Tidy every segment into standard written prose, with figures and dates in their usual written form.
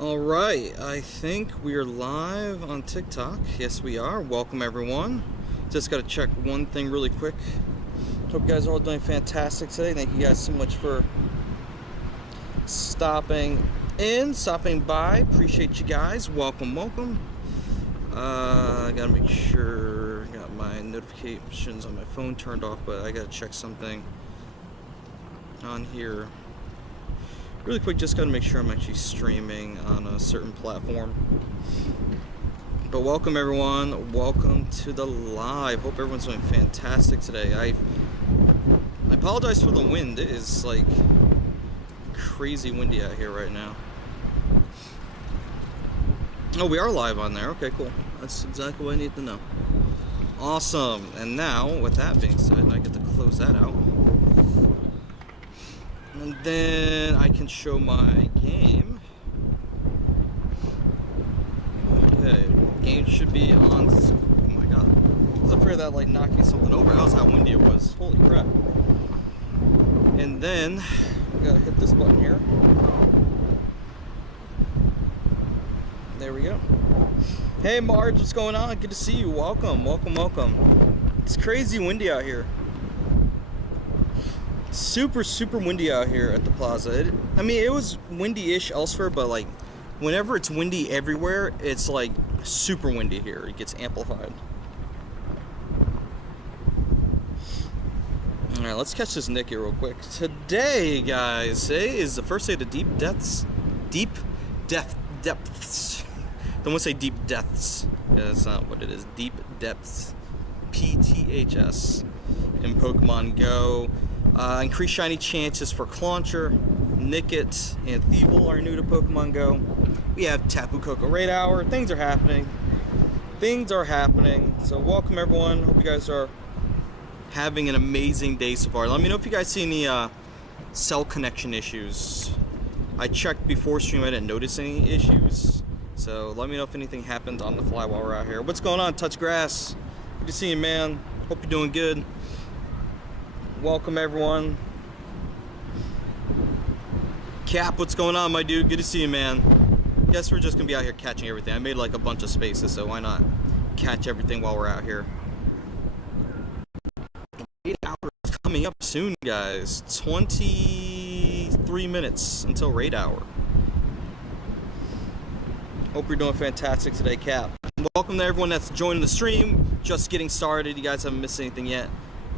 Alright, I think we are live on TikTok. Yes, we are. Welcome, everyone. Just got to check one thing really quick. Hope you guys are all doing fantastic today. Thank you guys so much for stopping by. Appreciate you guys. Welcome. I gotta make sure I got my notifications on my phone turned off, but I gotta check something on here really quick. Just gotta make sure I'm actually streaming on a certain platform. But welcome, everyone. Welcome to the live. Hope everyone's doing fantastic today. I apologize for the wind. It is like crazy windy out here right now. Oh, we are live on there. Okay, cool. That's exactly what I need to know. Awesome. And now, with that being said, I get to close that out. And then I can show my game. Okay, game should be on. Oh my god. I was afraid that like knocking something over. That was how windy it was. Holy crap. And then I gotta hit this button here. There we go. Hey Marge, what's going on? Good to see you. Welcome. It's crazy windy out here. Super windy out here at the plaza. I mean, it was windy-ish elsewhere, but like whenever it's windy everywhere, it's like super windy here. It gets amplified. All right, let's catch this Nick here real quick. Today, guys, today is the first day of the deep depths. Don't want to say deep depths. Yeah, that's not what it is. Deep depths. PTHS in Pokemon Go. Increased shiny chances for Clauncher, Nickit, and Thievul are new to Pokemon Go. We have Tapu Koko raid hour. Things are happening. So welcome, everyone. Hope you guys are having an amazing day so far. Let me know if you guys see any cell connection issues. I checked before stream. I didn't notice any issues. So let me know if anything happens on the fly while we're out here. What's going on, Touch Grass? Good to see you, man. Hope you're doing good. Welcome, everyone. Cap, what's going on, my dude? Good to see you, man. Guess we're just gonna be out here catching everything. I made like a bunch of spaces, so why not catch everything while we're out here? 8 hours coming up soon, guys. 23 minutes until raid hour. Hope you're doing fantastic today, Cap. Welcome to everyone that's joining the stream. Just getting started. You guys haven't missed anything yet.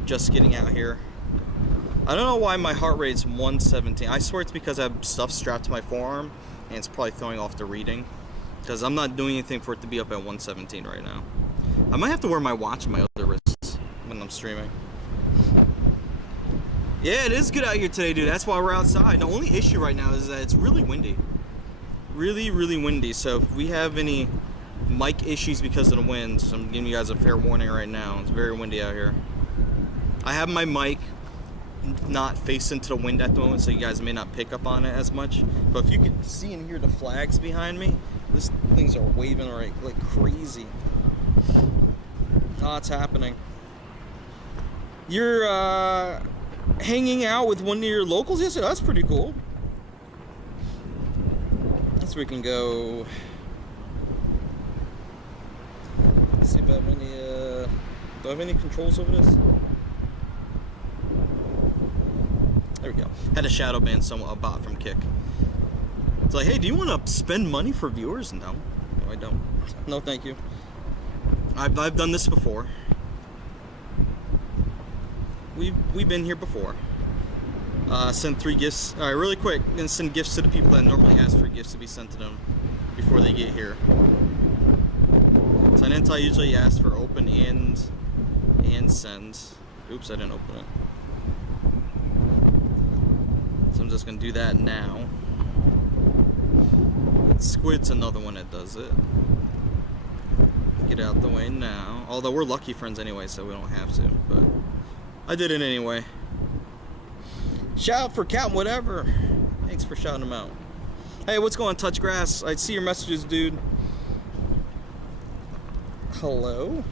Just getting out here. I don't know why my heart rate's 117. I swear it's because I have stuff strapped to my forearm, and it's probably throwing off the reading. Because I'm not doing anything for it to be up at 117 right now. I might have to wear my watch on my other wrist when I'm streaming. Yeah, it is good out here today, dude. That's why we're outside. The only issue right now is that it's really windy. Really windy. So if we have any mic issues because of the wind, I'm giving you guys a fair warning right now. It's very windy out here. I have my mic not facing to the wind at the moment, so you guys may not pick up on it as much. But if you can see and hear the flags behind me, these things are waving like crazy. Oh, it's happening. You're hanging out with one of your locals yesterday? That's pretty cool. So we can go. Let's see if I have any. Do I have any controls over this? There we go. Had a shadow ban a bot from Kick. It's like, hey, do you want to spend money for viewers? No, I don't. No, thank you. I've done this before. We've been here before. Send 3 gifts. All right, really quick. I'm gonna send gifts to the people that normally ask for gifts to be sent to them before they get here. So I usually ask for open and send. Oops, I didn't open it. So I'm just gonna do that now. Squid's another one that does it. Get out the way now. Although we're lucky friends anyway, so we don't have to. But I did it anyway. Shout out for Cat, whatever. Thanks for shouting him out. Hey, what's going on, Touch Grass? I see your messages, dude. Hello?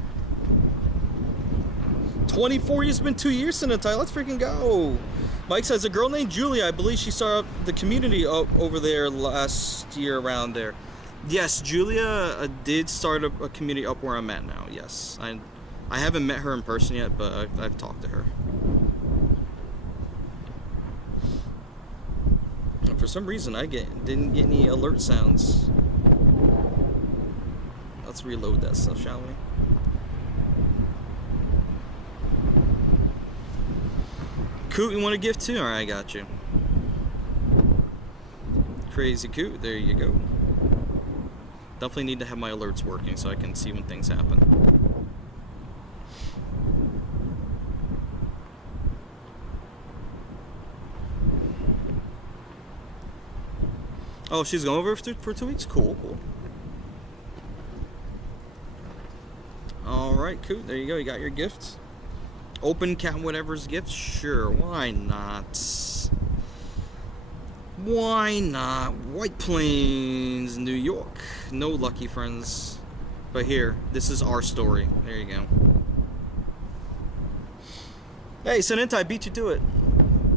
24, it's been 2 years since the title. Let's freaking go. Mike says, a girl named Julia, I believe she started the community over there last year around there. Yes, Julia did start a community up where I'm at now, yes. I haven't met her in person yet, but I've talked to her. And for some reason, I didn't get any alert sounds. Let's reload that stuff, shall we? Coot, you want a gift too? Alright, I got you. Crazy Coot, there you go. Definitely need to have my alerts working so I can see when things happen. Oh, she's going over for 2 weeks? Cool, cool. Alright, Coot, there you go. You got your gifts. Open cat whatever's gift? Sure, why not? Why not? White Plains, New York. No lucky friends. But here, this is our story. There you go. Hey, Senentai, I beat you to it.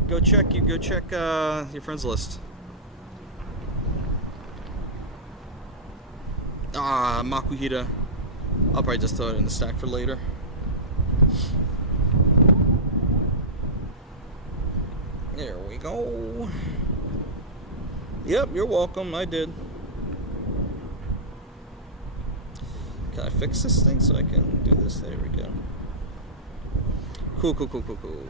Go check your friends list. Ah, Makuhita. I'll probably just throw it in the stack for later. There we go. Yep, you're welcome. I did. Can I fix this thing so I can do this? There we go. Cool.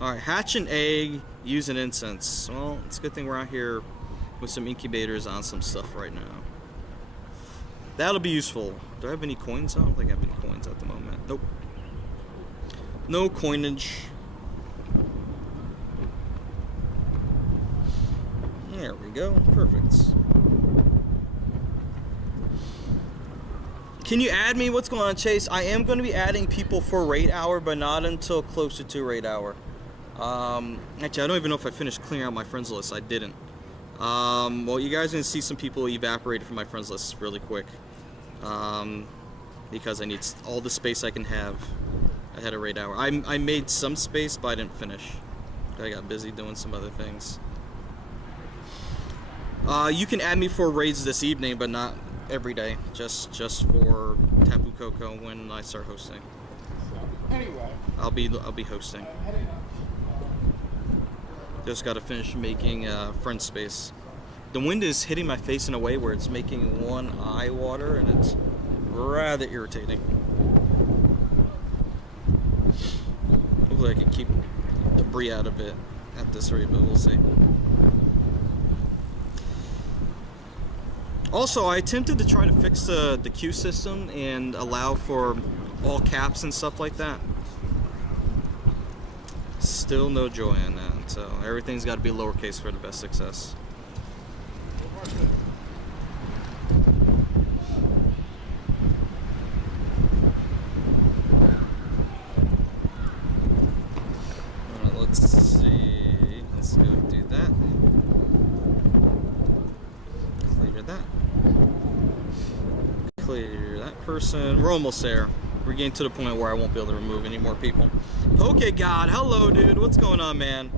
Alright, hatch an egg, use an incense. Well, it's a good thing we're out here with some incubators on some stuff right now. That'll be useful. Do I have any coins? I don't think I have any coins at the moment. Nope. No coinage. There we go. Perfect. Can you add me? What's going on, Chase? I am going to be adding people for raid hour, but not until closer to raid hour. Actually, I don't even know if I finished clearing out my friends list. I didn't. Well, you guys are going to see some people evaporated from my friends list really quick. Because I need all the space I can have ahead of raid hour. I made some space, but I didn't finish. I got busy doing some other things. You can add me for raids this evening, but not every day. Just for Tapu Koko when I start hosting. So, anyway, I'll be hosting. Just got to finish making friend space. The wind is hitting my face in a way where it's making one eye water, and it's rather irritating. Hopefully I can keep debris out of it at this rate, but we'll see. Also, I attempted to try to fix the queue system and allow for all caps and stuff like that. Still no joy in that, so everything's got to be lowercase for the best success. Let's see. Let's go do that. Clear that. Clear that person. We're almost there. We're getting to the point where I won't be able to remove any more people. Okay, God. Hello, dude. What's going on, man?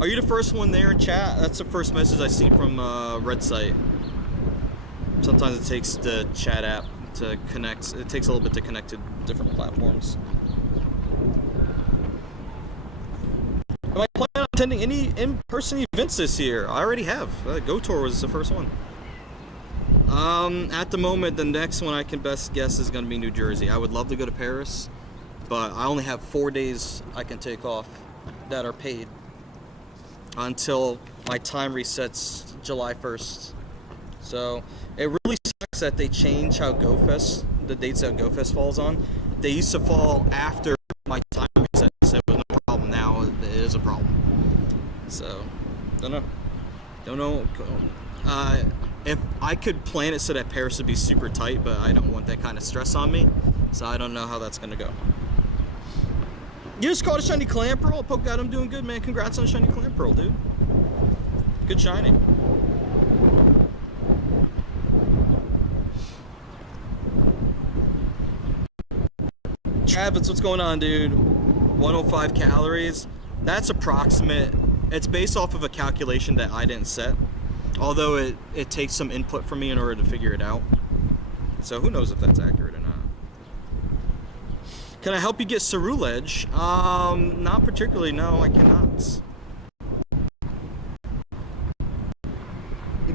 Are you the first one there in chat? That's the first message I see from Red Site. Sometimes it takes the chat app to connect. It takes a little bit to connect to different platforms. Am I planning on attending any in-person events this year? I already have. Go Tour was the first one. At the moment, the next one I can best guess is going to be New Jersey. I would love to go to Paris, but I only have 4 days I can take off that are paid until my time resets July 1st. So it really sucks that they change how GoFest, the dates that GoFest falls on. They used to fall after my time reset, so it was no problem. Now it is a problem. So, don't know. If I could plan it so that Paris would be super tight, but I don't want that kind of stress on me. So I don't know how that's gonna go. You just caught a shiny clam pearl? Poke God, I'm doing good, man. Congrats on a shiny clam pearl, dude. Good shiny. Habits, what's going on, dude? 105 calories. That's approximate. It's based off of a calculation that I didn't set. Although it takes some input from me in order to figure it out. So who knows if that's accurate or not. Can I help you get cerulege? Not particularly, no, I cannot.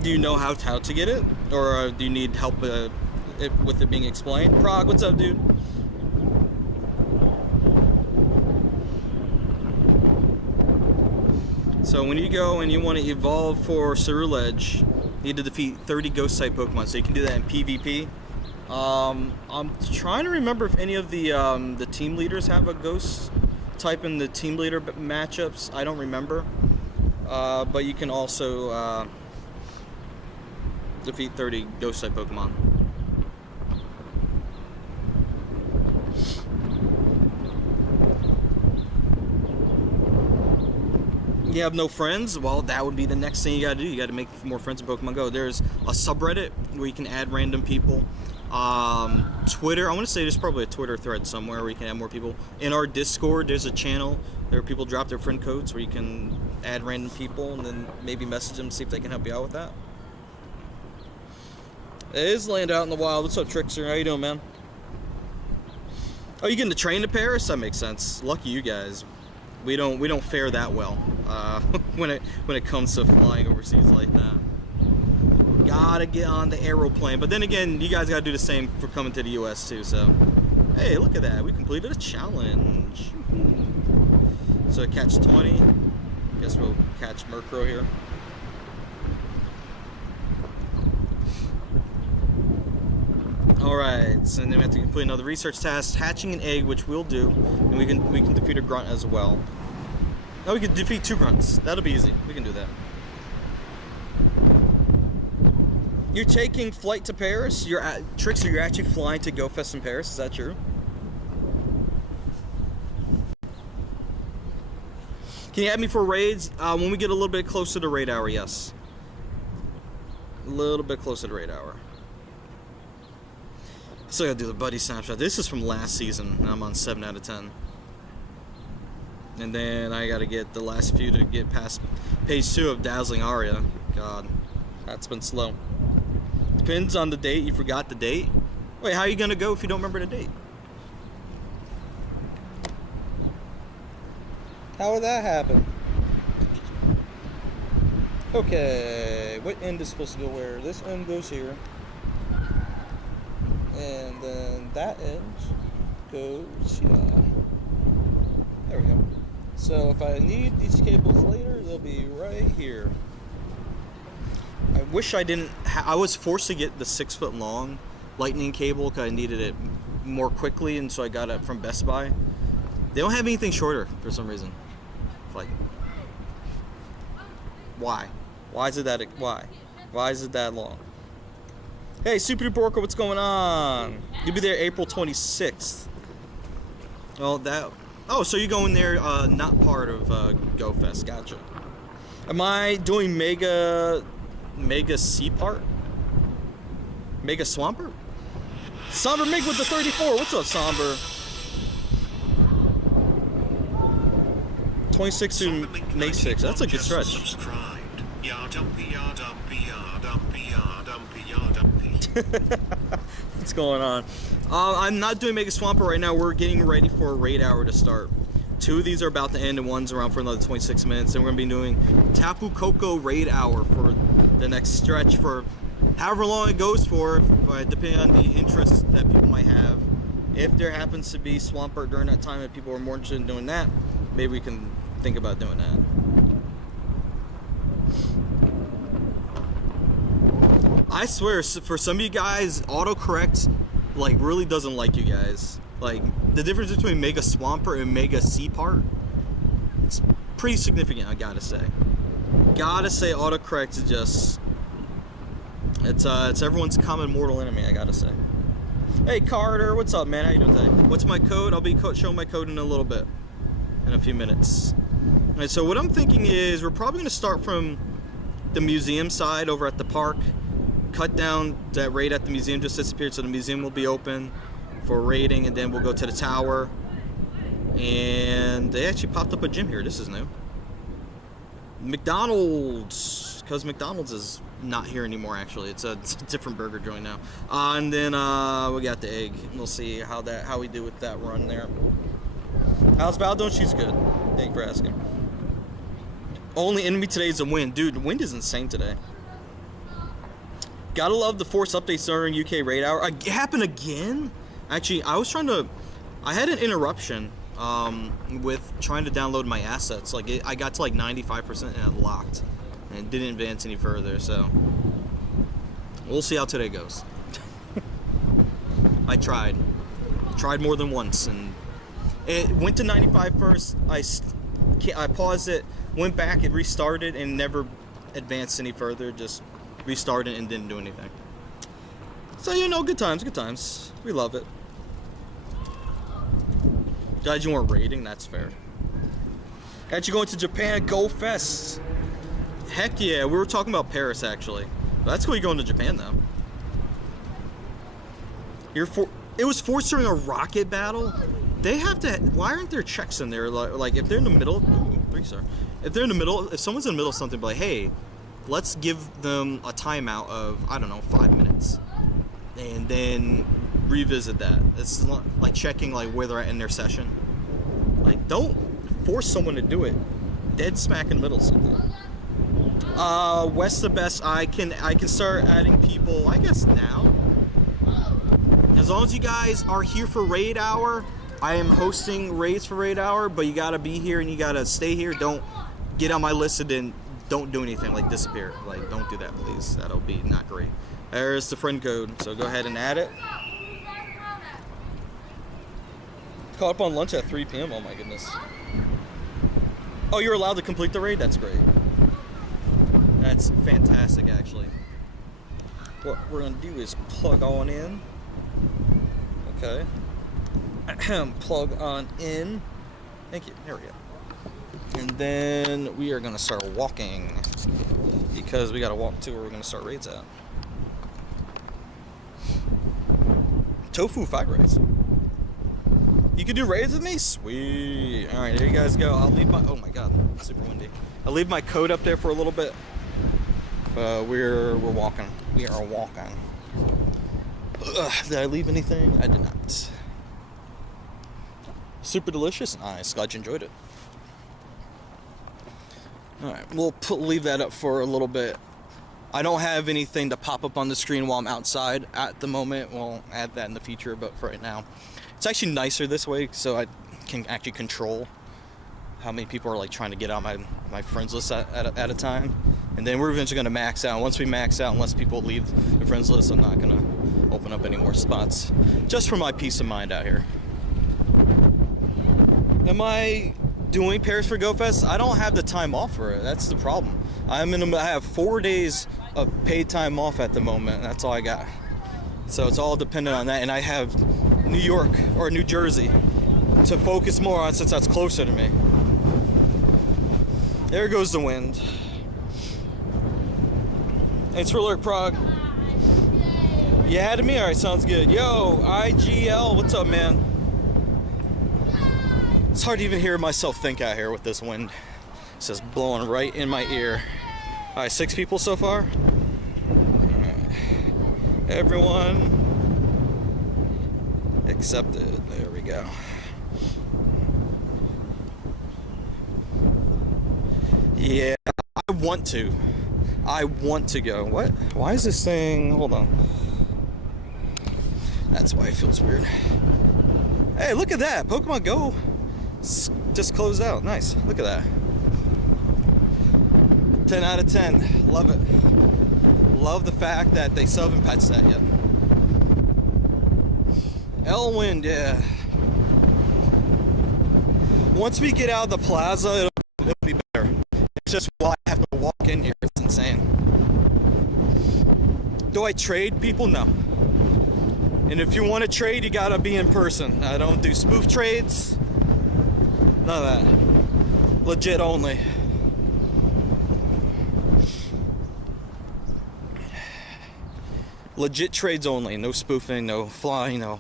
Do you know how to get it? Or do you need help with it being explained? Prague, what's up, dude? So when you go and you want to evolve for cerulege, you need to defeat 30 ghost type Pokemon. So you can do that in PvP. I'm trying to remember if any of the team leaders have a ghost type in the team leader matchups. I don't remember. But you can also defeat 30 ghost type Pokemon. You have no friends? Well, that would be the next thing you gotta do. You gotta make more friends in Pokemon Go. There's a subreddit where you can add random people. Twitter, I want to say there's probably a Twitter thread somewhere where you can add more people. In our Discord, there's a channel where people drop their friend codes where you can add random people and then maybe message them, see if they can help you out with that. It is land out in the wild. What's up, Trickster? How you doing, man? Oh, you getting the train to Paris? That makes sense. Lucky you guys. We don't fare that well when it comes to flying overseas like that. Gotta get on the aeroplane, but then again, you guys gotta do the same for coming to the U.S. too. So, hey, look at that, we completed a challenge. So catch 20. Guess we'll catch Murkrow here. All right, so then we have to complete another research task, hatching an egg, which we'll do, and we can defeat a grunt as well. Oh, we can defeat 2 grunts. That'll be easy. We can do that. You're taking flight to Paris? Trickster, you're actually flying to Go Fest in Paris? Is that true? Can you add me for raids? When we get a little bit closer to raid hour, yes. A little bit closer to raid hour. Still gotta do the buddy snapshot. This is from last season, and I'm on 7 out of 10. And then I gotta get the last few to get past page 2 of Dazzling Aria. God, that's been slow. Depends on the date. You forgot the date? Wait, how are you gonna go if you don't remember the date? How would that happen? Okay, what end is supposed to go where? This end goes here. And then that end goes here. There we go. So if I need these cables later, they'll be right here. I wish I didn't. I was forced to get the 6-foot long lightning cable because I needed it more quickly, and so I got it from Best Buy. They don't have anything shorter for some reason. Like, why? Why is it that? Why? Why is it that long? Hey, Super Duper Orca, what's going on? You'll be there April 26th. Well, that... Oh, so you're going there, not part of Go Fest. Gotcha. Am I doing Mega Sea part? Mega Swampert? Somber Mig with the 34. What's up, Somber? 26 to May 6. That's a good stretch. What's going on? I'm not doing Mega Swampert right now. We're getting ready for a raid hour to start. 2 of these are about to end and one's around for another 26 minutes. And we're going to be doing Tapu Koko raid hour for the next stretch for however long it goes for, depending on the interest that people might have. If there happens to be Swampert during that time and people are more interested in doing that, maybe we can think about doing that. I swear, for some of you guys, autocorrect like really doesn't like you guys. Like the difference between Mega Swampert and Mega Sea Part, it's pretty significant. I gotta say, autocorrect is just it's everyone's common mortal enemy. I gotta say. Hey Carter, what's up, man? How you doing today? What's my code? I'll be showing my code in a little bit, in a few minutes. All right, so what I'm thinking is we're probably gonna start from the museum side over at the park. Cut down that raid at the museum just disappeared, so the museum will be open for raiding, and then we'll go to the tower. And they actually popped up a gym here. This is new. McDonald's, because McDonald's is not here anymore. Actually, it's a different burger joint now. And then we got the egg. We'll see how we do with that run there. How's Val doing? She's good. Thank you for asking. Only enemy today is the wind, dude. The wind is insane today. Gotta love the force updates during UK raid hour. It happened again. Actually, I had an interruption with trying to download my assets. Like I got to like 95% and it locked, and it didn't advance any further. So we'll see how today goes. I tried more than once, and it went to 95 first. I paused it, went back, it restarted, and never advanced any further. Just restarted and didn't do anything. So good times, good times. We love it. Glad you weren't raiding, that's fair. Glad you going to Japan, go fest. Heck yeah, we were talking about Paris actually. That's cool, you're going to Japan though. It was forced during a rocket battle. They have to, why aren't there checks in there? Like if they're in the middle, ooh, 3-star. If they're in the middle, if someone's in the middle of something, be like, hey, let's give them a timeout of, I don't know, 5 minutes. And then revisit that. It's like checking like where they're at in their session. Like, don't force someone to do it dead smack in the middle of something. West the best. I can start adding people, I guess now. As long as you guys are here for raid hour, I am hosting raids for raid hour, but you gotta be here and you gotta stay here. Don't get on my list and then don't do anything, like disappear. Like, don't do that, please. That'll be not great. There's the friend code, so go ahead and add it. Caught up on lunch at 3 p.m. Oh my goodness. Oh, you're allowed to complete the raid? That's great. That's fantastic, actually. What we're gonna do is plug on in. Okay. Plug on in. Thank you. There we go. And then we are gonna start walking because we gotta walk to where we're gonna start raids at. Tofu fried rice. You can do raids with me? Sweet. All right, there you guys go. I'll leave my, oh my God, super windy. I'll leave my code up there for a little bit. We're walking. We are walking. Did I leave anything? I did not. Super delicious. Nice. Glad you enjoyed it. All right, we'll leave that up for a little bit. I don't have anything to pop up on the screen while I'm outside at the moment. We'll add that in the future, but for right now, it's actually nicer this way, so I can actually control how many people are like trying to get on my friends list at a time. And then we're eventually going to max out. Once we max out, unless people leave the friends list, I'm not going to open up any more spots. Just for my peace of mind out here. Am I doing Paris for Go Fest? I don't have the time off for it. That's the problem. I have 4 days of paid time off at the moment. That's all I got. So it's all dependent on that. And I have New York or New Jersey to focus more on since that's closer to me. There goes the wind. Thanks for alert, Prague. You added me? Alright, sounds good. Yo, IGL, what's up, man? It's hard to even hear myself think out here with this wind. It's just blowing right in my ear. Alright, 6 people so far. Right. Everyone accepted. There we go. Yeah, I want to go. What? Why is this thing? Hold on. That's why it feels weird. Hey, look at that. Pokemon Go just closed out. Nice. Look at that. 10 out of 10. Love it. Love the fact that they still haven't patched that yet. Elwind, yeah. Once we get out of the plaza, it'll be better. It's just why I have to walk in here. It's insane. Do I trade people? No. And if you want to trade, you gotta be in person. I don't do spoof trades. None of that. Legit only. Legit trades only. No spoofing, no flying, no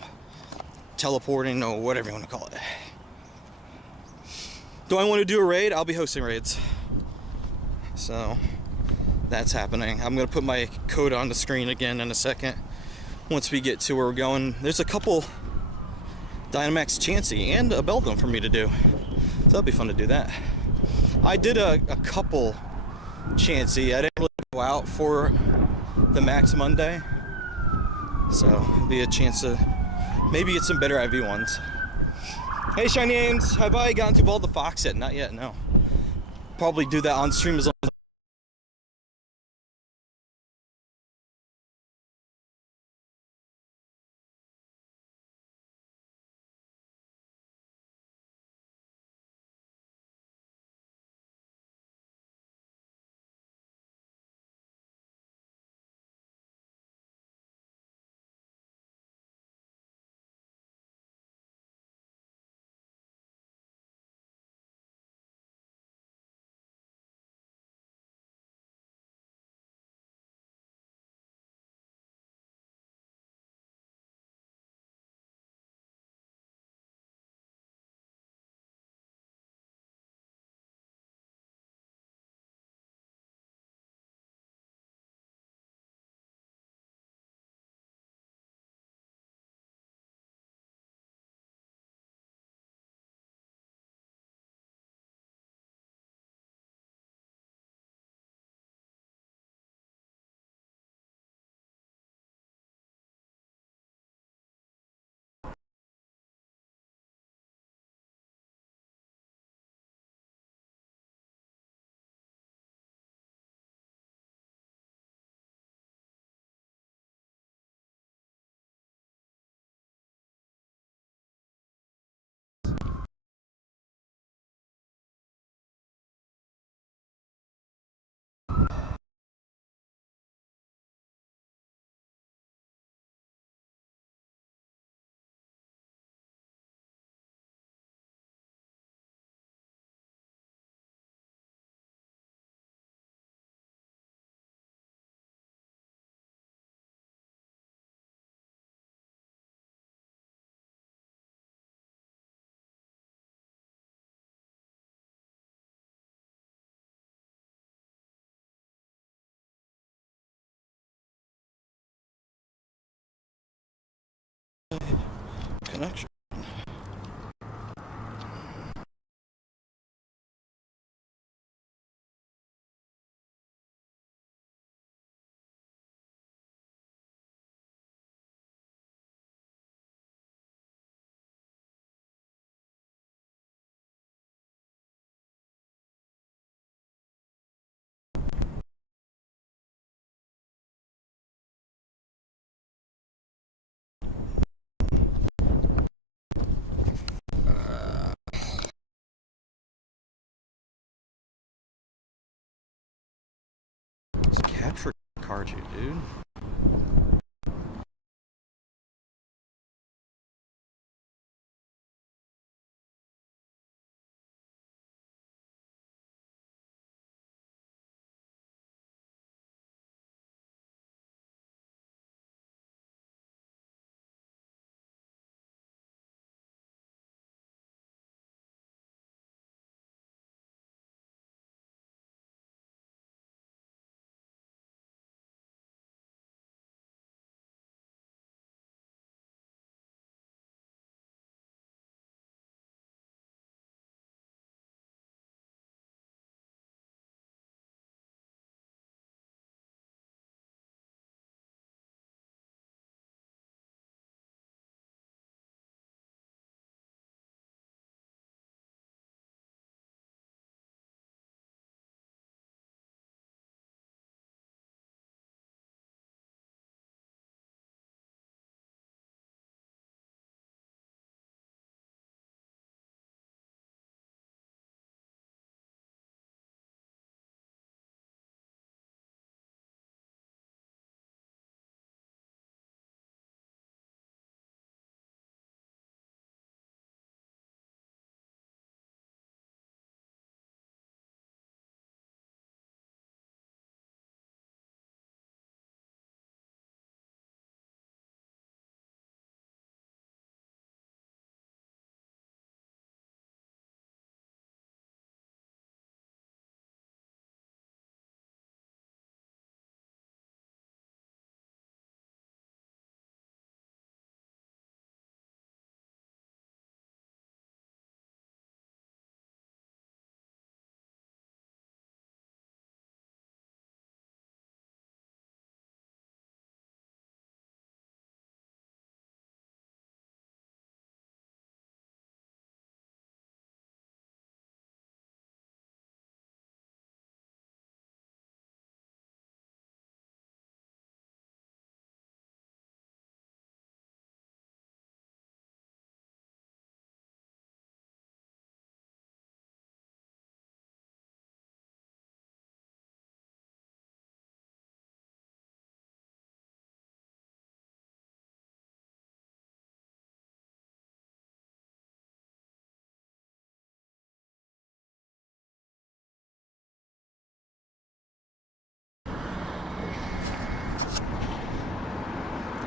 teleporting or whatever you want to call it. Do I want to do a raid? I'll be hosting raids. So that's happening. I'm going to put my code on the screen again in a second once we get to where we're going. There's a couple Dynamax Chansey and a Beldum for me to do. So that'll be fun to do that. I did a couple Chansey. I didn't really go out for the Max Monday. So it'll be a chance to maybe get some better IV ones. Hey Shiny Ames, have I gotten to Ball the Fox yet? Not yet, no. Probably do that on stream as long as connection. Just capture card you, dude.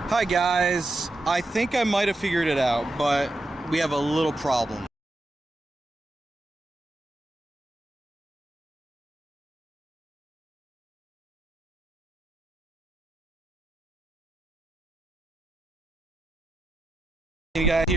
Hi guys, I think I might have figured it out, but we have a little problem. Can you guys hear?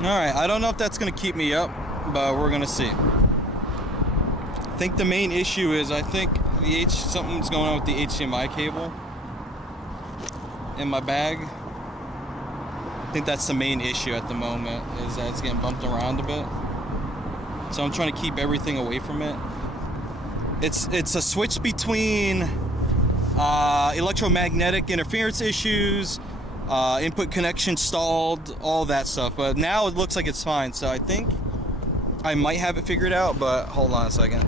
Alright, I don't know if that's going to keep me up, but we're going to see. I think the main issue is, I think something's going on with the HDMI cable in my bag. I think that's the main issue at the moment, is that it's getting bumped around a bit. So I'm trying to keep everything away from it. It's a switch between electromagnetic interference issues, input connection stalled, all that stuff. But now it looks like it's fine, so I think I might have it figured out, but hold on a second.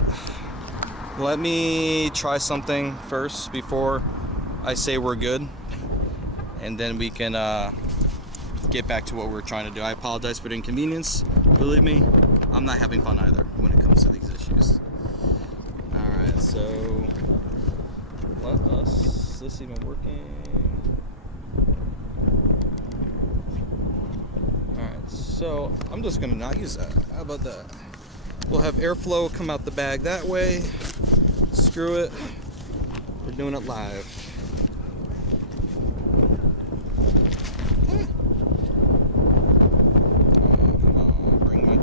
Let me try something first before I say we're good, and then we can get back to what we're trying to do. I apologize for the inconvenience. Believe me, I'm not having fun either when it comes to these issues. Alright, so is this even working? Alright, so I'm just gonna not use that. How about that? We'll have airflow come out the bag that way. Screw it. We're doing it live.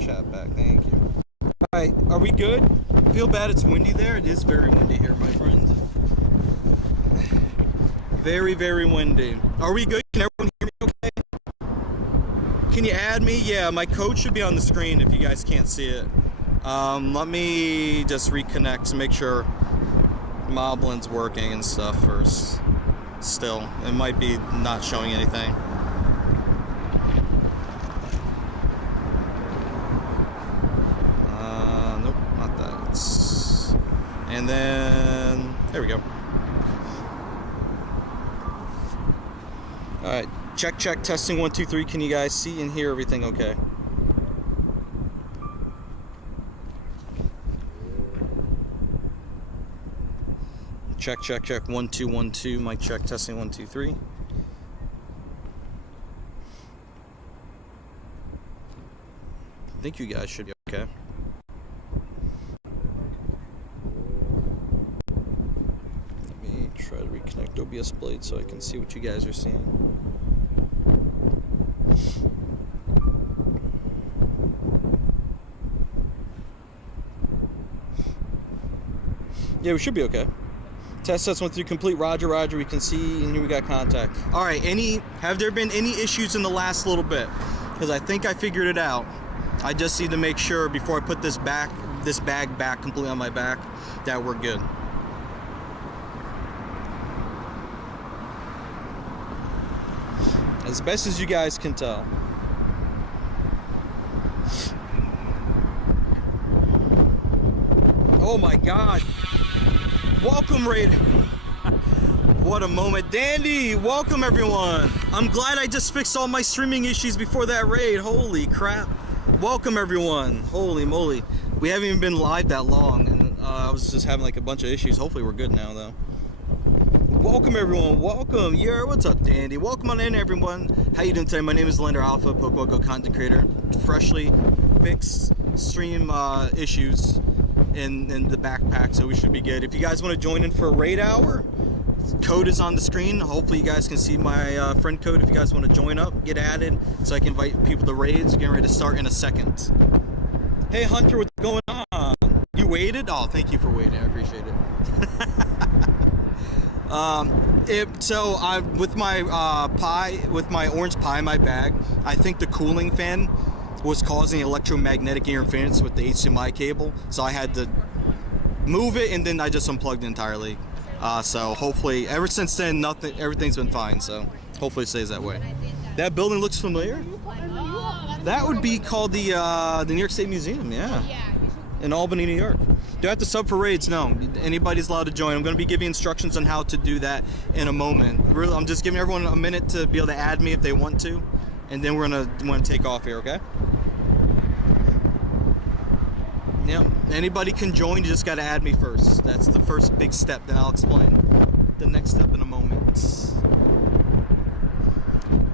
Chat back, thank you. Alright, are we good? I feel bad it's windy there. It is very windy here, my friend. Very, very windy. Are we good? Can everyone hear me okay? Can you add me? Yeah, my code should be on the screen if you guys can't see it. Let me just reconnect to make sure Moblin's working and stuff first. Still, it might be not showing anything. And then, there we go. Alright, check, testing 1, 2, 3. Can you guys see and hear everything okay? Check, 1, 2, 1, 2. Mic check, testing 1, 2, 3. I think you guys should be okay. Try to reconnect OBS Blade so I can see what you guys are seeing. Yeah, we should be okay. Test 1 through complete. Roger. We can see, and here we got contact. All right. Have there been any issues in the last little bit? Because I think I figured it out. I just need to make sure before I put this bag back completely on my back that we're good. As best as you guys can tell. Oh my God. Welcome, Raid. What a moment. Dandy, welcome everyone. I'm glad I just fixed all my streaming issues before that raid. Holy crap. Welcome everyone. Holy moly. We haven't even been live that long, and I was just having like a bunch of issues. Hopefully we're good now though. Welcome everyone. Welcome. Yeah, what's up, Dandy? Welcome on in everyone. How you doing today? My name is Lender Alpha, Tapu Koko content creator. Freshly fixed stream issues in the backpack, so we should be good. If you guys want to join in for a raid hour, code is on the screen. Hopefully you guys can see my friend code if you guys want to join up, get added, so I can invite people to raids. Getting ready to start in a second. Hey Hunter, what's going on? You waited? Oh, thank you for waiting. I appreciate it. So I with my with my orange pie in my bag, I think the cooling fan was causing electromagnetic interference with the HDMI cable, so I had to move it, and then I just unplugged it entirely. So hopefully, ever since then, everything's been fine. So hopefully it stays that way. That building looks familiar. That would be called the New York State Museum, yeah, in Albany, New York. Do I have to sub for raids? No. Anybody's allowed to join. I'm going to be giving instructions on how to do that in a moment. Really, I'm just giving everyone a minute to be able to add me if they want to, and then we're going to take off here, okay? Yep. Anybody can join. You just got to add me first. That's the first big step. Then I'll explain the next step in a moment.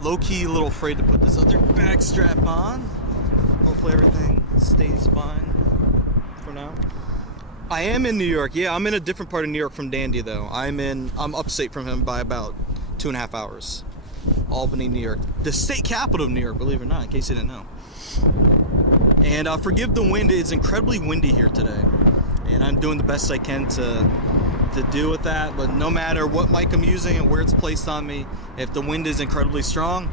Low-key, a little afraid to put this other bag strap on. Hopefully everything stays fine for now. I am in New York. Yeah, I'm in a different part of New York from Dandy though. I'm upstate from him by about 2.5 hours. Albany, New York. The state capital of New York, believe it or not, in case you didn't know. And forgive the wind, it's incredibly windy here today. And I'm doing the best I can to deal with that, but no matter what mic I'm using and where it's placed on me, if the wind is incredibly strong,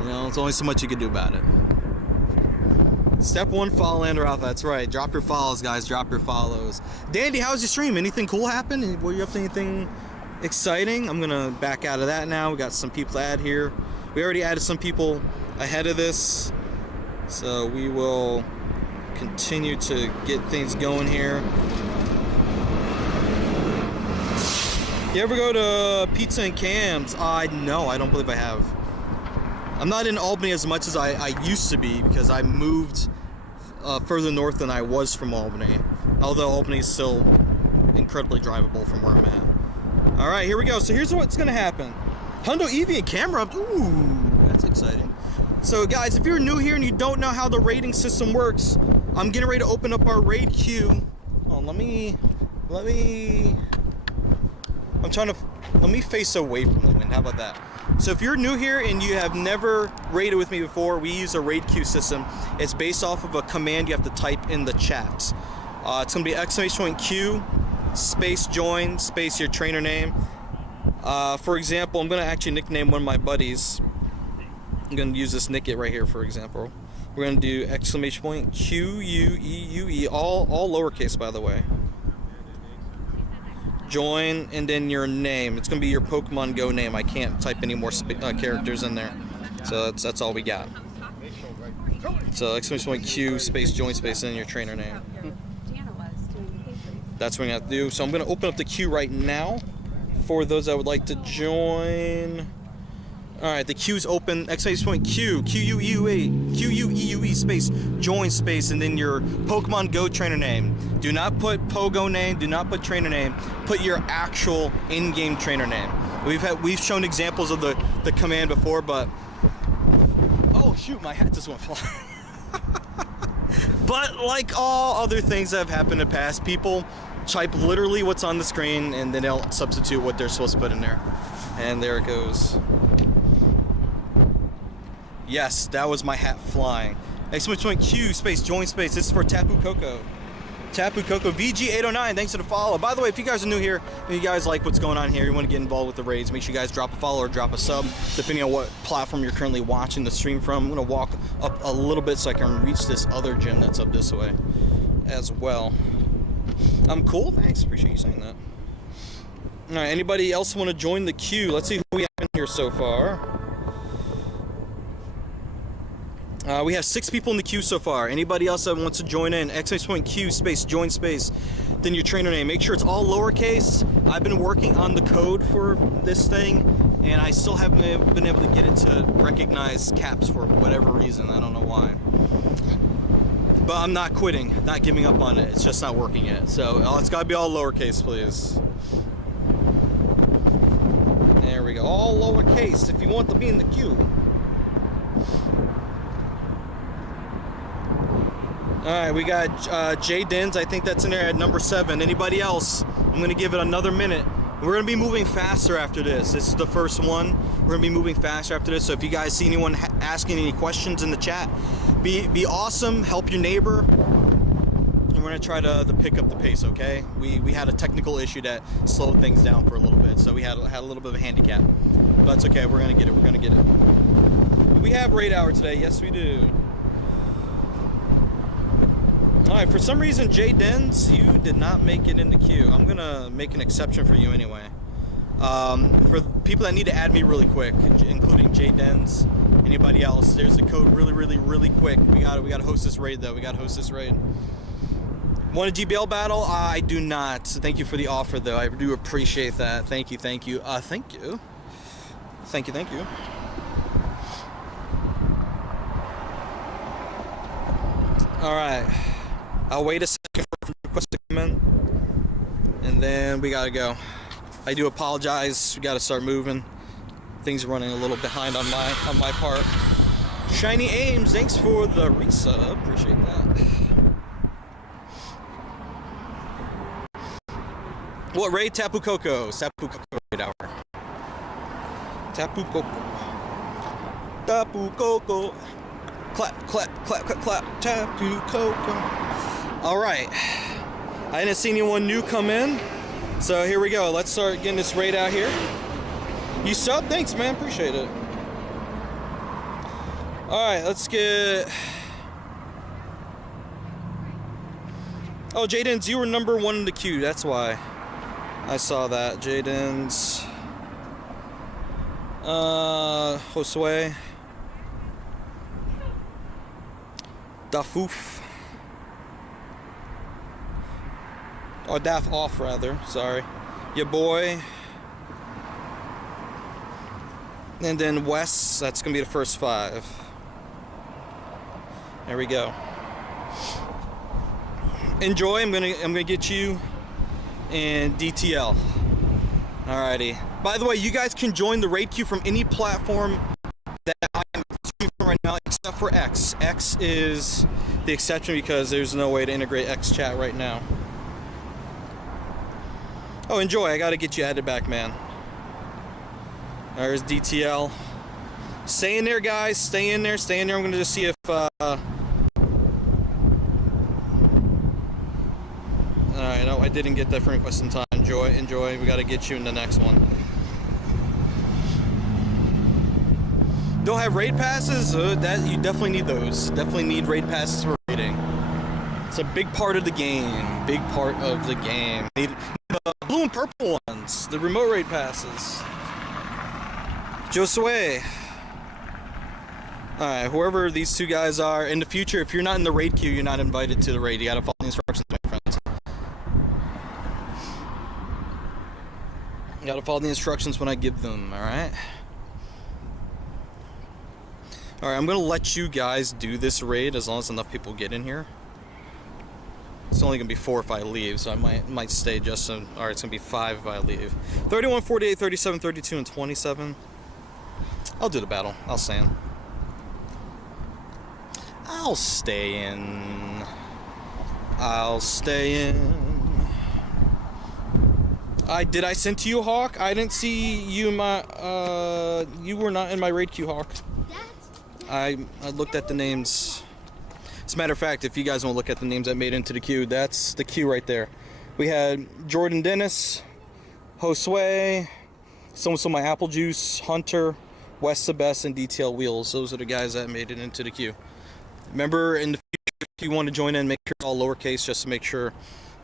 you know, it's only so much you can do about it. Step 1, follow Lander Alpha. That's right. Drop your follows, guys. Drop your follows. Dandy, how's your stream? Anything cool happen? Were you up to anything exciting? I'm gonna back out of that now. We got some people to add here. We already added some people ahead of this, so we will continue to get things going here. You ever go to Pizza and Cams? No, I don't believe I have. I'm not in Albany as much as I used to be, because I moved further north than I was from Albany. Although Albany is still incredibly drivable from where I'm at. All right, here we go. So here's what's gonna happen. Hundo EV and camera up. Ooh, that's exciting. So guys, if you're new here and you don't know how the rating system works, I'm getting ready to open up our raid queue. Oh, let me face away from the wind. How about that? So if you're new here and you have never raided with me before, we use a raid queue system. It's based off of a command you have to type in the chat. It's gonna be !Q space join space your trainer name. For example, I'm gonna actually nickname one of my buddies. I'm gonna use this Nickit right here, for example. We're gonna do !Q-U-E-U-E, all lowercase, by the way. Join, and then your name. It's gonna be your Pokemon Go name. I can't type any more characters in there, so that's all we got. So !Q space join space and your trainer name. That's what we have to do. So I'm gonna open up the queue right now for those that would like to join. All right, the queue's open. !Q Q-U-E-U-E space join space and then your Pokemon Go trainer name. Do not put Pogo name. Do not put trainer name. Put your actual in-game trainer name. We've shown examples of the command before, but oh shoot, my hat just went flying. But like all other things that have happened in the past, people type literally what's on the screen and then they'll substitute what they're supposed to put in there. And there it goes. Yes, that was my hat flying. !Q space join space. This is for Tapu Koko. Tapu Koko VG809. Thanks for the follow. By the way, if you guys are new here and you guys like what's going on here, you want to get involved with the raids, make sure you guys drop a follow or drop a sub, depending on what platform you're currently watching the stream from. I'm gonna walk up a little bit so I can reach this other gym that's up this way as well. Cool. Thanks. Appreciate you saying that. All right. Anybody else want to join the queue? Let's see who we have in here so far. We have 6 people in the queue so far. Anybody else that wants to join in? !Q space join space, then your trainer name. Make sure it's all lowercase I've been working on the code for this thing, and I still haven't been able to get it to recognize caps for whatever reason. I don't know why. But I'm not quitting, not giving up on it. It's just not working yet. So it's got to be all lowercase, please. There we go. All lowercase if you want to be in the queue. Alright, we got Jay Dins. I think that's in there at number 7. Anybody else? I'm going to give it another minute. We're going to be moving faster after this. This is the first one. We're going to be moving faster after this. So if you guys see anyone asking any questions in the chat, be awesome. Help your neighbor. And we're going to try to pick up the pace, okay? We had a technical issue that slowed things down for a little bit. So we had a little bit of a handicap. But it's okay. We're going to get it. We're going to get it. We have raid hour today. Yes, we do. Alright, for some reason, Jay Dens, you did not make it in the queue. I'm gonna make an exception for you anyway. For people that need to add me really quick, including Jay Dens, anybody else, there's the code really quick. We gotta host this raid though. We gotta host this raid. Want a GBL battle? I do not. Thank you for the offer though. I do appreciate that. Thank you. Thank you. Thank you. Alright. I'll wait a second for the request to come in, and then we gotta go. I do apologize. We gotta start moving. Things are running a little behind on my part. Shiny Ames, thanks for the resub. Appreciate that. What raid? Tapu Koko. Tapu Koko raid hour. Tapu Koko. Tapu Koko. Clap, clap, clap, clap, clap. Tapu Koko. Alright, I didn't see anyone new come in, so here we go. Let's start getting this raid out here. You sub? Thanks, man. Appreciate it. Alright, let's get... Oh, Jaden's, you were number 1 in the queue. That's why I saw that. Jaden's... Josue. Dafoof. Oh, Daff off rather, sorry. Your boy. And then Wes, that's gonna be the first 5. There we go. Enjoy, I'm gonna get you and DTL. Alrighty. By the way, you guys can join the raid queue from any platform that I'm streaming from right now except for X. X is the exception because there's no way to integrate X chat right now. Oh, enjoy. I gotta get you added back, man. There's DTL. Stay in there, guys. Stay in there. Stay in there. I'm gonna just see if Alright, no, I didn't get that friend request in time. Enjoy. We gotta get you in the next one. Don't have raid passes? That you definitely need those. Definitely need raid passes for raiding. It's a big part of the game. Big part of the game. Need blue and purple ones. The remote raid passes. Josue. Alright, whoever these two guys are, in the future, if you're not in the raid queue, you're not invited to the raid. You gotta follow the instructions, my friends. You gotta follow the instructions when I give them, alright? Alright, I'm gonna let you guys do this raid as long as enough people get in here. It's only gonna be 4 if I leave, so I might stay just so. Alright, it's gonna be 5 if I leave. 31, 48, 37, 32, and 27. I'll do the battle. I'll stay in. I'll stay in. Did I send to you, Hawk? I didn't see you in my you were not in my raid queue, Hawk. I looked at the names. As a matter of fact, if you guys want to look at the names that made it into the queue, that's the queue right there. We had Jordan Dennis, Josue, so my Apple Juice, Hunter, West the Best, and DTL Wheels. Those are the guys that made it into the queue. Remember, in the future, if you want to join in, make sure it's all lowercase just to make sure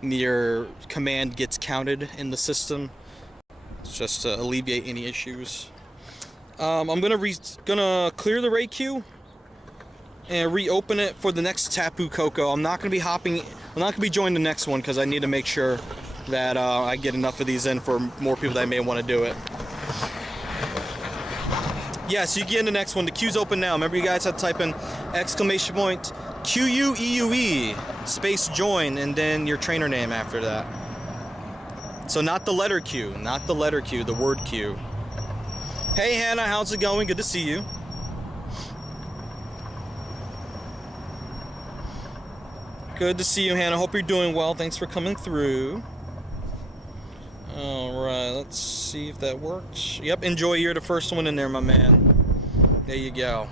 your command gets counted in the system. It's just to alleviate any issues. I'm gonna clear the raid queue and reopen it for the next Tapu Koko. I'm not gonna be joining the next one because I need to make sure that I get enough of these in for more people that may want to do it. Yes, you get in the next one. The queue's open now. Remember, you guys have to type in !QUEUE space join and then your trainer name after that. So not the letter Q, not the letter Q, the word Q. Hey Hannah, how's it going? Good to see you. Good to see you, Hannah. Hope you're doing well. Thanks for coming through. Alright, let's see if that works. Yep, enjoy. You're the first one in there, my man. There you go.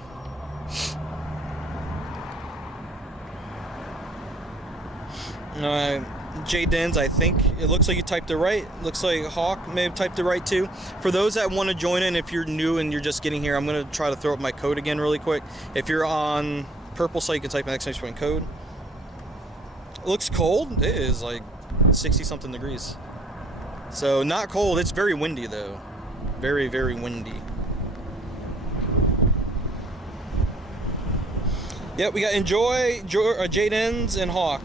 Alright, J Dens, I think it looks like you typed it right. Looks like Hawk may have typed it right too. For those that want to join in, if you're new and you're just getting here, I'm going to try to throw up my code again really quick. If you're on purple site, you can type in ! code. It looks cold. It is like 60 something degrees. So not cold, it's very windy though. Very, very windy. Yep, we got Enjoy, Jaden's, and Hawk.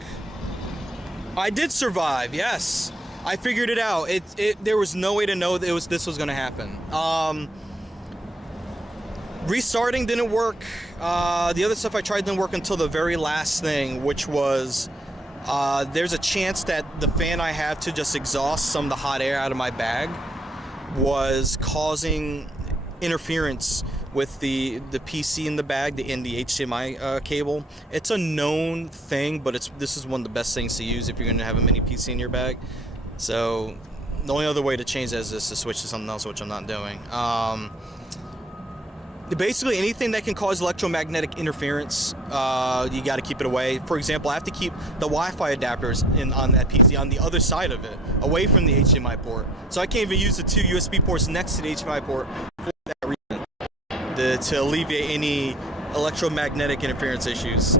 I did survive, yes. I figured it out. There was no way to know that this was gonna happen. Restarting didn't work. The other stuff I tried didn't work until the very last thing, which was there's a chance that the fan I have to just exhaust some of the hot air out of my bag was causing interference with the PC in the bag, in the HDMI cable. It's a known thing, but this is one of the best things to use if you're going to have a mini PC in your bag. So the only other way to change that is just to switch to something else, which I'm not doing. Basically anything that can cause electromagnetic interference, you got to keep it away. For example, I have to keep the Wi-Fi adapters on that PC on the other side of it, away from the HDMI port. So I can't even use the two USB ports next to the HDMI port for that reason, to alleviate any electromagnetic interference issues.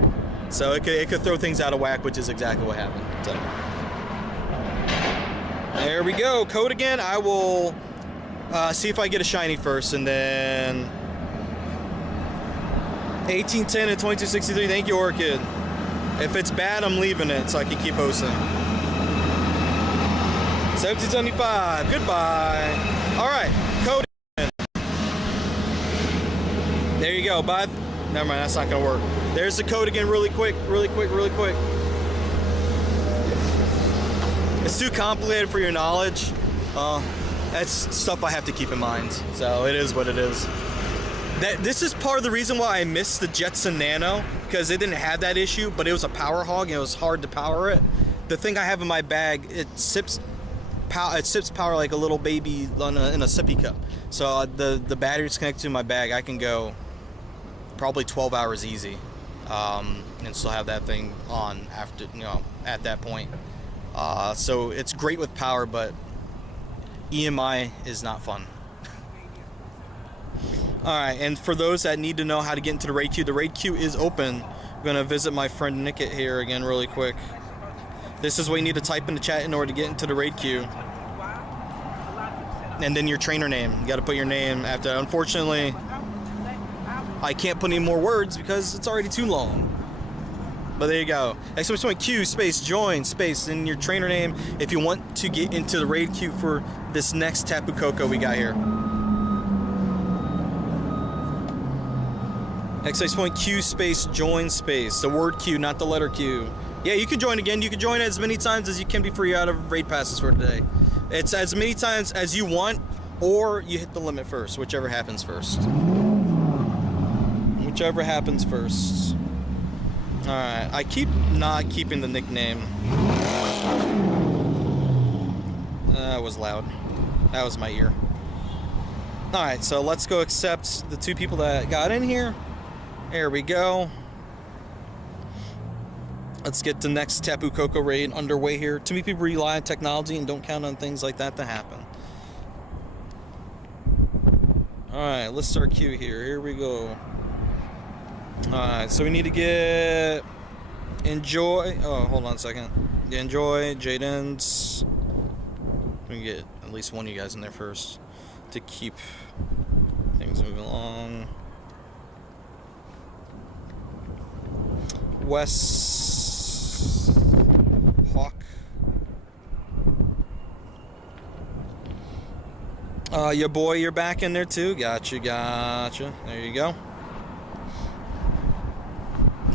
So it could throw things out of whack, which is exactly what happened. So there we go. Code again. I will see if I get a shiny first, and then 1810 and 2263. Thank you, Orchid. If it's bad, I'm leaving it so I can keep hosting. 1775. Goodbye. All right, code. There you go. Bye. Never mind. That's not gonna work. There's the code again, really quick, really quick, really quick. It's too complicated for your knowledge. That's stuff I have to keep in mind. So it is what it is. This is part of the reason why I missed the Jetson Nano, because it didn't have that issue, but it was a power hog and it was hard to power it. The thing I have in my bag, it sips power like a little baby in a sippy cup. So the battery's connected to my bag. I can go probably 12 hours easy, and still have that thing on after, at that point. So it's great with power, but EMI is not fun. Alright, and for those that need to know how to get into the raid queue is open. I'm going to visit my friend Nickit here again really quick. This is what you need to type in the chat in order to get into the raid queue. And then your trainer name. You got to put your name after that. Unfortunately, I can't put any more words because it's already too long. But there you go. !Q space join space in your trainer name if you want to get into the raid queue for this next Tapu Koko we got here. !Q space join space. The word Q, not the letter Q. Yeah, you can join again. You can join as many times as you can before you're out of raid passes for today. It's as many times as you want, or you hit the limit first, whichever happens first. Whichever happens first. Alright, I keep not keeping the nickname. That was loud. That was my ear. Alright, so let's go accept the two people that got in here. There we go. Let's get the next Tapu Koko raid underway here. Too many people rely on technology and don't count on things like that to happen. Alright, let's start queue here. Here we go. Alright, so we need to get Enjoy. Oh, hold on a second. Enjoy, Jaden's. We can get at least one of you guys in there first to keep things moving along. Wes, Hawk, Your boy, you're back in there too. Gotcha, gotcha. There you go.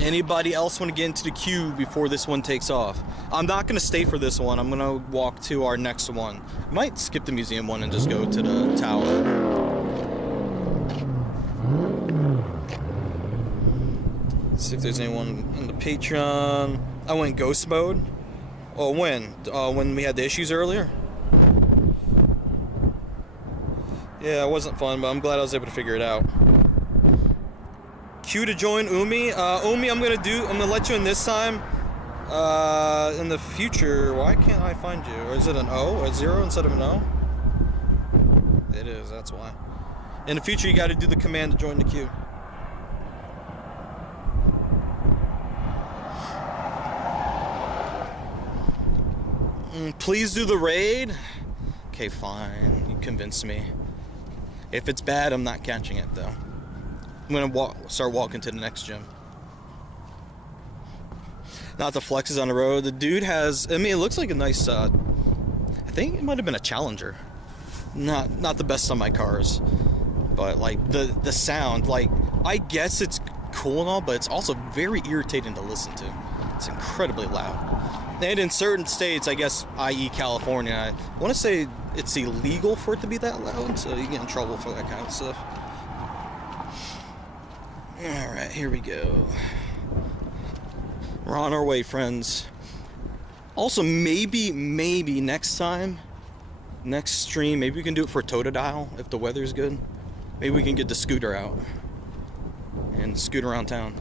Anybody else want to get into the queue before this one takes off? I'm not going to stay for this one. I'm going to walk to our next one. Might skip the museum one and just go to the tower. See if there's anyone in the Patreon. I went ghost mode. Oh, when? When we had the issues earlier? Yeah, it wasn't fun, but I'm glad I was able to figure it out. Queue to join Umi. Umi, I'm gonna let you in this time. In the future, why can't I find you? Or is it an O? A 0 instead of an O? It is, that's why. In the future, you gotta do the command to join the queue. Please do the raid. Okay, fine. You convinced me. If it's bad, I'm not catching it though. I'm gonna start walking to the next gym. Not the flexes on the road. The dude has, I mean, it looks like a nice, I think it might have been a Challenger. Not the best on my cars. But like the sound, like, I guess it's cool and all, but it's also very irritating to listen to. It's incredibly loud. And in certain states, I guess, i.e. California, I want to say it's illegal for it to be that loud, so you get in trouble for that kind of stuff. Alright, here we go. We're on our way, friends. Also, maybe next time, next stream, maybe we can do it for Totodile if the weather's good. Maybe we can get the scooter out and scoot around town.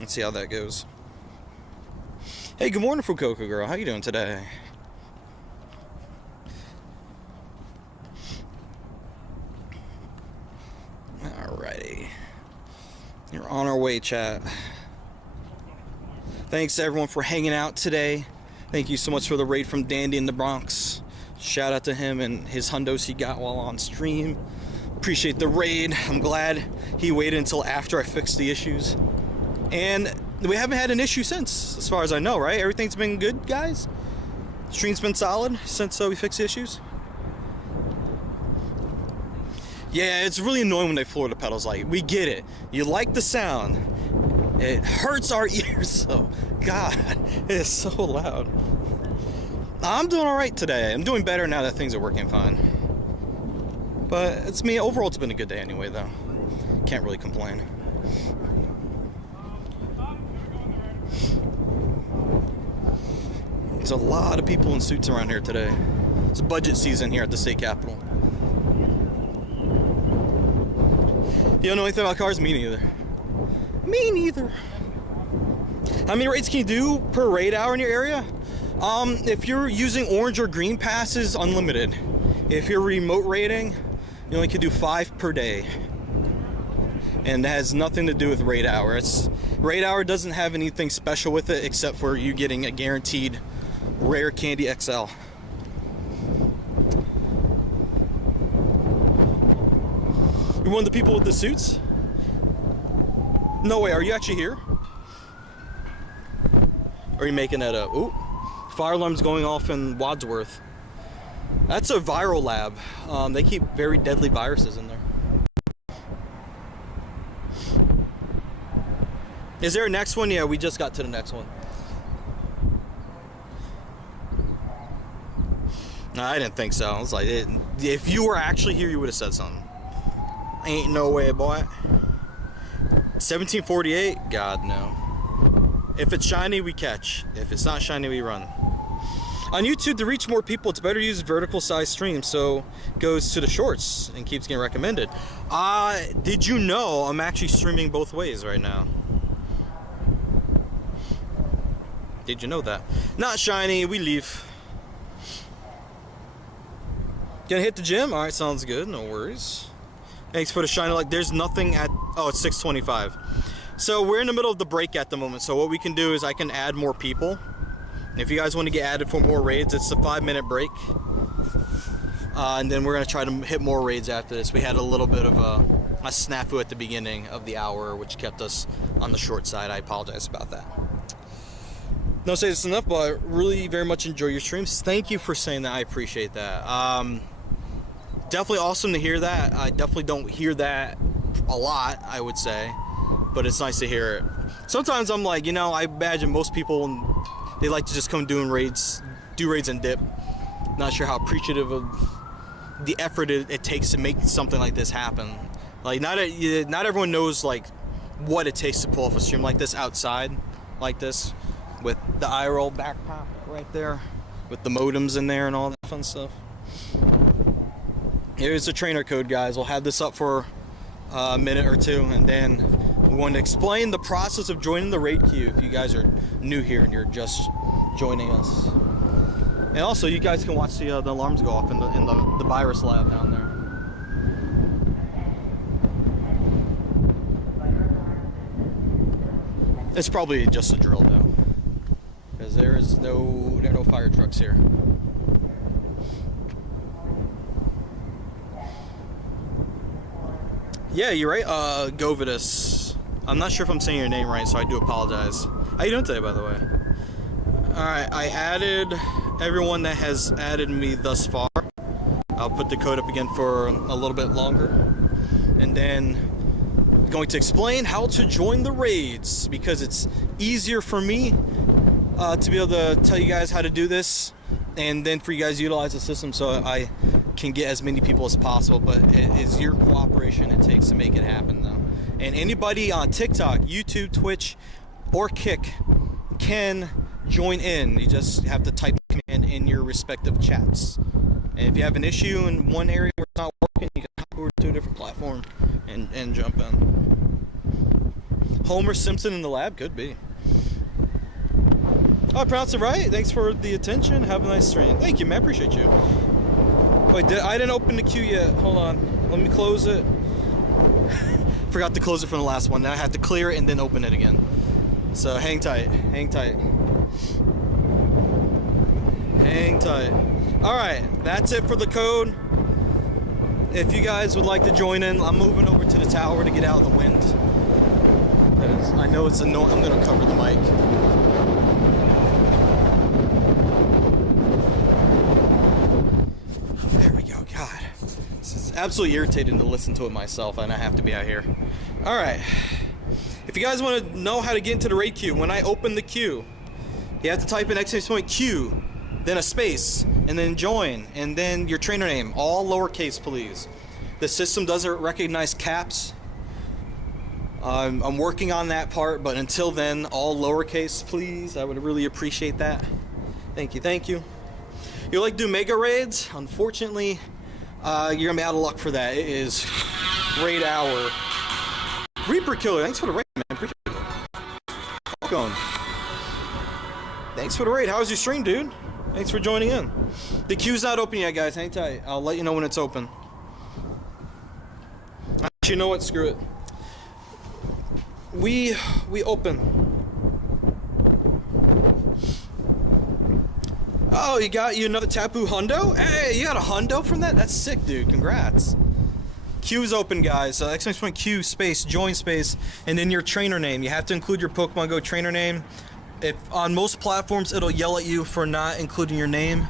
Let's see how that goes. Hey, good morning, Fukuoka girl. How you doing today? Alrighty. You're on our way, chat. Thanks to everyone for hanging out today. Thank you so much for the raid from Dandy in the Bronx. Shout out to him and his hundos he got while on stream. Appreciate the raid. I'm glad he waited until after I fixed the issues. And we haven't had an issue since, as far as I know, right? Everything's been good, guys? Stream's been solid since we fixed the issues? Yeah, it's really annoying when they floor the pedals. Like, we get it. You like the sound. It hurts our ears, so God, it is so loud. I'm doing all right today. I'm doing better now that things are working fine. But it's me. Overall, it's been a good day anyway, though. Can't really complain. There's a lot of people in suits around here today. It's budget season here at the state capitol. You don't know anything about cars? Me neither. Me neither. How many raids can you do per raid hour in your area? If you're using orange or green passes, unlimited. If you're remote raiding, you only can do 5 per day. And that has nothing to do with raid hour. Raid hour doesn't have anything special with it except for you getting a guaranteed rare candy XL. You're one of the people with the suits? No way, are you actually here? Or are you making that up? Ooh, fire alarm's going off in Wadsworth. That's a viral lab. They keep very deadly viruses in there. Is there a next one? Yeah, we just got to the next one. No, I didn't think so. I was like, if you were actually here, you would have said something. Ain't no way, boy. 1748? God, no. If it's shiny, we catch. If it's not shiny, we run. On YouTube, to reach more people, it's better to use vertical size streams, so it goes to the shorts and keeps getting recommended. Did you know I'm actually streaming both ways right now? Did you know that? Not shiny, we leave. Gonna hit the gym? Alright, sounds good, no worries. Thanks for the shiny light. There's nothing at, oh, it's 6:25. So we're in the middle of the break at the moment, so what we can do is I can add more people. If you guys want to get added for more raids, it's a 5-minute break. And then we're gonna try to hit more raids after this. We had a little bit of a snafu at the beginning of the hour, which kept us on the short side. I apologize about that. Don't say this enough, but I really very much enjoy your streams. Thank you for saying that. I appreciate that. definitely awesome to hear that. I definitely don't hear that a lot, I would say, but it's nice to hear it. Sometimes I'm like, you know, I imagine most people, they like to just come do raids and dip. Not sure how appreciative of the effort it takes to make something like this happen. Like, not everyone knows like what it takes to pull off a stream like this outside, like this, with the iRoll back pocket right there, with the modems in there and all that fun stuff. Here's the trainer code, guys. We'll have this up for a minute or two, and then we want to explain the process of joining the raid queue if you guys are new here and you're just joining us. And also, you guys can watch the alarms go off in the virus lab down there. It's probably just a drill though, because there are no fire trucks here. Yeah, you're right. Govidus. I'm not sure if I'm saying your name right, so I do apologize. How you doing today, by the way? Alright, I added everyone that has added me thus far. I'll put the code up again for a little bit longer. And then going to explain how to join the raids, because it's easier for me to be able to tell you guys how to do this, and then for you guys to utilize the system so I can get as many people as possible. But it is your cooperation it takes to make it happen, though. And anybody on TikTok, YouTube, Twitch, or Kick can join in. You just have to type the command in your respective chats. And if you have an issue in one area where it's not working, you can hop over to a different platform and jump in. Homer Simpson in the lab? Could be. Oh, I pronounced it right. Thanks for the attention. Have a nice stream. Thank you, man. Appreciate you. Wait, I didn't open the queue yet. Hold on. Let me close it. Forgot to close it from the last one. Now I have to clear it and then open it again. So hang tight. Hang tight. Hang tight. Alright, that's it for the code. If you guys would like to join in, I'm moving over to the tower to get out of the wind. Because I know it's annoying. I'm going to cover the mic. There we go. God. This is absolutely irritating to listen to it myself, and I have to be out here. Alright. If you guys want to know how to get into the raid queue, when I open the queue, you have to type in !Q, then a space, and then join, and then your trainer name, all lowercase, please. The system doesn't recognize caps. I'm working on that part, but until then, all lowercase, please. I would really appreciate that. Thank you, thank you. You like to do mega raids? Unfortunately, you're gonna be out of luck for that. It is raid hour. Reaper Killer, thanks for the raid, man. Appreciate it. Welcome. Thanks for the raid. How was your stream, dude? Thanks for joining in. The queue's not open yet, guys. Hang tight. I'll let you know when it's open. Actually, you know what? Screw it. We open. Oh, you got another Tapu hundo? Hey, you got a hundo from that? That's sick, dude. Congrats. Queue's open, guys. !Q space join space, and then your trainer name. You have to include your Pokemon Go trainer name. If on most platforms it'll yell at you for not including your name.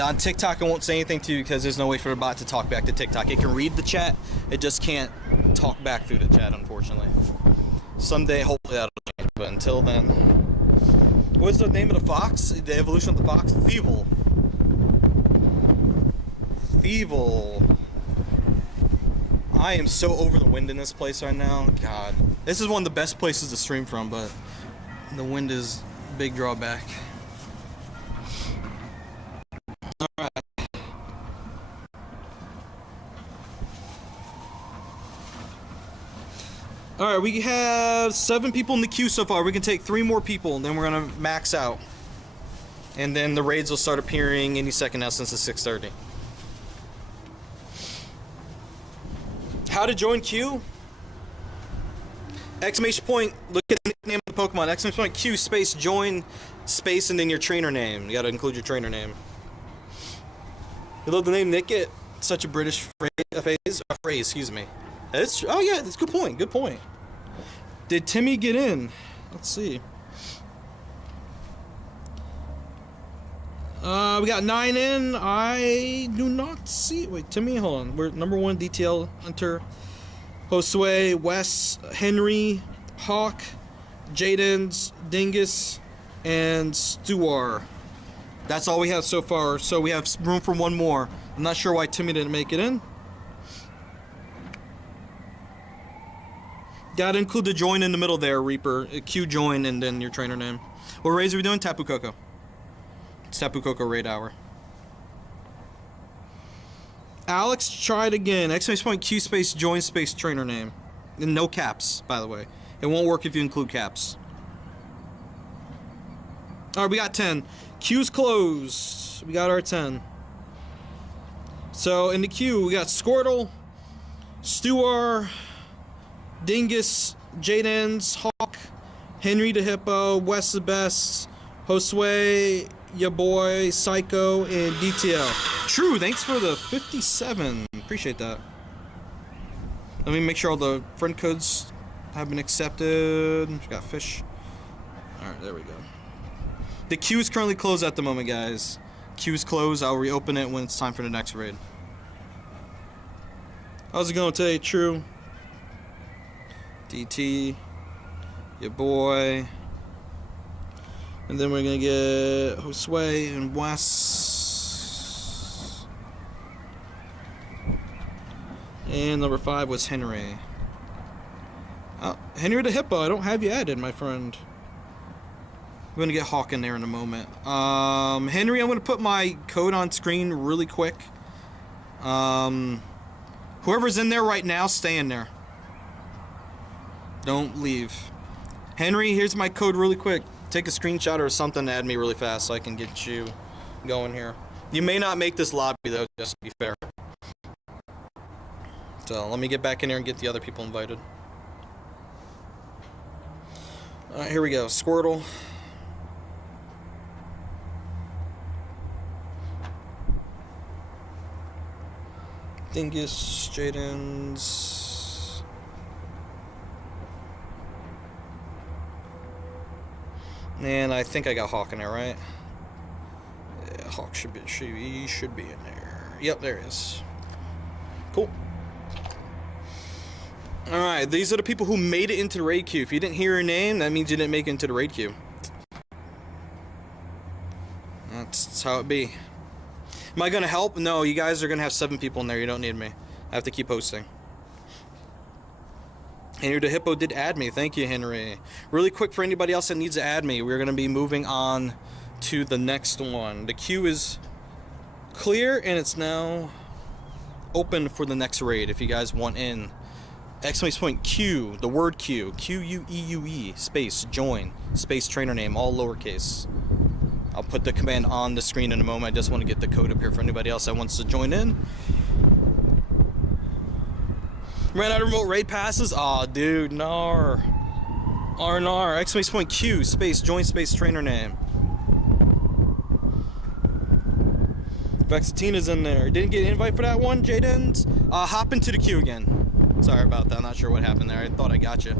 On TikTok, it won't say anything to you because there's no way for the bot to talk back to TikTok. It can read the chat, it just can't talk back through the chat, unfortunately. Someday, hopefully that'll change, but until then. What's the name of the fox? The evolution of the fox? Thievel. Thievel. I am so over the wind in this place right now. God. This is one of the best places to stream from, but the wind is a big drawback. Alright. Alright, we have 7 people in the queue so far. We can take 3 more people, and then we're gonna max out. And then the raids will start appearing any second now since it's 6:30. How to join queue? Exclamation point, look at the name of the Pokemon. Exclamation point Q space join space and then your trainer name. You gotta include your trainer name. You love the name Nickit? Such a British phrase, excuse me. It's, oh yeah, that's a good point, good point. Did Timmy get in? Let's see. We got 9 in. I do not see. Wait, Timmy, hold on. We're number 1 DTL Hunter, Josue, Wes, Henry, Hawk, Jaden's, Dingus, and Stuar. That's all we have so far. So we have room for 1 more. I'm not sure why Timmy didn't make it in. Gotta include the join in the middle there, Reaper. Q join and then your trainer name. What raids are we doing? Tapu Koko. It's Tapu Koko raid hour. Alex tried again. Exclamation point Q space join space trainer name. And no caps, by the way. It won't work if you include caps. Alright, we got 10. Q's closed. We got our 10. So in the queue, we got Squirtle, Stuar, Dingus, Jaden's, Hawk, Henry the Hippo, Wes the Best, Josue, ya boy, Psycho, and DTL. True, thanks for the 57. Appreciate that. Let me make sure all the friend codes have been accepted. We got fish. Alright, there we go. The queue is currently closed at the moment, guys. Queue is closed. I'll reopen it when it's time for the next raid. How's it going today? True. DT. Your boy. And then we're gonna get Josue and Wes. And number 5 was Henry. Henry the Hippo, I don't have you added, my friend. I'm gonna get Hawk in there in a moment. Henry, I'm gonna put my code on screen really quick. Whoever's in there right now, stay in there. Don't leave. Henry, here's my code really quick. Take a screenshot or something to add me really fast so I can get you going here. You may not make this lobby though, just to be fair. So let me get back in here and get the other people invited. Alright, here we go. Squirtle. Dingus, Jaden's. And I think I got Hawk in there, right? Yeah, Hawk should be in there. Yep, there he is. Cool. Alright, these are the people who made it into the raid queue. If you didn't hear your name, that means you didn't make it into the raid queue. That's how it be. Am I gonna help? No, you guys are gonna have 7 people in there. You don't need me. I have to keep hosting. Henry the Hippo did add me. Thank you, Henry. Really quick for anybody else that needs to add me, we're gonna be moving on to the next one. The queue is clear and it's now open for the next raid if you guys want in. Exclamation point Q, the word Q, Q-U-E-U-E, space, join, space trainer name, all lowercase. I'll put the command on the screen in a moment. I just want to get the code up here for anybody else that wants to join in. Ran out of remote raid passes? Aw, dude, nar. R&R, exclamation point Q, space, join, space, trainer name. Vexatina's in there. Didn't get an invite for that one, Jaden's? Hop into the queue again. Sorry about that. I'm not sure what happened there. I thought I got you.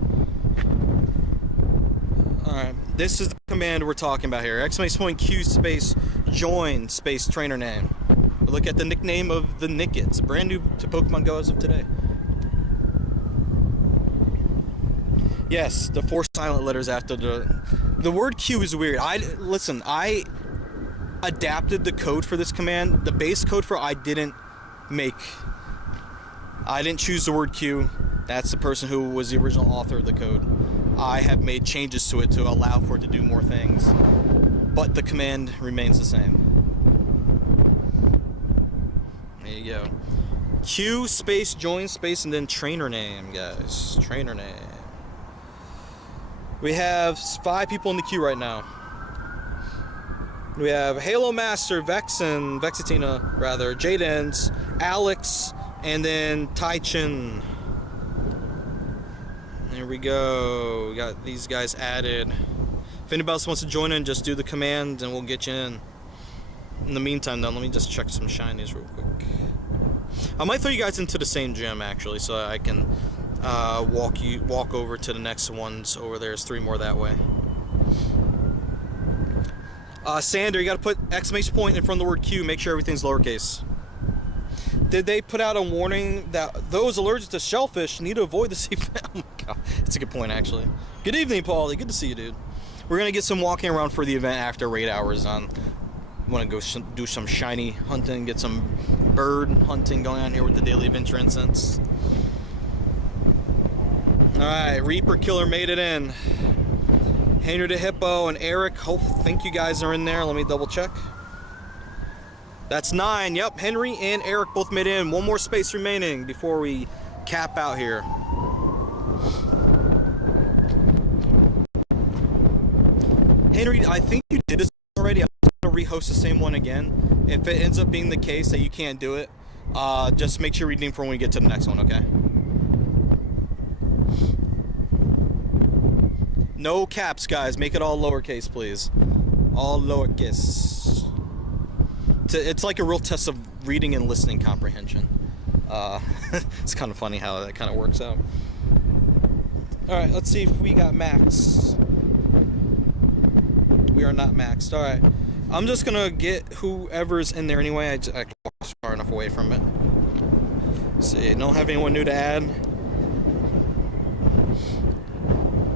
Alright, this is the command we're talking about here. Exclamation point Q space join space trainer name. Look at the nickname of the Nick. It's brand new to Pokemon Go as of today. Yes, the 4 silent letters after the word Q is weird. Listen, I adapted the code for this command. The base code for I didn't make. I didn't choose the word Q. That's the person who was the original author of the code. I have made changes to it to allow for it to do more things. But the command remains the same. There you go. Q space join space and then trainer name, guys. Trainer name. We have 5 people in the queue right now. We have Halo Master, Vexatina, rather, Jaden's, Alex, and then Taichin. There we go. We got these guys added. If anybody else wants to join in, just do the command and we'll get you in. In the meantime, though, let me just check some shinies real quick. I might throw you guys into the same gym, actually, so I can walk over to the next ones over there. There's 3 more that way. Sander, you got to put exclamation point in front of the word Q. Make sure everything's lowercase. Did they put out a warning that those allergic to shellfish need to avoid the sea? Oh my god, that's a good point actually. Good evening, Paulie. Good to see you, dude. We're gonna get some walking around for the event after raid hours on. Want to go do some shiny hunting, get some bird hunting going on here with the daily adventure incense. All right, Reaper Killer made it in. Henry the Hippo and Eric, think you guys are in there. Let me double check. That's 9. Yep, Henry and Eric both made in. One more space remaining before we cap out here. Henry, I think you did this already. I'm going to rehost the same one again. If it ends up being the case that you can't do it, just make sure you redeem for when we get to the next one, okay? No caps, guys. Make it all lowercase, please. All lowercase. It's like a real test of reading and listening comprehension. It's kind of funny how that kind of works out. Alright, let's see if we got maxed. We are not maxed. Alright. I'm just going to get whoever's in there anyway. I walked far enough away from it. Let's see, don't have anyone new to add.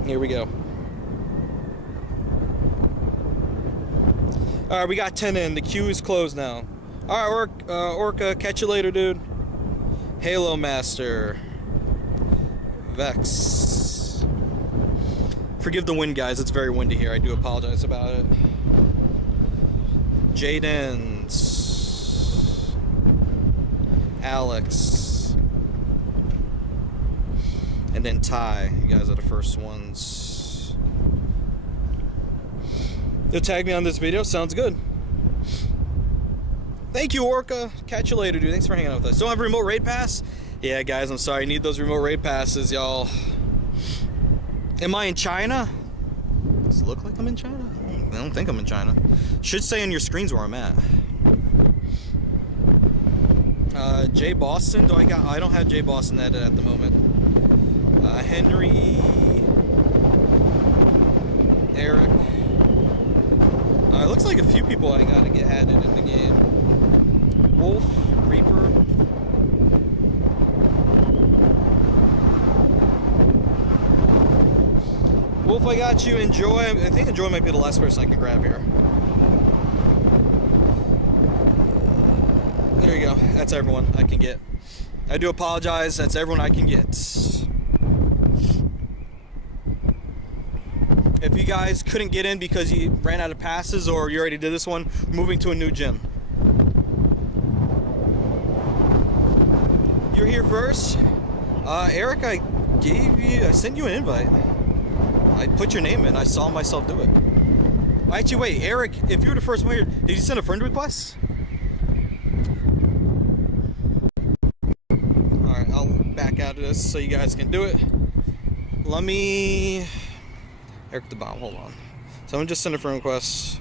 Here we go. Alright, we got 10 in. The queue is closed now. Alright, Orca, catch you later, dude. Halo Master. Vex. Forgive the wind, guys. It's very windy here. I do apologize about it. Jadens. Alex. And then Ty. You guys are the first ones. You'll tag me on this video. Sounds good. Thank you, Orca. Catch you later, dude. Thanks for hanging out with us. Don't have a remote raid pass? Yeah, guys, I'm sorry. I need those remote raid passes, y'all. Am I in China? Does it look like I'm in China? I don't think I'm in China. Should say on your screens where I'm at. Jay Boston. I don't have Jay Boston added at the moment. Henry. Eric. It looks like a few people I gotta get added in the game. Wolf, Reaper. Wolf, I got you. Enjoy. I think Enjoy might be the last person I can grab here. There you go. That's everyone I can get. I do apologize. That's everyone I can get. If you guys couldn't get in because you ran out of passes or you already did this one, moving to a new gym. You're here first. Eric, I sent you an invite. I put your name in. I saw myself do it. Actually, wait, Eric, if you were the first one here, did you send a friend request? Alright, I'll back out of this so you guys can do it. Let me... Eric the Bomb, hold on. Someone just sent a friend request.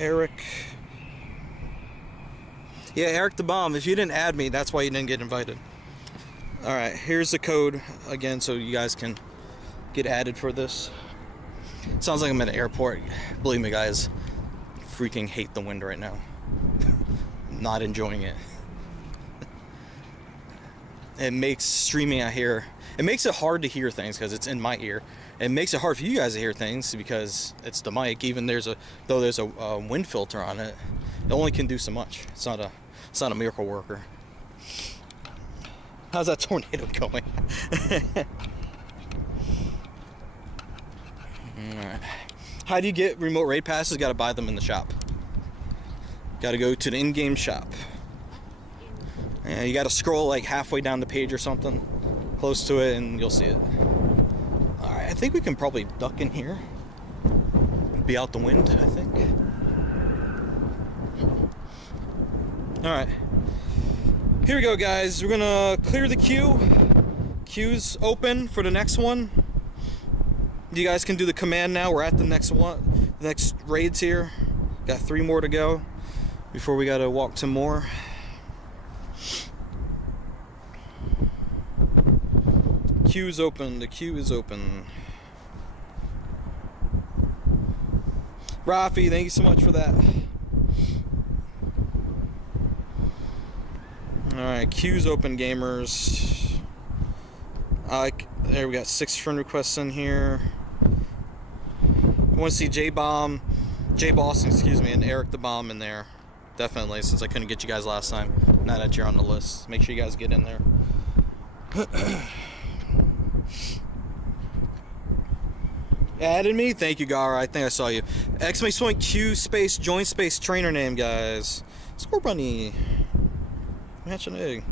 Eric. Yeah, Eric the Bomb. If you didn't add me, that's why you didn't get invited. Alright, here's the code again so you guys can get added for this. Sounds like I'm at an airport. Believe me, guys. Freaking hate the wind right now. Not enjoying it. It makes streaming out here. It makes it hard to hear things because it's in my ear. It makes it hard for you guys to hear things because it's the mic. Even though there's a wind filter on it, it only can do so much. It's not a miracle worker. How's that tornado going? Alright. How do you get remote raid passes? Got to buy them in the shop. Got to go to the in-game shop. Yeah, you got to scroll like halfway down the page or something, close to it, and you'll see it. Alright, I think we can probably duck in here. Be out the wind, I think. Alright. Here we go, guys. We're gonna clear the queue. Queue's open for the next one. You guys can do the command now. We're at the next one. The next raids here. Got 3 more to go before we gotta walk to more. Queue's open. The queue is open. Rafi, thank you so much for that. Alright, queue's open, gamers. There we got 6 friend requests in here. I want to see J Boston, and Eric the Bomb in there. Definitely, since I couldn't get you guys last time. Now that you're on the list, make sure you guys get in there. Added me? Thank you, Gara. I think I saw you. ! Q space join space trainer name, guys. Score bunny. Hatch an egg.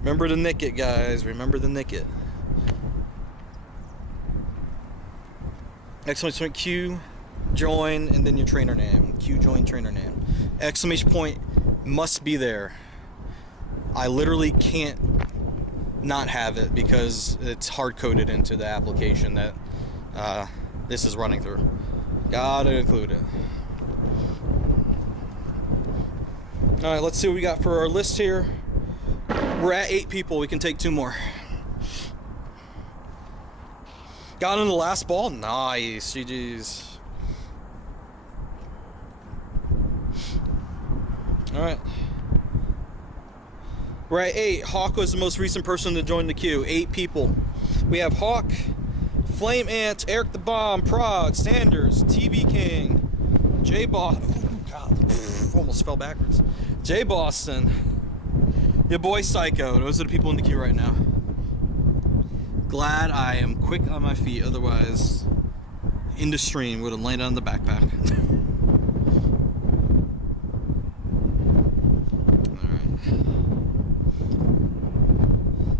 Remember to nick it, guys. Remember to nick it. ! Q join and then your trainer name. Q join trainer name. Exclamation point must be there. I literally can't not have it because it's hard coded into the application that this is running through. Gotta include it. Alright, let's see what we got for our list here. We're at 8 people, we can take 2 more. Got in the last ball? Nice, GG's. Alright. We're at 8. Hawk was the most recent person to join the queue. 8 people. We have Hawk, Flame Ant, Eric the Bomb, Prague, Sanders, TB King, J Boston. Oh, God. Almost fell backwards. J Boston. Your boy Psycho. Those are the people in the queue right now. Glad I am quick on my feet. Otherwise, in the stream would have landed on the backpack.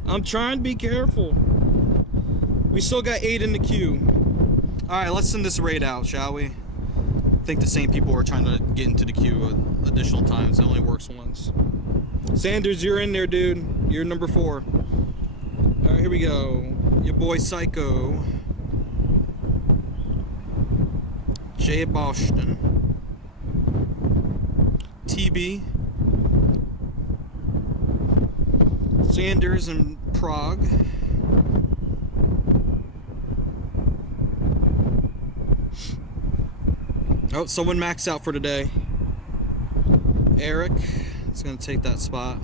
I'm trying to be careful. We still got 8 in the queue. Alright, let's send this raid out, shall we? I think the same people are trying to get into the queue additional times. It only works once. Sanders, you're in there, dude. You're number 4. Alright, here we go. Your boy Psycho. J Boston. TB. Sanders and Prague. Oh, someone maxed out for today. Eric is going to take that spot.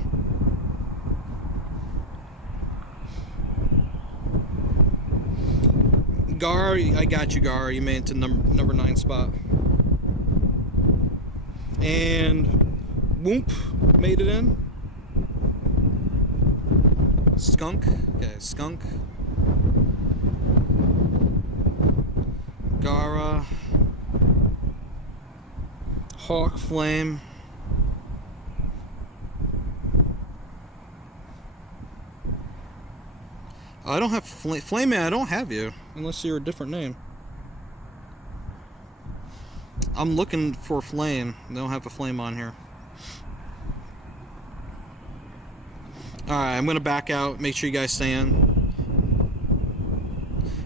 Gar, I got you, Gar. You made it to number 9 spot. And Whoop made it in. Skunk. Okay, Skunk. Gara. Hawk Flame. I don't have Flame Man, I don't have you. Unless you're a different name. I'm looking for Flame. They don't have a Flame on here. Alright, I'm gonna back out. Make sure you guys stay in.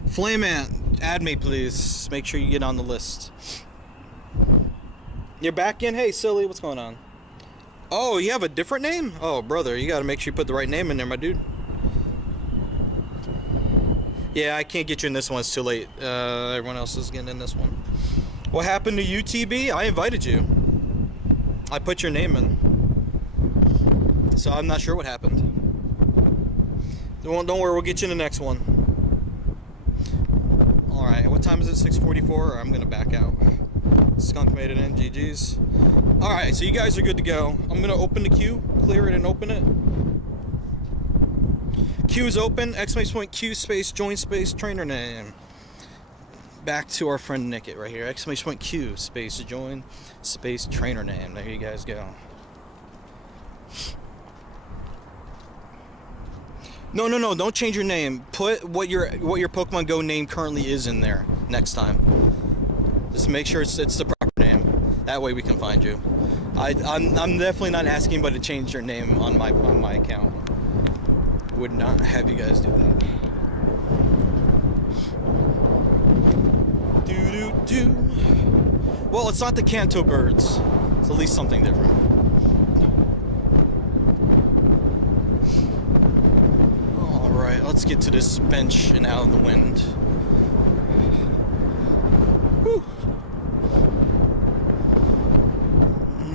Flame Man, add me please. Make sure you get on the list. You're back in? Hey silly, what's going on? Oh, you have a different name? Oh brother, you gotta make sure you put the right name in there, my dude. Yeah, I can't get you in this one, it's too late. Everyone else is getting in this one. What happened to you, TB? I invited you. I put your name in. So I'm not sure what happened. Don't worry, we'll get you in the next one. Alright, what time is it? 6:44? I'm gonna back out. Skunk made it in, GG's. Alright, so you guys are good to go. I'm gonna open the queue, clear it and open it. Queue is open, !Q space join space trainer name. Back to our friend Nickit right here. !Q space join space trainer name. There you guys go. No, don't change your name. Put what your Pokemon Go name currently is in there next time. Just make sure it's the proper name. That way we can find you. I'm definitely not asking anybody to change your name on my account. Would not have you guys do that. Well, it's not the Kanto birds. It's at least something different. Alright, let's get to this bench and out of the wind. Whew.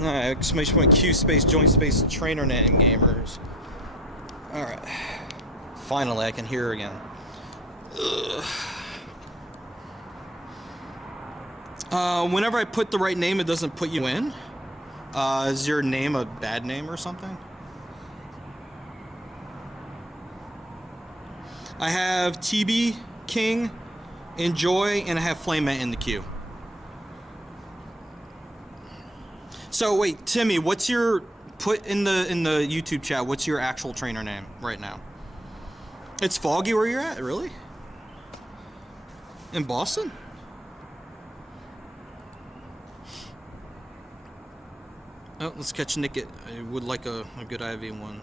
Exclamation point Q space joint space trainer name gamers. Alright. Finally, I can hear her again. Whenever I put the right name, it doesn't put you in. Is your name a bad name or something? I have TB King, Enjoy, and I have Flame in the queue. So wait, Timmy, what's your put in the YouTube chat? What's your actual trainer name right now? It's Foggy where you're at, really? In Boston? Oh, let's catch Nick. I would like a good IV one.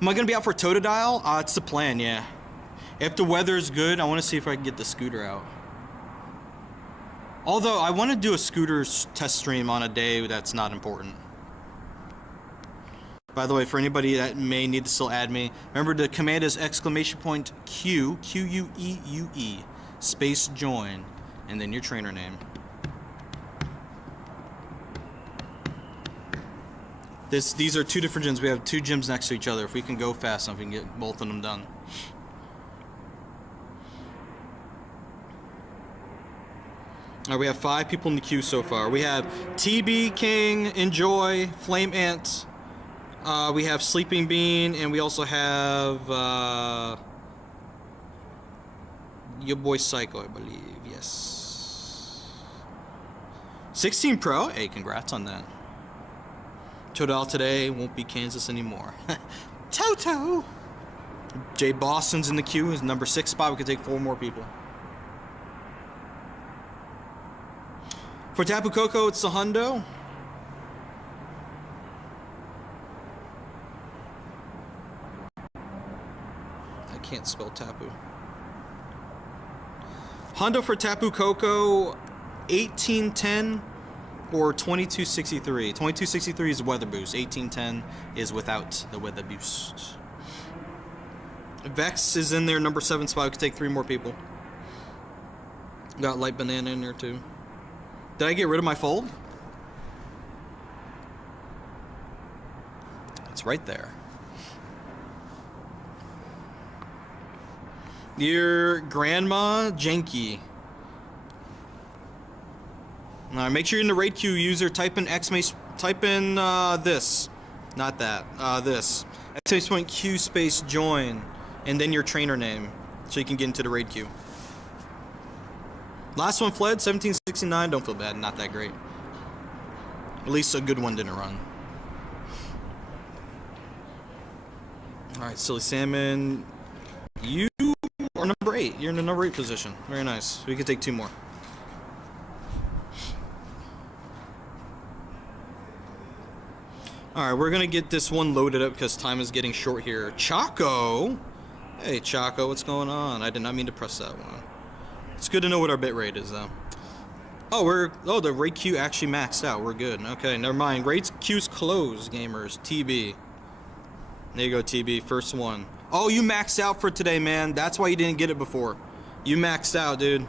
Am I gonna be out for Totodile? It's the plan, yeah. If the weather's good, I want to see if I can get the scooter out. Although, I want to do a scooter test stream on a day that's not important. By the way, for anybody that may need to still add me, remember the command is exclamation point Q, Q-U-E-U-E, space join, and then your trainer name. These are two different gyms. We have two gyms next to each other. If we can go fast enough, we can get both of them done. All right, we have 5 people in the queue so far. We have TB King, Enjoy, Flame Ant. We have Sleeping Bean, and we also have your boy Psycho, I believe. Yes. 16 Pro. Hey, congrats on that. Totodile today won't be Kansas anymore. Toto. Jay Boston's in the queue. His number 6 spot. We could take 4 more people. For Tapu Koko, it's the Hundo. I can't spell Tapu. Hundo for Tapu Koko, 1810 or 2263. 2263 is weather boost. 1810 is without the weather boost. Vex is in there, number 7 spot. We could take 3 more people. Got Light Banana in there too. Did I get rid of my fold? It's right there. Your grandma Janky. Alright, make sure you're in the raid queue, user. Type in this. Not that. This. Exclamation point Q space join. And then your trainer name. So you can get into the raid queue. Last one fled, 1769. Don't feel bad, not that great. At least a good one didn't run. Alright, Silly Salmon. You are number 8. You're in the number 8 position. Very nice. We can take 2 more. Alright, we're gonna get this one loaded up because time is getting short here. Choco! Hey, Choco, what's going on? I did not mean to press that one. It's good to know what our bit rate is, though. Oh, the raid queue actually maxed out. We're good. Okay, never mind. Raid queue's closed, gamers. TB. There you go, TB. First one. Oh, you maxed out for today, man. That's why you didn't get it before. You maxed out, dude.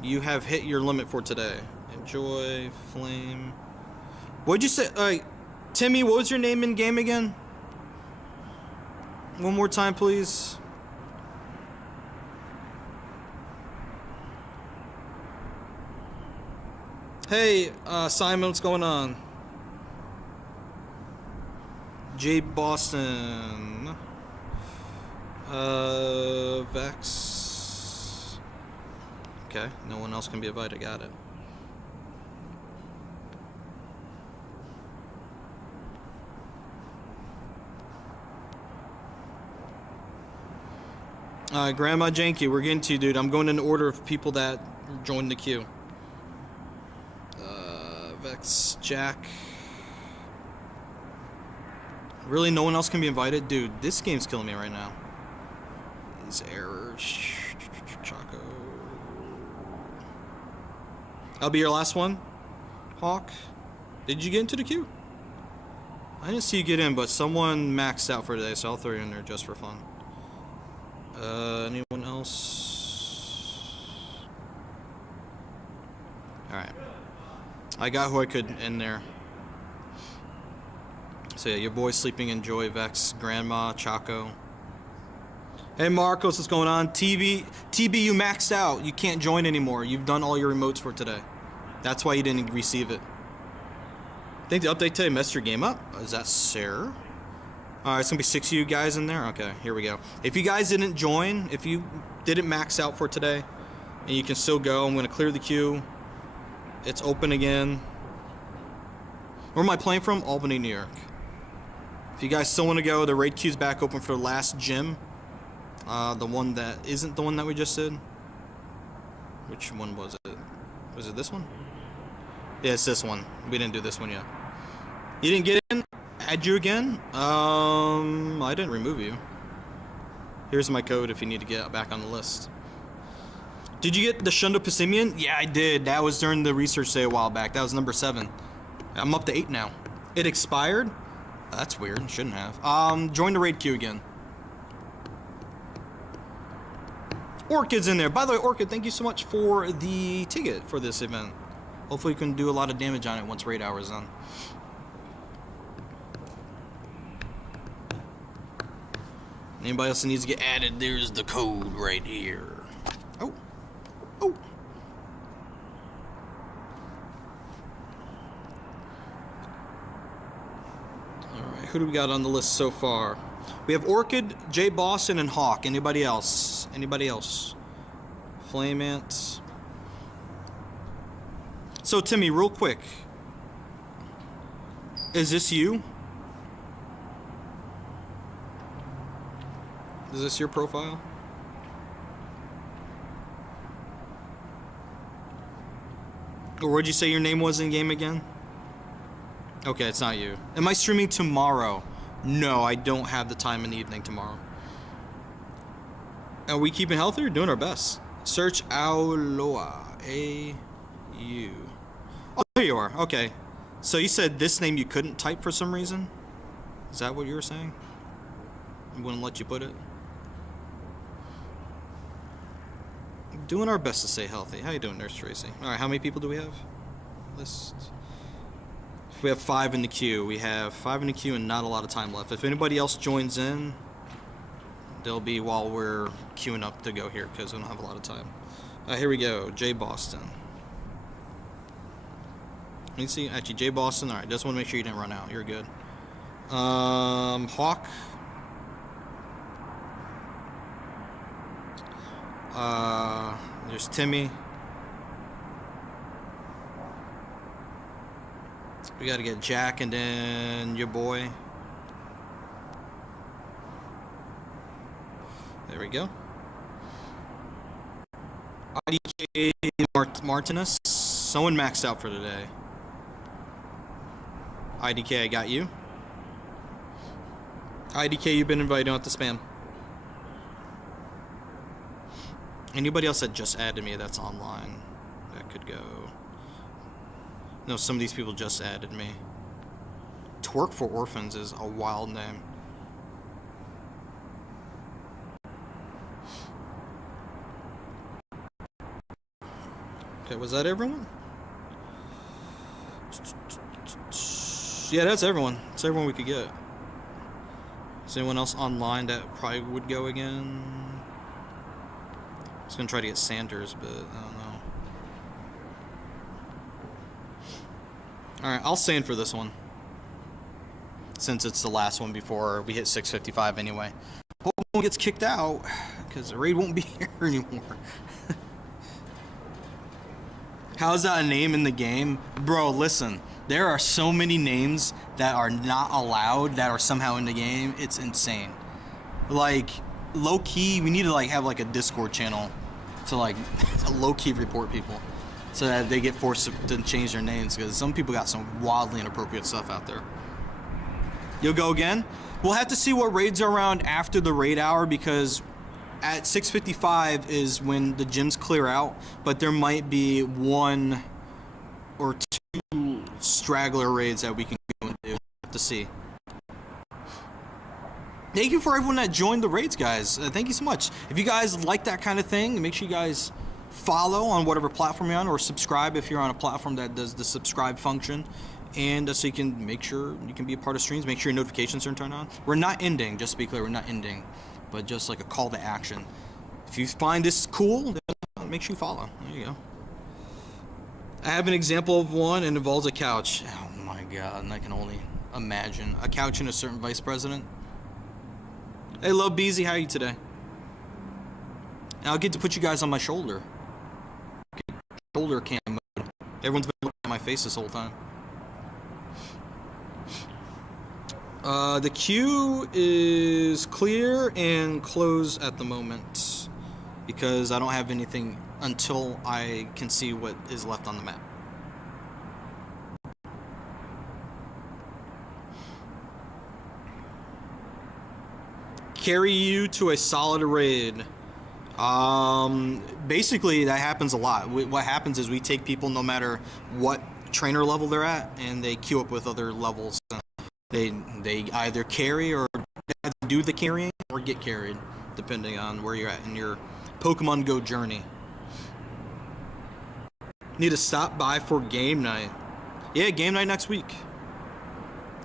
You have hit your limit for today. Enjoy, Flame. What'd you say? Timmy, what was your name in game again? One more time, please. Hey, Simon, what's going on? J Boston. Vex. Okay, no one else can be invited. Got it. Grandma Janky, we're getting to you, dude. I'm going in order of people that joined the queue. Vex, Jack. Really, no one else can be invited? Dude, this game's killing me right now. These errors. Choco. I'll be your last one. Hawk. Did you get into the queue? I didn't see you get in, but someone maxed out for today, so I'll throw you in there just for fun. Anyone else? Alright. I got who I could in there. So yeah, your boy's sleeping. Enjoy, Vex, Grandma, Chaco. Hey Marcos, what's going on? TB, you maxed out. You can't join anymore. You've done all your emotes for today. That's why you didn't receive it. I think the update today messed your game up. Is that Sarah? Alright, it's gonna be 6 of you guys in there. Okay, here we go. If you guys didn't join, if you didn't max out for today, and you can still go, I'm gonna clear the queue. It's open again. Where am I playing from? Albany, New York. If you guys still want to go, the raid queue's back open for the last gym. The one that isn't the one that we just did. Which one was it? Was it this one? Yeah, it's this one. We didn't do this one yet. You didn't get in? Add you again? I didn't remove you. Here's my code if you need to get back on the list. Did you get the Shundo Passimian? Yeah, I did. That was during the research day a while back. That was number 7. I'm up to 8 now. It expired? That's weird. Shouldn't have. Join the raid queue again. Orchid's in there. By the way, Orchid, thank you so much for the ticket for this event. Hopefully you can do a lot of damage on it once raid hour is done. Anybody else that needs to get added, there's the code right here. Oh. Oh. Alright, who do we got on the list so far? We have Orchid, Jay Boston, and Hawk. Anybody else? Anybody else? Flame Ants. So, Timmy, real quick. Is this you? Is this your profile? Or what'd you say your name was in game again? Okay, it's not you. Am I streaming tomorrow? No, I don't have the time in the evening tomorrow. Are we keeping healthy? We're doing our best. Search Auloa. A-U. Oh, there you are. Okay. So you said this name you couldn't type for some reason? Is that what you were saying? I wouldn't let you put it? Doing our best to stay healthy. How you doing, Nurse Tracy? Alright, how many people do we have? List. If we have 5 in the queue. We have 5 in the queue and not a lot of time left. If anybody else joins in, they'll be while we're queuing up to go here because we don't have a lot of time. Here we go. Jay Boston. Let me see. Actually, Jay Boston. Alright, just want to make sure you didn't run out. You're good. Hawk. There's Timmy. We gotta get Jack and then your boy. There we go. IDK Martinez. Someone maxed out for today. IDK, I got you. IDK, you've been invited, don't have to spam. Anybody else that just added me that's online that could go? No, some of these people just added me. Twerk for Orphans is a wild name. Okay, was that everyone? Yeah, that's everyone. That's everyone we could get. Is anyone else online that probably would go again? I was gonna try to get Sanders, but I don't know. Alright, I'll stand for this one. Since it's the last one before we hit 6:55 anyway. Hope no one gets kicked out, because the raid won't be here anymore. How's that a name in the game? Bro, listen. There are so many names that are not allowed that are somehow in the game. It's insane. Like, low-key, we need to like have like a Discord channel to like low-key report people so that they get forced to change their names, because some people got some wildly inappropriate stuff out there. You'll go again? We'll have to see what raids are around after the raid hour, because at 6:55 is when the gyms clear out, but there might be 1 or 2 straggler raids that we can go and do. We'll have to see. Thank you for everyone that joined the raids, guys. Thank you so much. If you guys like that kind of thing, make sure you guys follow on whatever platform you're on, or subscribe if you're on a platform that does the subscribe function. And so you can make sure you can be a part of streams, make sure your notifications are turned on. We're not ending, just to be clear, we're not ending, but just like a call to action. If you find this cool, then make sure you follow. There you go. I have an example of one, and it involves a couch. Oh my god, and I can only imagine. A couch and a certain vice president. Hey, Love Beezy, how are you today? And I'll get to put you guys on my shoulder. Shoulder cam mode. Everyone's been looking at my face this whole time. The queue is clear and closed at the moment because I don't have anything until I can see what is left on the map. Carry you to a solid raid. Basically that happens a lot. What happens is we take people no matter what trainer level they're at, and they queue up with other levels. They either carry or do the carrying or get carried, depending on where you're at in your Pokemon Go journey. Need to stop by for game night. Yeah, game night next week.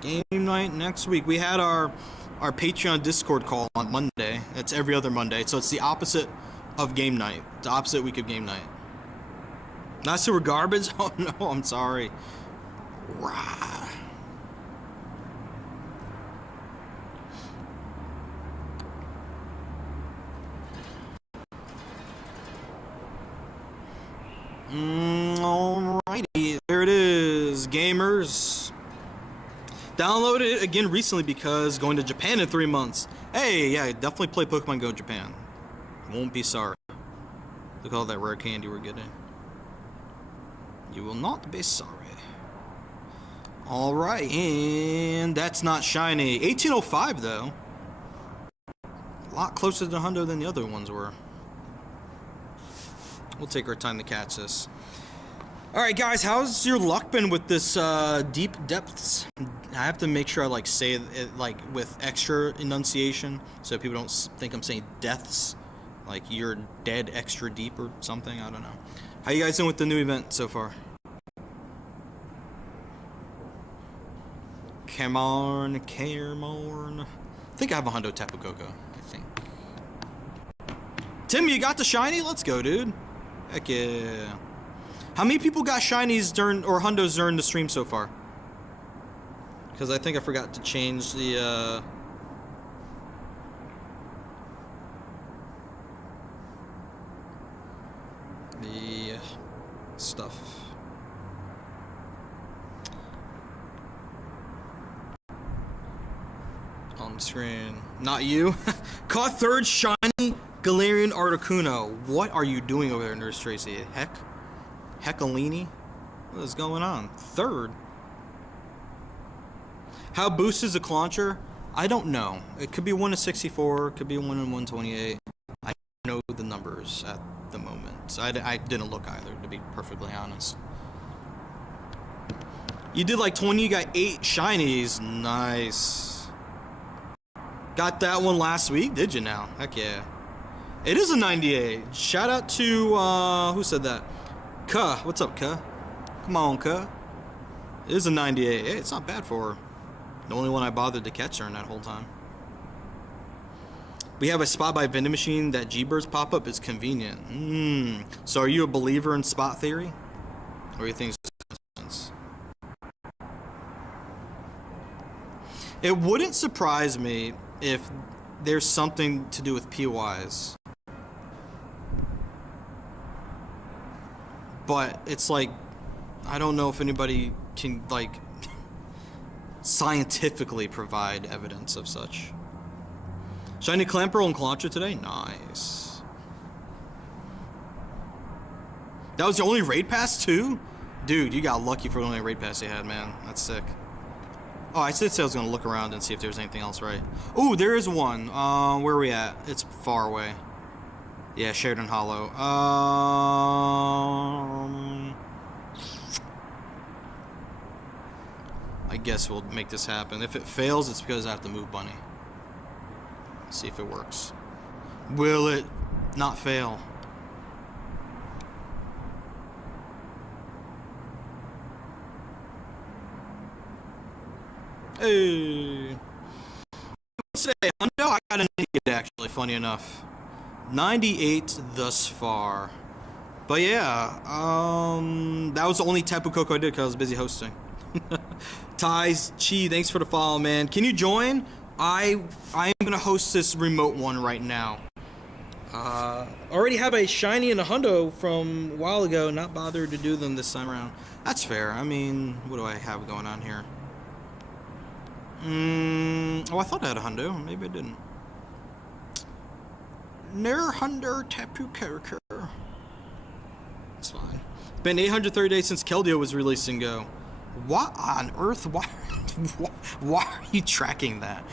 Game night next week. We had our Patreon Discord call on Monday. It's every other Monday, so it's the opposite of game night. The opposite week of game night. Not sewer garbage? Oh no, I'm sorry. Rah. Alrighty, there it is, gamers. Downloaded it again recently because going to Japan in 3 months. Hey, yeah, definitely play Pokemon Go Japan. Won't be sorry. Look at all that rare candy we're getting. You will not be sorry. Alright, and that's not shiny. 1805 though. A lot closer to Hundo than the other ones were. We'll take our time to catch this. Alright guys, how's your luck been with this deep depths? I have to make sure I say it like with extra enunciation so people don't think I'm saying deaths. Like you're dead extra deep or something, I don't know. How you guys doing with the new event so far? Come on. I think I have a Hundo Tapu Koko, I think. Tim, you got the shiny? Let's go, dude. Heck yeah. How many people got shinies during, or Hundos during the stream so far? Because I think I forgot to change the, stuff. On screen. Not you. Caught third shiny Galarian Articuno. What are you doing over there, Nurse Tracy? Heckalini? What is going on? Third? How boosted is the launcher? I don't know. It could be 1 to 64, it could be 1 in 128. I don't know the numbers at the moment. I didn't look either, to be perfectly honest. You did like 20, you got 8 shinies. Nice. Got that one last week, did you now? Heck yeah. It is a 98. Shout out to, who said that? Kuh. What's up, Kuh? Come on, Kuh. It is a 98. Hey, it's not bad for her. The only one I bothered to catch her in that whole time. We have a spot by vending machine that G-Birds pop up. It's convenient. So are you a believer in spot theory? Or do you think it's nonsense? It wouldn't surprise me if there's something to do with POIs. But it's like, I don't know if anybody can scientifically provide evidence of such. Shiny Clamperl and Clancha today? Nice. That was your only raid pass too? Dude, you got lucky for the only raid pass you had, man. That's sick. Oh, I said I was gonna look around and see if there's anything else right. Ooh, there is one. Where are we at? It's far away. Yeah, Sheridan Hollow. I guess we'll make this happen. If it fails, it's because I have to move Bunny. See if it works. Will it not fail? Hey. Say, Hundo, I got a naked actually, funny enough. 98 thus far. But yeah, that was the only Tapu Koko I did because I was busy hosting. Ties, Chi, thanks for the follow, man. Can you join? I am gonna host this remote one right now. Already have a shiny and a hundo from a while ago. Not bothered to do them this time around. That's fair. I mean, what do I have going on here? Oh, I thought I had a hundo. Maybe I didn't. Ner hundo Tapu Koko. It's fine. It's been 830 days since Keldeo was released in Go. What on earth? Why are you tracking that?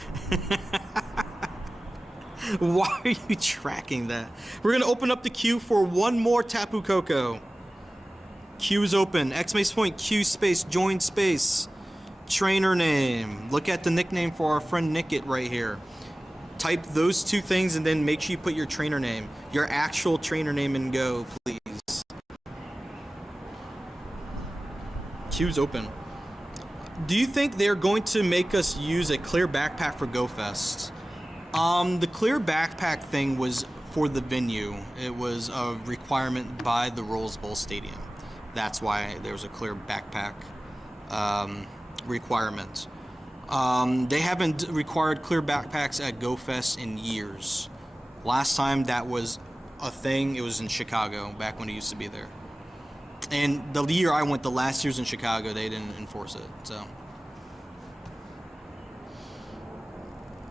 Why are you tracking that? We're gonna open up the queue for one more Tapu Koko. Queue is open. Exclamation point Q space join space. Trainer name. Look at the nickname for our friend Nickit right here. Type those two things and then make sure you put your trainer name. Your actual trainer name in Go, please. Queue's open. Do you think they're going to make us use a clear backpack for GoFest? The clear backpack thing was for the venue. It was a requirement by the Rose Bowl Stadium. That's why there was a clear backpack requirement. They haven't required clear backpacks at GoFest in years. Last time that was a thing, it was in Chicago, back when it used to be there. And the year I went, the last year's in Chicago, they didn't enforce it, so.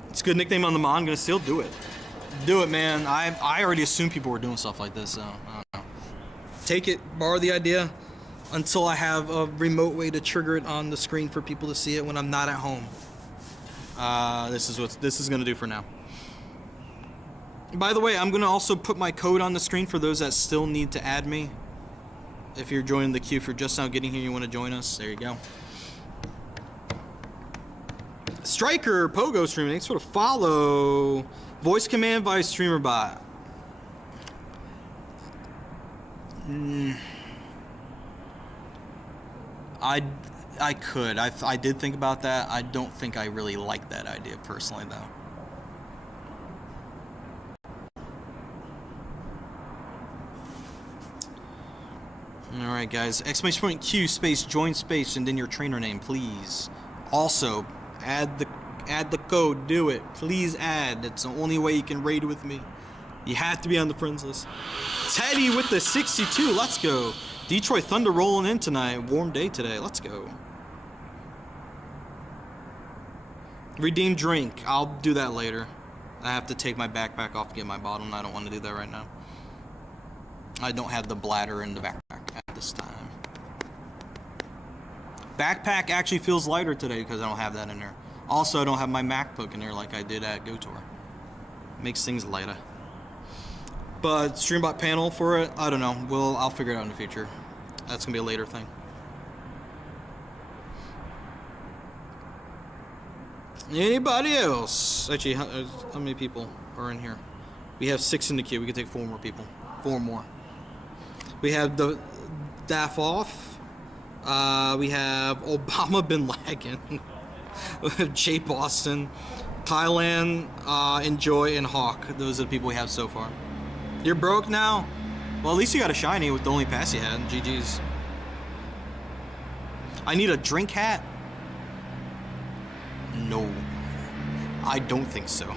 It's a good nickname on the mod. I'm gonna still do it. Do it, man. I already assumed people were doing stuff like this, so I don't know. Take it, borrow the idea, until I have a remote way to trigger it on the screen for people to see it when I'm not at home. This is what this is gonna do for now. By the way, I'm gonna also put my code on the screen for those that still need to add me. If you're joining the queue, if you're just now getting here, you want to join us, there you go. Striker, Pogo streaming, thanks for the follow. Voice command by streamer bot. I could. I did think about that. I don't think I really like that idea personally, though. Alright guys, exclamation point Q space join space and then your trainer name, please. Also, add the code, do it. Please add. It's the only way you can raid with me. You have to be on the friends list. Teddy with the 62, let's go. Detroit Thunder rolling in tonight. Warm day today, let's go. Redeem drink, I'll do that later. I have to take my backpack off to get my bottle and I don't want to do that right now. I don't have the bladder in the backpack at this time. Backpack actually feels lighter today because I don't have that in there. Also, I don't have my MacBook in there like I did at GoTour. Makes things lighter. But Streambot panel for it, I don't know. I'll figure it out in the future. That's gonna be a later thing. Anybody else? Actually, how many people are in here? We have 6 in the queue. We can take 4 more people. 4 more. We have the Daff off. We have Obama Bin Laden. Jay Boston. Thailand, Enjoy, and Hawk. Those are the people we have so far. You're broke now? Well, at least you got a shiny with the only pass you had. GG's. I need a drink hat? No. I don't think so.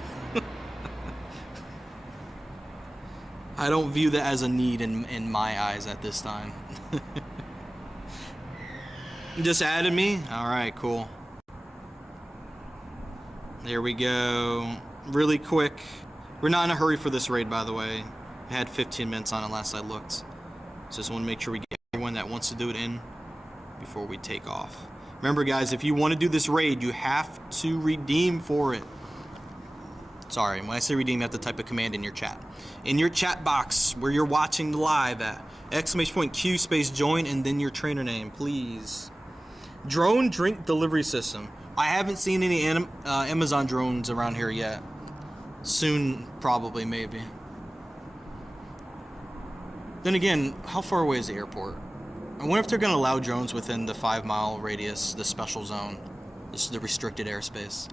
I don't view that as a need in my eyes at this time. You just added me? Alright, cool. There we go. Really quick. We're not in a hurry for this raid, by the way. I had 15 minutes on it last I looked. So just want to make sure we get everyone that wants to do it in before we take off. Remember, guys, if you want to do this raid, you have to redeem for it. Sorry, when I say redeem, you have to type a command in your chat. In your chat box where you're watching live at, exclamation point Q space join and then your trainer name, please. Drone drink delivery system. I haven't seen any Amazon drones around here yet. Soon, probably, maybe. Then again, how far away is the airport? I wonder if they're going to allow drones within the 5-mile radius, the special zone. This is the restricted airspace.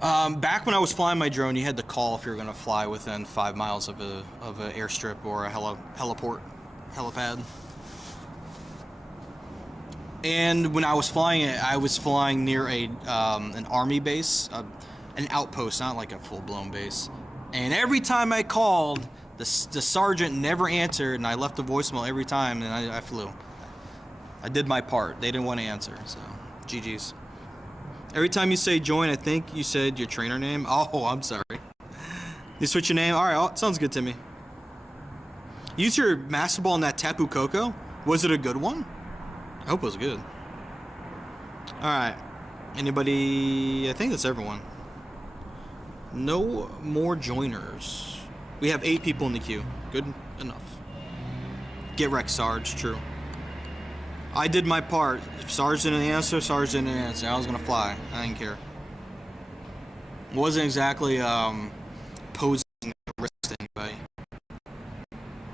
Back when I was flying my drone, you had to call if you were going to fly within 5 miles of an airstrip or a helipad. And when I was flying it, I was flying near an army base, an outpost, not like a full-blown base. And every time I called, the sergeant never answered, and I left a voicemail every time, and I flew. I did my part. They didn't want to answer, so GG's. Every time you say join, I think you said your trainer name. Oh, I'm sorry. You switch your name? All right, sounds good to me. Use your master ball in that Tapu Koko. Was it a good one? I hope it was good. All right. Anybody? I think that's everyone. No more joiners. We have 8 people in the queue. Good enough. Get wrecked, Sarge. True. I did my part. If Sarge didn't answer, Sarge didn't answer. I was gonna fly. I didn't care. It wasn't exactly posing a risk to anybody.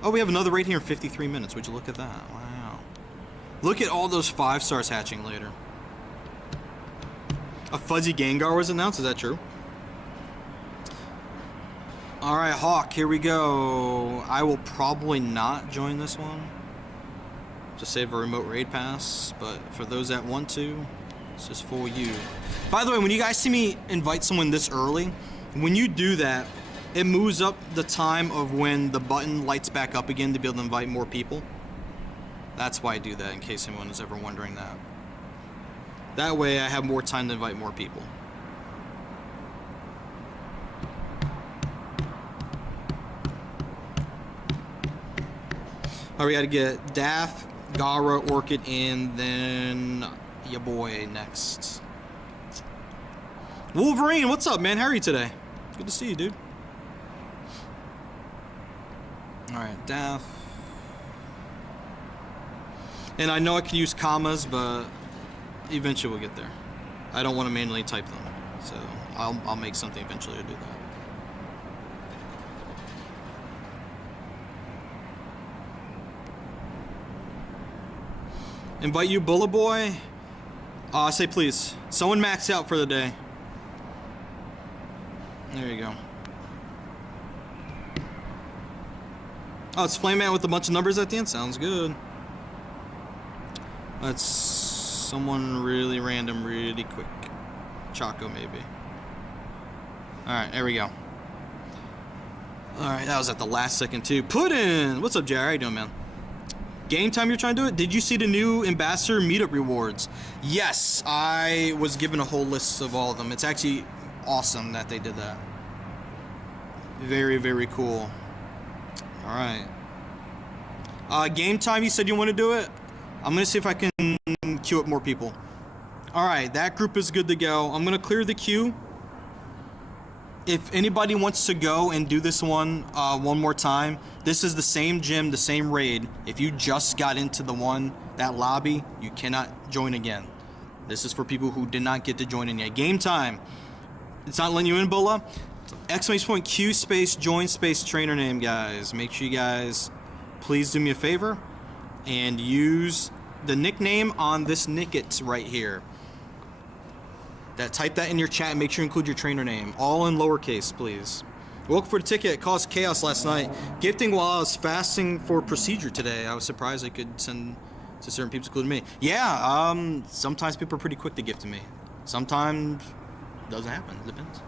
Oh, we have another raid here in 53 minutes. Would you look at that? Wow. Look at all those 5 stars hatching later. A fuzzy Gengar was announced. Is that true? All right, Hawk. Here we go. I will probably not join this one. To save a remote raid pass, but for those that want to, it's just for you. By the way, when you guys see me invite someone this early, when you do that, it moves up the time of when the button lights back up again to be able to invite more people. That's why I do that, in case anyone is ever wondering that. That way I have more time to invite more people. All right, we gotta get Daff, Gara, Orchid, and then your boy next. Wolverine, what's up, man? How are you today? Good to see you, dude. Alright, Daff. And I know I can use commas, but eventually we'll get there. I don't want to manually type them, so I'll make something eventually to do that. Invite you, Bullet Boy. Say please. Someone max out for the day. There you go. Oh, it's Flame Man with a bunch of numbers at the end. Sounds good. That's someone really random, really quick. Choco, maybe. Alright, there we go. Alright, that was at the last second, too. Puddin'! What's up, Jerry? How you doing, man? Game time you're trying to do it? Did you see the new Ambassador meetup rewards? Yes, I was given a whole list of all of them. It's actually awesome that they did that. Very, very cool. Alright. Game time, you said you want to do it? I'm going to see if I can queue up more people. Alright, that group is good to go. I'm going to clear the queue. If anybody wants to go and do this one more time, this is the same gym, the same raid. If you just got into that lobby, you cannot join again. This is for people who did not get to join in yet. Game time. It's not letting you in, Bulla. Exclamation point Q space join space trainer name, guys. Make sure you guys please do me a favor and use the nickname on this Nickit right here. Type that in your chat and make sure you include your trainer name. All in lowercase, please. Welcome for the ticket. It caused chaos last night. Gifting while I was fasting for procedure today. I was surprised I could send to certain people, including me. Yeah, sometimes people are pretty quick to gift to me. Sometimes it doesn't happen. It depends.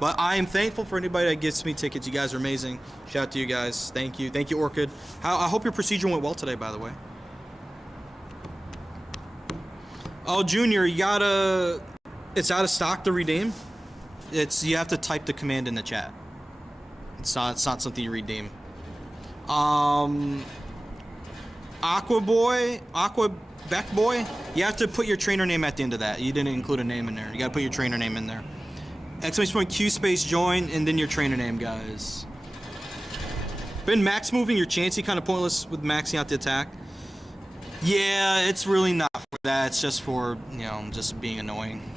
But I am thankful for anybody that gifts me tickets. You guys are amazing. Shout out to you guys. Thank you. Thank you, Orchid. I hope your procedure went well today, by the way. Oh, Junior, you gotta... It's out of stock to redeem. You have to type the command in the chat. It's not something you redeem. Aqua Beck Boy, you have to put your trainer name at the end of that. You didn't include a name in there. You gotta put your trainer name in there. Exclamation point Q space join and then your trainer name, guys. Been max moving your Chansey kind of pointless with maxing out the attack. Yeah, it's really not for that. It's just for, just being annoying.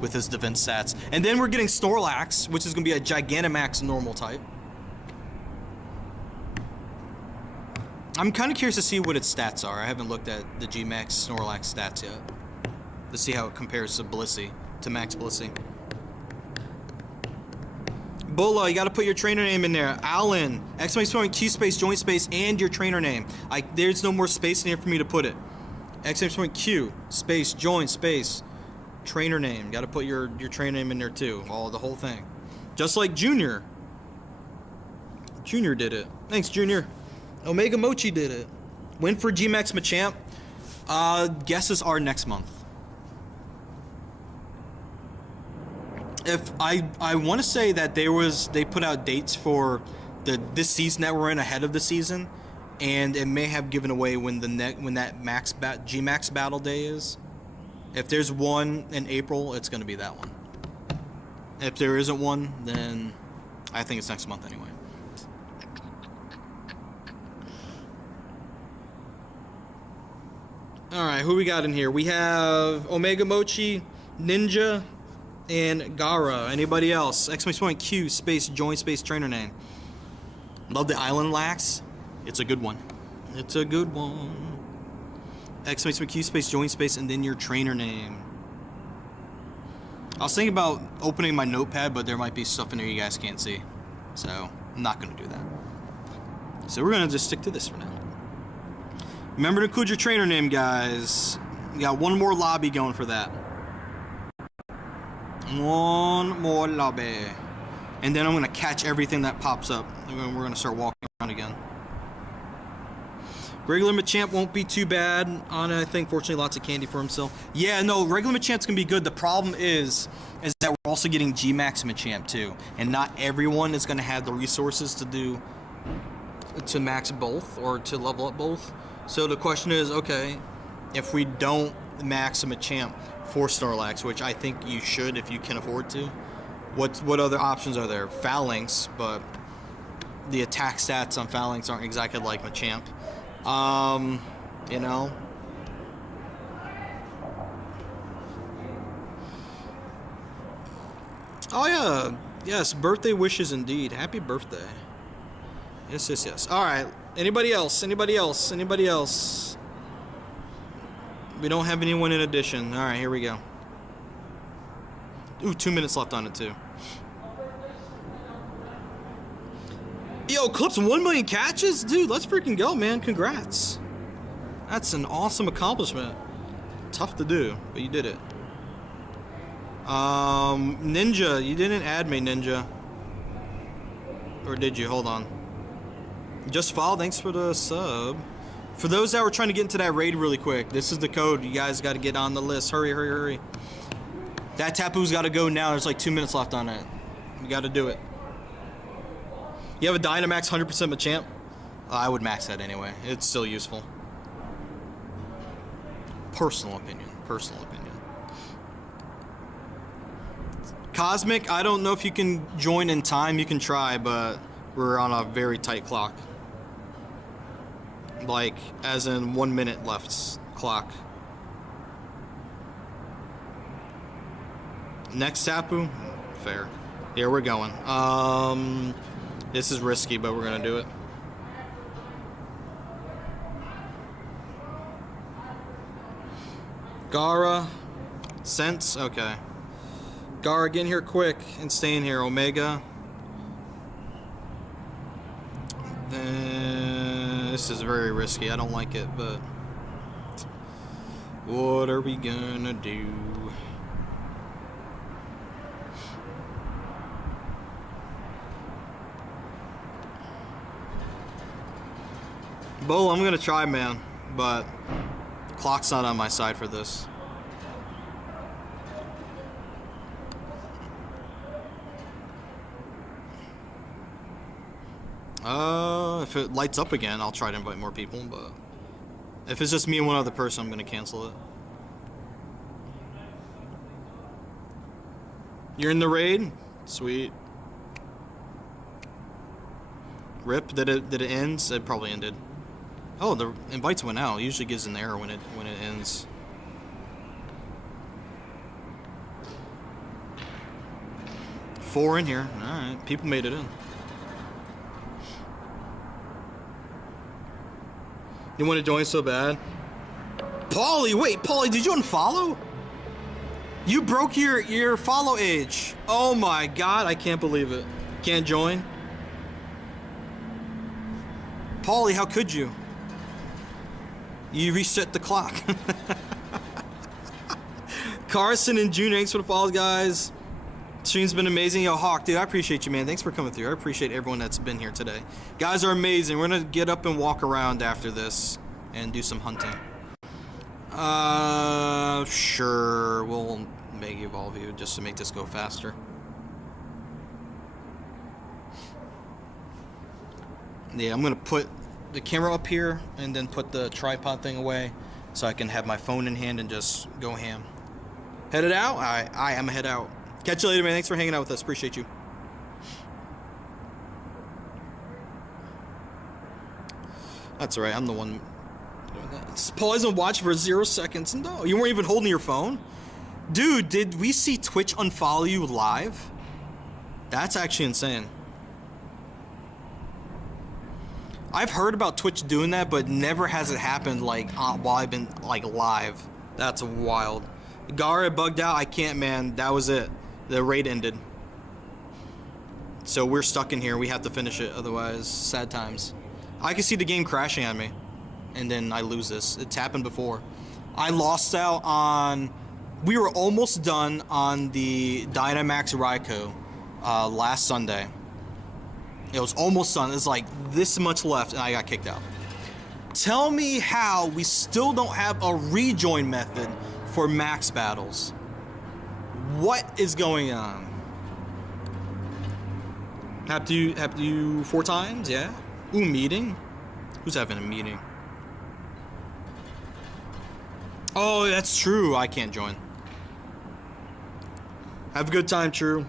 With his defense stats. And then we're getting Snorlax, which is going to be a Gigantamax normal type. I'm kind of curious to see what its stats are. I haven't looked at the G-Max Snorlax stats yet. to see how it compares to Blissey, to Max Blissey. Bola, you got to put your trainer name in there. Alan, exclamation point, Q space, joint space, and your trainer name. There's no more space in here for me to put it. Exclamation point, Q space, joint space, trainer name. Got to put your trainer name in there too. The whole thing. Just like Junior. Junior did it. Thanks, Junior. Omega Mochi did it. Win for G-Max Machamp. Guesses are next month. If I want to say that they put out dates for this season that we're in ahead of the season, and it may have given away when that G-Max battle day is. If there's one in April, it's going to be that one. If there isn't one, then I think it's next month anyway. Alright, who we got in here? We have Omega Mochi, Ninja, and Gara. Anybody else? Exclamation point Q space join space trainer name. Love the Island Lax. It's a good one. It's a good one. Exclamation point Q space join space and then your trainer name. I was thinking about opening my notepad, but there might be stuff in there you guys can't see. So I'm not gonna do that. So we're gonna just stick to this for now. Remember to include your trainer name, guys. You got one more lobby going for that. One more lobby. And then I'm going to catch everything that pops up. And we're going to start walking around again. Regular Machamp won't be too bad. Anna, I think, fortunately, lots of candy for himself. Yeah, no, regular Machamp's going to be good. The problem is that we're also getting G-Max Machamp, too. And not everyone is going to have the resources to max both or to level up both. So the question is, okay, if we don't max a Machamp for Snorlax, which I think you should if you can afford to, what other options are there? Phalanx, but the attack stats on Phalanx aren't exactly like Machamp. You know. Oh yeah, yes, birthday wishes indeed. Happy birthday. Yes, yes, yes. All right. Anybody else? Anybody else? Anybody else? We don't have anyone in addition. All right, here we go. Ooh, 2 minutes left on it too. Yo, Clips 1 million catches? Dude, let's freaking go, man. Congrats. That's an awesome accomplishment. Tough to do, but you did it. Ninja, you didn't add me, Ninja. Or did you? Hold on. Just follow, thanks for the sub. For those that were trying to get into that raid really quick, this is the code. You guys got to get on the list. Hurry, hurry, hurry. That Tapu's got to go now. There's like 2 minutes left on it. You got to do it. You have a Dynamax 100% Machamp? I would max that anyway. It's still useful. Personal opinion. Personal opinion. Cosmic, I don't know if you can join in time. You can try, but we're on a very tight clock. Like, as in 1 minute left clock. Next Tapu? Fair. Here we're going. This is risky, but we're gonna do it. Gara. Sense? Okay. Gara, get in here quick and stay in here. Omega. This is very risky. I don't like it, but what are we gonna do? Bo, I'm gonna try, man, but clock's not on my side for this. If it lights up again, I'll try to invite more people, but if it's just me and one other person, I'm gonna cancel it. You're in the raid? Sweet. RIP, did it end? It probably ended. Oh, the invites went out. It usually gives an error when it ends. Four in here. Alright, people made it in. You want to join so bad? Paulie, wait, Paulie, did you unfollow? You broke your follow age. Oh my god, I can't believe it. Can't join? Paulie, how could you? You reset the clock. Carson and June, thanks for the follows, guys. Stream's been amazing. Yo, Hawk, dude, I appreciate you, man. Thanks for coming through. I appreciate everyone that's been here today. Guys are amazing. We're gonna get up and walk around after this and do some hunting. Sure. We'll Mega Evolve you just to make this go faster. Yeah, I'm gonna put the camera up here and then put the tripod thing away so I can have my phone in hand and just go ham. Headed out? I am head out. Catch you later, man. Thanks for hanging out with us. Appreciate you. That's alright. I'm the one doing that. Paul hasn't watched for 0 seconds. No, you weren't even holding your phone? Dude, did we see Twitch unfollow you live? That's actually insane. I've heard about Twitch doing that, but never has it happened like while I've been like live. That's wild. Gara bugged out. I can't, man. That was it. The raid ended. So we're stuck in here. We have to finish it. Otherwise, sad times. I can see the game crashing on me. And then I lose this. It's happened before. I lost out on... We were almost done on the Dynamax Raikou last Sunday. It was almost done. It's like this much left, and I got kicked out. Tell me how we still don't have a rejoin method for max battles. What is going on? Have to do 4 times? Yeah. Ooh, meeting? Who's having a meeting? Oh, that's true. I can't join. Have a good time, True.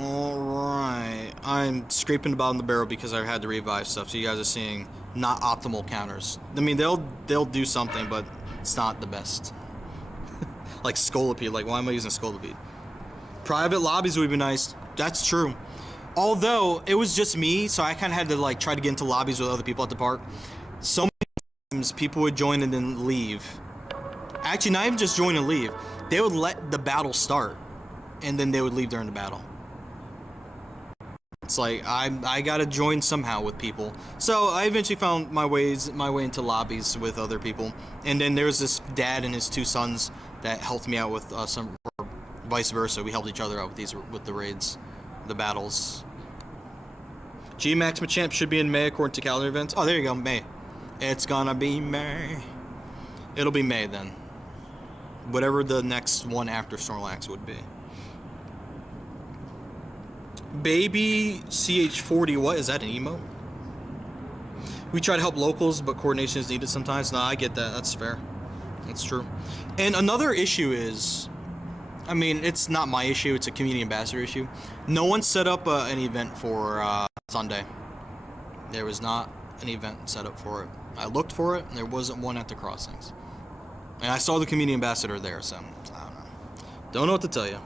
Alright. I'm scraping the bottom of the barrel because I had to revive stuff, so you guys are seeing not optimal counters. I mean, they'll do something, but it's not the best. Like Scolipede. Like, why am I using Scolipede? Private lobbies would be nice. That's true. Although, it was just me, so I kind of had to, like, try to get into lobbies with other people at the park. So many times, people would join and then leave. Actually, not even just join and leave. They would let the battle start, and then they would leave during the battle. It's like, I gotta join somehow with people. So I eventually found my way into lobbies with other people. And then there was this dad and his 2 sons that helped me out with some, or vice versa. We helped each other out with the raids, the battles. G-Max Machamp should be in May according to calendar events. Oh, there you go, May. It's gonna be May. It'll be May then. Whatever the next one after Snorlax would be. Baby CH40, what is that, an emo? We try to help locals, but coordination is needed sometimes. No, I get that. That's fair. That's true. And another issue is, I mean, it's not my issue. It's a community ambassador issue. No one set up an event for Sunday. There was not an event set up for it. I looked for it, and there wasn't one at the crossings. And I saw the community ambassador there, so I don't know. Don't know what to tell you.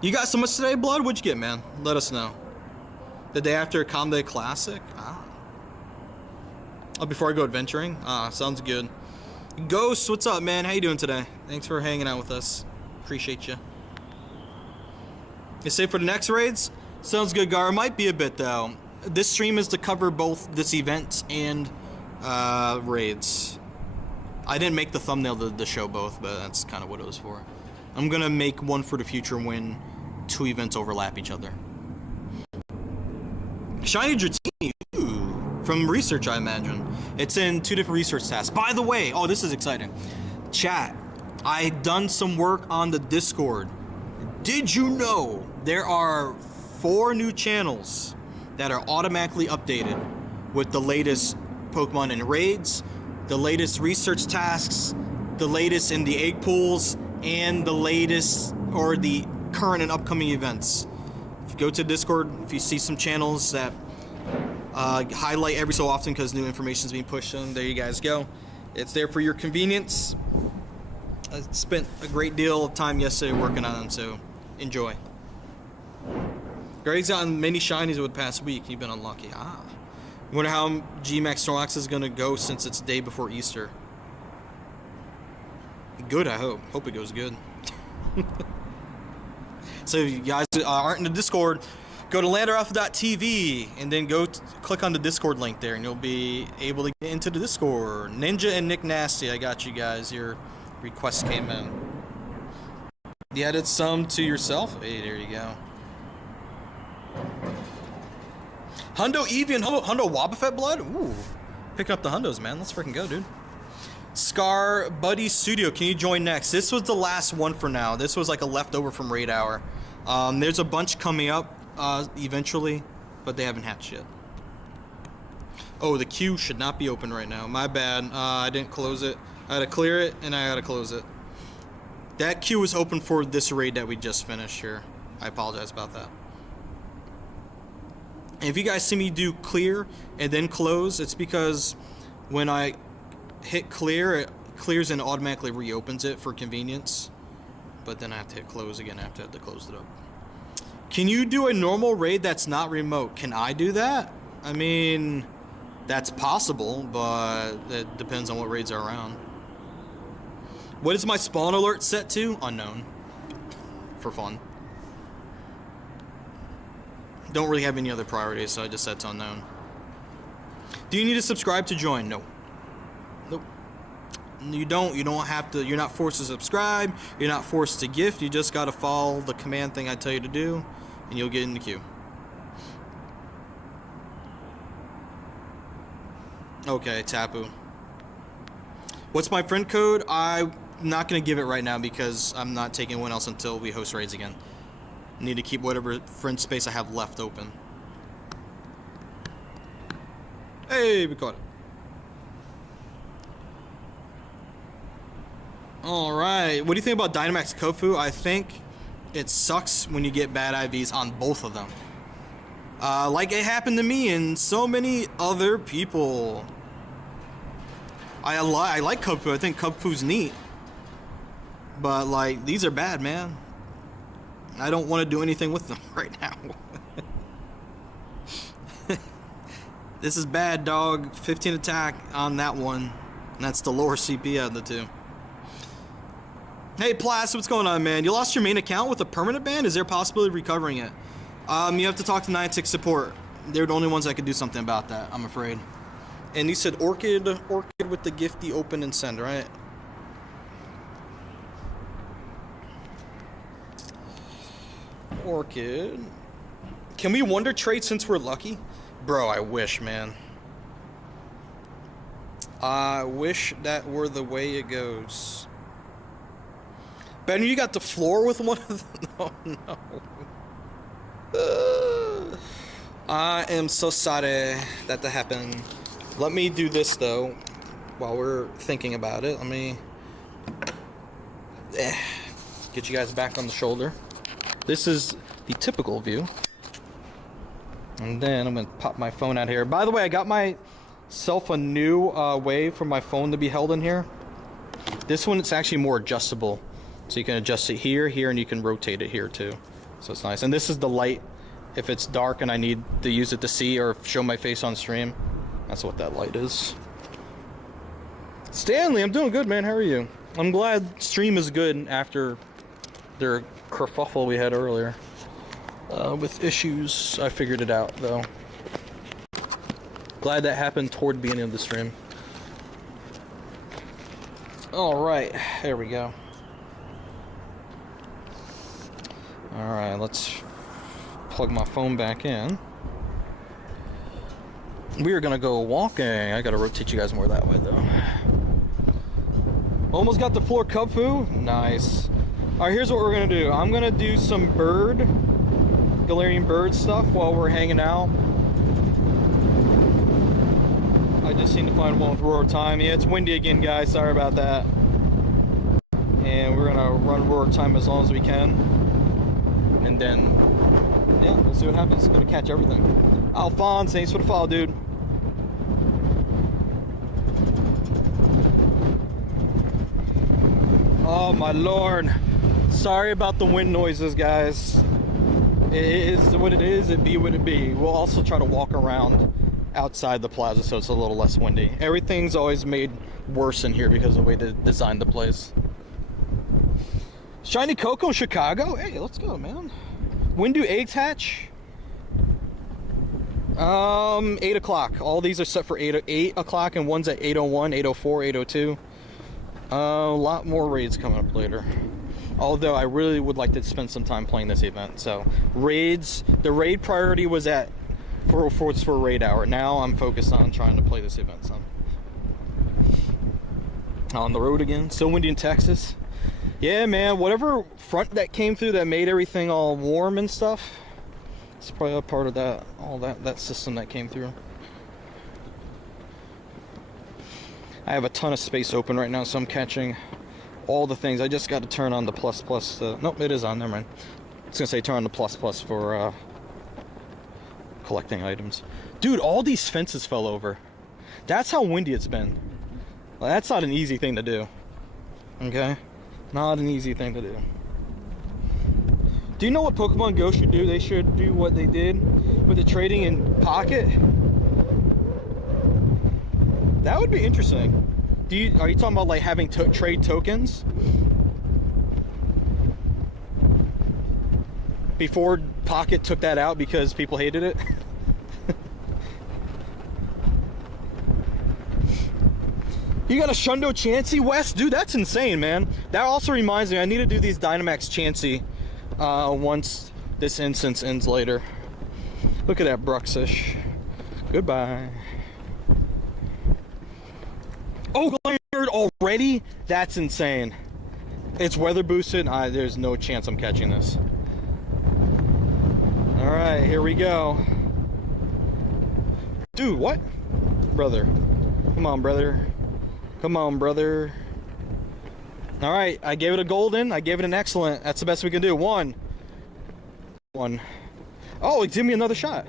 You got so much today, Blood? What'd you get, man? Let us know. The day after Comday Classic? Oh, before I go adventuring? Sounds good. Ghost, what's up, man? How you doing today? Thanks for hanging out with us. Appreciate you. You say for the next raids? Sounds good, Gar. It might be a bit, though. This stream is to cover both this event and raids. I didn't make the thumbnail to show both, but that's kind of what it was for. I'm gonna make one for the future when 2 events overlap each other. Shiny Dratini, ooh, from research, I imagine. It's in 2 different research tasks. By the way, oh, this is exciting. Chat, I done some work on the Discord. Did you know there are 4 new channels that are automatically updated with the latest Pokemon in raids, the latest research tasks, the latest in the egg pools, and the latest or the current and upcoming events. If you go to Discord, if you see some channels that highlight every so often because new information is being pushed on, there you guys go. It's there for your convenience. I spent a great deal of time yesterday working on them, so enjoy. Greg's gotten many shinies over the past week. You've been unlucky. Ah. Wonder how G-Max Snorlax is gonna go since it's day before Easter. Good, I hope. Hope it goes good. So if you guys aren't in the Discord, go to landeralpha.tv and then go click on the Discord link there, and you'll be able to get into the Discord. Ninja and Nick Nasty, I got you guys. Your request came in. You added some to yourself? Hey, there you go. Hundo Eevee and Hundo Wobbuffet blood? Ooh. Picking up the Hundos, man. Let's freaking go, dude. Scar Buddy Studio, can you join next? This was the last one for now. This was like a leftover from Raid Hour. There's a bunch coming up eventually, but they haven't hatched yet. Oh, the queue should not be open right now. My bad. I didn't close it. I had to clear it, and I had to close it. That queue is open for this raid that we just finished here. I apologize about that. And if you guys see me do clear and then close, it's because when I hit clear, it clears and automatically reopens it for convenience. But then I have to hit close again after I have to close it up. Can you do a normal raid that's not remote? Can I do that? I mean, that's possible, but it depends on what raids are around. What is my spawn alert set to? Unknown. For fun. Don't really have any other priorities, so I just set to unknown. Do you need to subscribe to join? No. Nope. You don't. You don't have to. You're not forced to subscribe. You're not forced to gift. You just gotta follow the command thing I tell you to do, and you'll get in the queue. Okay, Tapu. What's my friend code? I'm not gonna give it right now because I'm not taking one else until we host raids again. Need to keep whatever friend space I have left open. Hey, we caught it. Alright, what do you think about Dynamax Kofu? I think it sucks when you get bad IVs on both of them. Like it happened to me and so many other people. I like Kofu, I think Kofu's neat. But like, these are bad, man. I don't want to do anything with them right now. This is bad, dog. 15 attack on that one. And that's the lower CP out of the two. Hey, Plas, what's going on, man? You lost your main account with a permanent ban? Is there a possibility of recovering it? You have to talk to Niantic support. They're the only ones that could do something about that, I'm afraid. And you said Orchid with the Gifty open and send, right? Orchid. Can we wonder trade since we're lucky? Bro, I wish, man. I wish that were the way it goes. Ben, you got the floor with one of them? Oh, no. I am so sorry that happened. Let me do this, though, while we're thinking about it. Let me get you guys back on the shoulder. This is the typical view. And then I'm going to pop my phone out here. By the way, I got myself a new way for my phone to be held in here. This one, it's actually more adjustable. So you can adjust it here, and you can rotate it here too. So it's nice. And this is the light. If it's dark and I need to use it to see or show my face on stream, that's what that light is. Stanley, I'm doing good, man. How are you? I'm glad stream is good after their kerfuffle we had earlier. With issues, I figured it out, though. Glad that happened toward the beginning of the stream. Alright, there we go. Alright, let's plug my phone back in. We are gonna go walking. I gotta rotate you guys more that way, though. Almost got the floor Kubfu. Nice. Alright, here's what we're gonna do. I'm gonna do some Galarian bird stuff while we're hanging out. I just need to find one with roar time. Yeah, it's windy again, guys. Sorry about that. And we're gonna run roar time as long as we can. And then, yeah, we'll see what happens. Gonna catch everything. Alphonse, thanks for the follow, dude. Oh my lord. Sorry about the wind noises, guys. It is what it is, it be what it be. We'll also try to walk around outside the plaza so it's a little less windy. Everything's always made worse in here because of the way they designed the place. Shiny Coco in Chicago? Hey, let's go, man. When do eggs hatch? 8 o'clock. All these are set for 8 o'clock, and one's at 8:01, 8:04, 8:02. A lot more raids coming up later. Although I really would like to spend some time playing this event. So raids, the raid priority was at for raid hour. Now I'm focused on trying to play this event some. On the road again. So windy in Texas. Yeah, man. Whatever front that came through that made everything all warm and stuff. It's probably a part of that, all that system that came through. I have a ton of space open right now, so I'm catching all the things. I just got to turn on the plus. Nope, it is on. Never mind. I was gonna say turn on the plus for collecting items. Dude, all these fences fell over. That's how windy it's been. Well, that's not an easy thing to do. Okay, not an easy thing to do. Do you know what Pokemon Go should do? They should do what they did with the trading in Pocket. That would be interesting. Are you talking about like having trade tokens? Before Pocket took that out because people hated it? You got a Shundo Chansey, Wes? Dude, that's insane, man. That also reminds me, I need to do these Dynamax Chansey once this instance ends later. Look at that Bruxish. Goodbye. Oh, Galarian Bird already? That's insane. It's weather boosted. There's no chance I'm catching this. Alright, here we go. Dude, what? Brother. Come on, brother. Come on, brother. Alright, I gave it a golden. I gave it an excellent. That's the best we can do. One. Oh, give me another shot.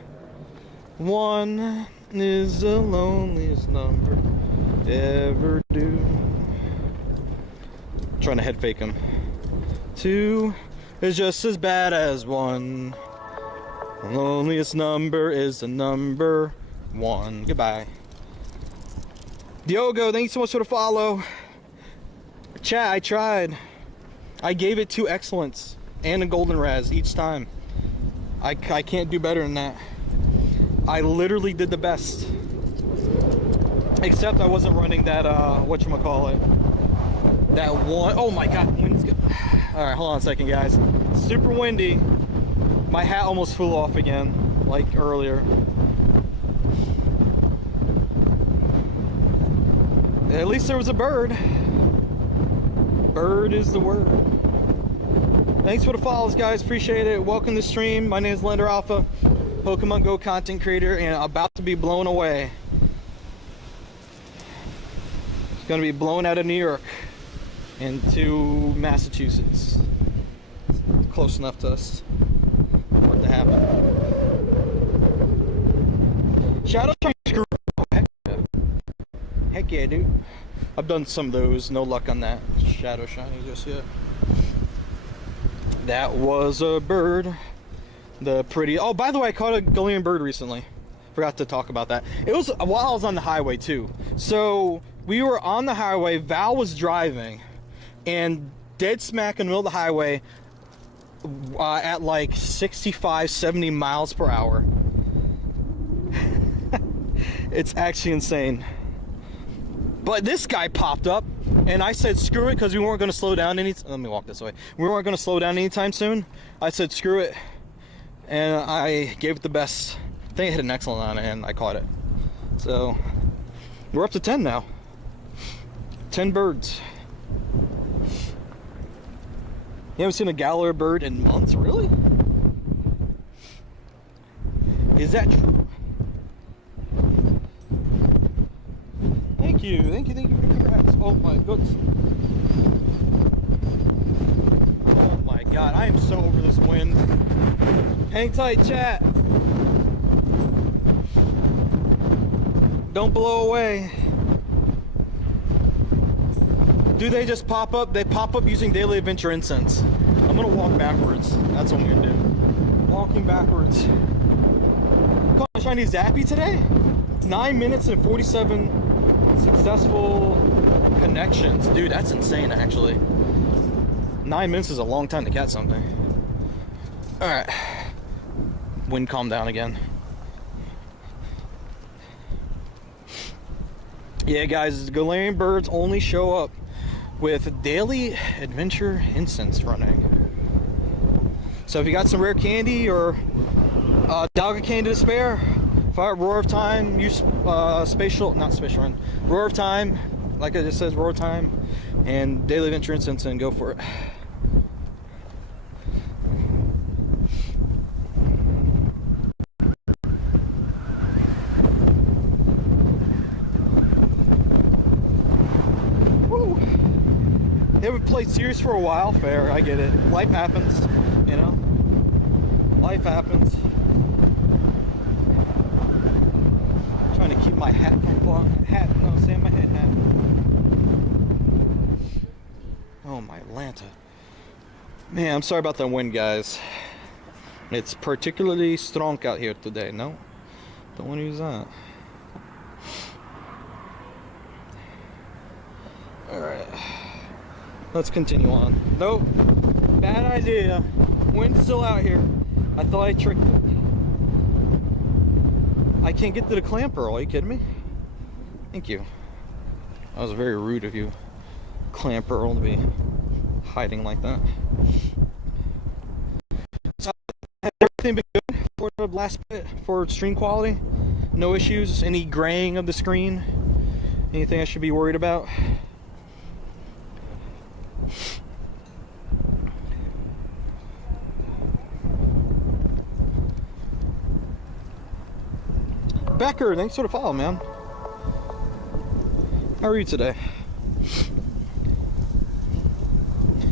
1 is the loneliest number ever do. Trying to head fake him. 2 is just as bad as 1. The loneliest number is the number 1. Goodbye. Diogo, thank you so much for the follow. Chat, I tried. I gave it 2 excellents and a golden raz each time. I can't do better than that. I literally did the best. Except I wasn't running that, whatchamacallit. That one, oh my god, wind's good. Alright, hold on a second, guys. Super windy. My hat almost flew off again, like earlier. At least there was a bird. Bird is the word. Thanks for the follows, guys. Appreciate it. Welcome to the stream. My name is Lender Alpha, Pokemon Go content creator, and about to be blown away. It's gonna be blown out of New York into Massachusetts. It's close enough to us for it to happen. Shadow Shine Screw. Oh, heck yeah. Heck yeah, dude. I've done some of those. No luck on that Shadow Shiny just yet. That was a bird. The pretty. Oh, by the way, I caught a Galarian bird recently. Forgot to talk about that. It was while I was on the highway too. So we were on the highway. Val was driving, and dead smack in the middle of the highway at like 65, 70 miles per hour. It's actually insane. But this guy popped up, and I said screw it, because we weren't going to slow down let me walk this way. We weren't going to slow down anytime soon. I said screw it, and I gave it the best. I think I hit an excellent on it, and I caught it. So we're up to 10 now. 10 birds. You haven't seen a Galar bird in months, really? Is that true? Thank you. Congrats. Oh my goodness. Oh my god, I am so over this wind. Hang tight, chat. Don't blow away. Do they just pop up? They pop up using Daily Adventure Incense. I'm gonna walk backwards. That's what I'm gonna do. walking backwards. Caught a shiny Zappy today. 9 minutes and 47 successful connections. Dude, that's insane, actually. 9 minutes is a long time to catch something. Alright. Wind calmed down again. Yeah, guys, Galarian birds only show up with daily adventure instants running. So if you got some rare candy or Dalga candy to spare, fire Roar of Time, use Spatial Run, Roar of Time, like it just says, Roar of Time, and daily adventure instants, and go for it. Woo! Haven't played serious for a while. Fair, I get it. Life happens, you know. Life happens. Trying to keep my hat from falling. Say my head hat. Oh my Atlanta. Man, I'm sorry about that wind, guys. It's particularly strong out here today. No, don't want to use that. Alright. Let's continue on. Nope. Bad idea. Wind's still out here. I thought I tricked it. I can't get to the clamper. Are you kidding me? Thank you. That was very rude of you, Clamper, to be hiding like that. So, has everything been good for the last bit for stream quality? No issues? Any graying of the screen? Anything I should be worried about? Becker, thanks for the follow, man. How are you today?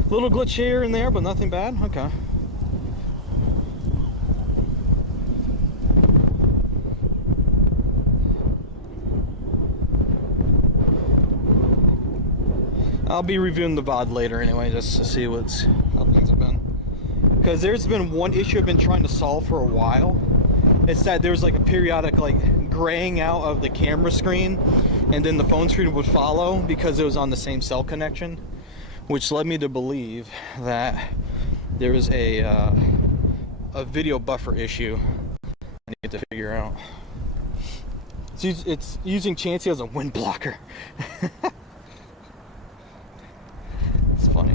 Little glitch here and there, but nothing bad. Okay. I'll be reviewing the VOD later anyway, just to see how things have been. Because there's been one issue I've been trying to solve for a while. It's that there's like a periodic graying out of the camera screen, and then the phone screen would follow because it was on the same cell connection, which led me to believe that there is a video buffer issue I need to figure out. It's using Chansey as a wind blocker. It's funny.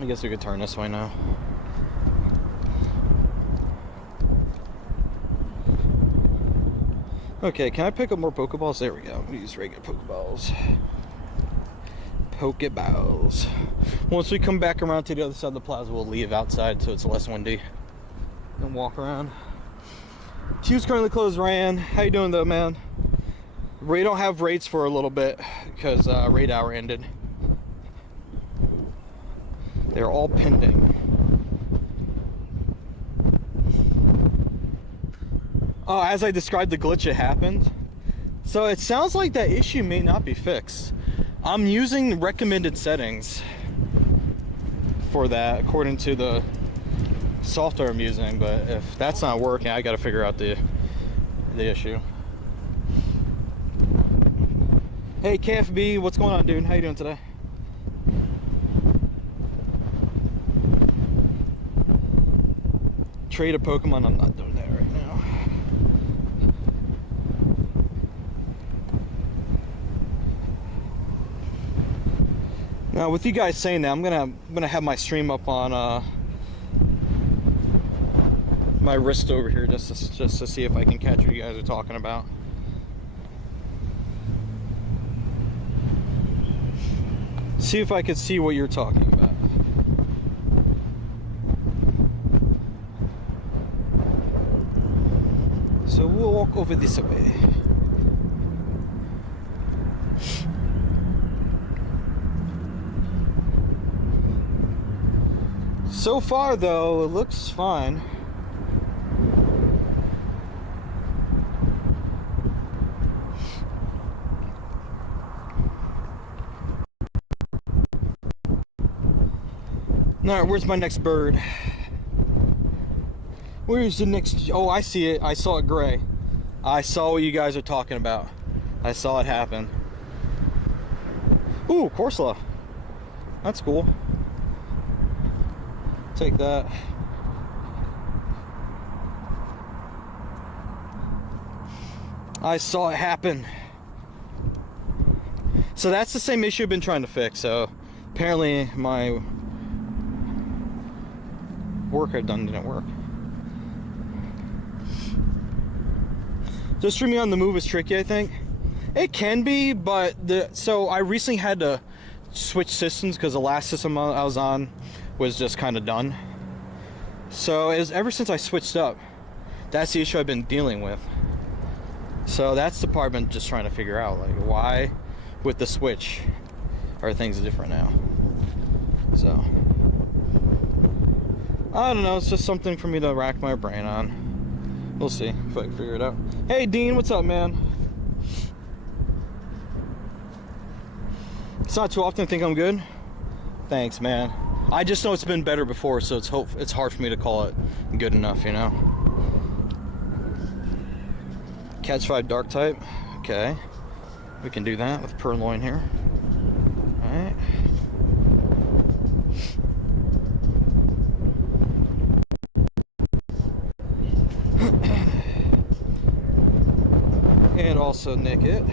I guess we could turn this way now. Okay, can I pick up more Pokeballs? There we go. We use regular Pokeballs. Pokeballs. Once we come back around to the other side of the plaza, we'll leave outside so it's less windy and walk around. Queue's currently closed, Ryan. How you doing though, man? We don't have raids for a little bit because raid hour ended. They're all pending. Oh, as I described the glitch, it happened. So it sounds like that issue may not be fixed. I'm using recommended settings for that according to the software I'm using, but if that's not working, I gotta figure out the issue. Hey KFB, what's going on, dude? How you doing today? Trade a Pokemon? I'm not doing that right now. Now, with you guys saying that, I'm gonna have my stream up on my wrist over here just to see if I can catch what you guys are talking about. See if I can see what you're talking about. So we'll walk over this way. So far though, it looks fine. Alright, where's my next bird? Where's the next? Oh, I see it. I saw it gray. I saw what you guys are talking about. I saw it happen. Ooh, Corsola. That's cool. Take that. I saw it happen. So that's the same issue I've been trying to fix. So apparently my work I've done didn't work. So streaming on the move is tricky, I think. It can be, but so I recently had to switch systems because the last system I was on was just kind of done. So ever since I switched up, that's the issue I've been dealing with. So that's the part I've been just trying to figure out, like why with the switch are things different now. So I don't know, it's just something for me to rack my brain on. We'll see if I can figure it out. Hey Dean, what's up, man? It's not too often I think I'm good. Thanks, man. I just know it's been better before, so it's hard for me to call it good enough, you know. Catch 5 dark type. Okay. We can do that with Purloin here. Alright. And also nick it.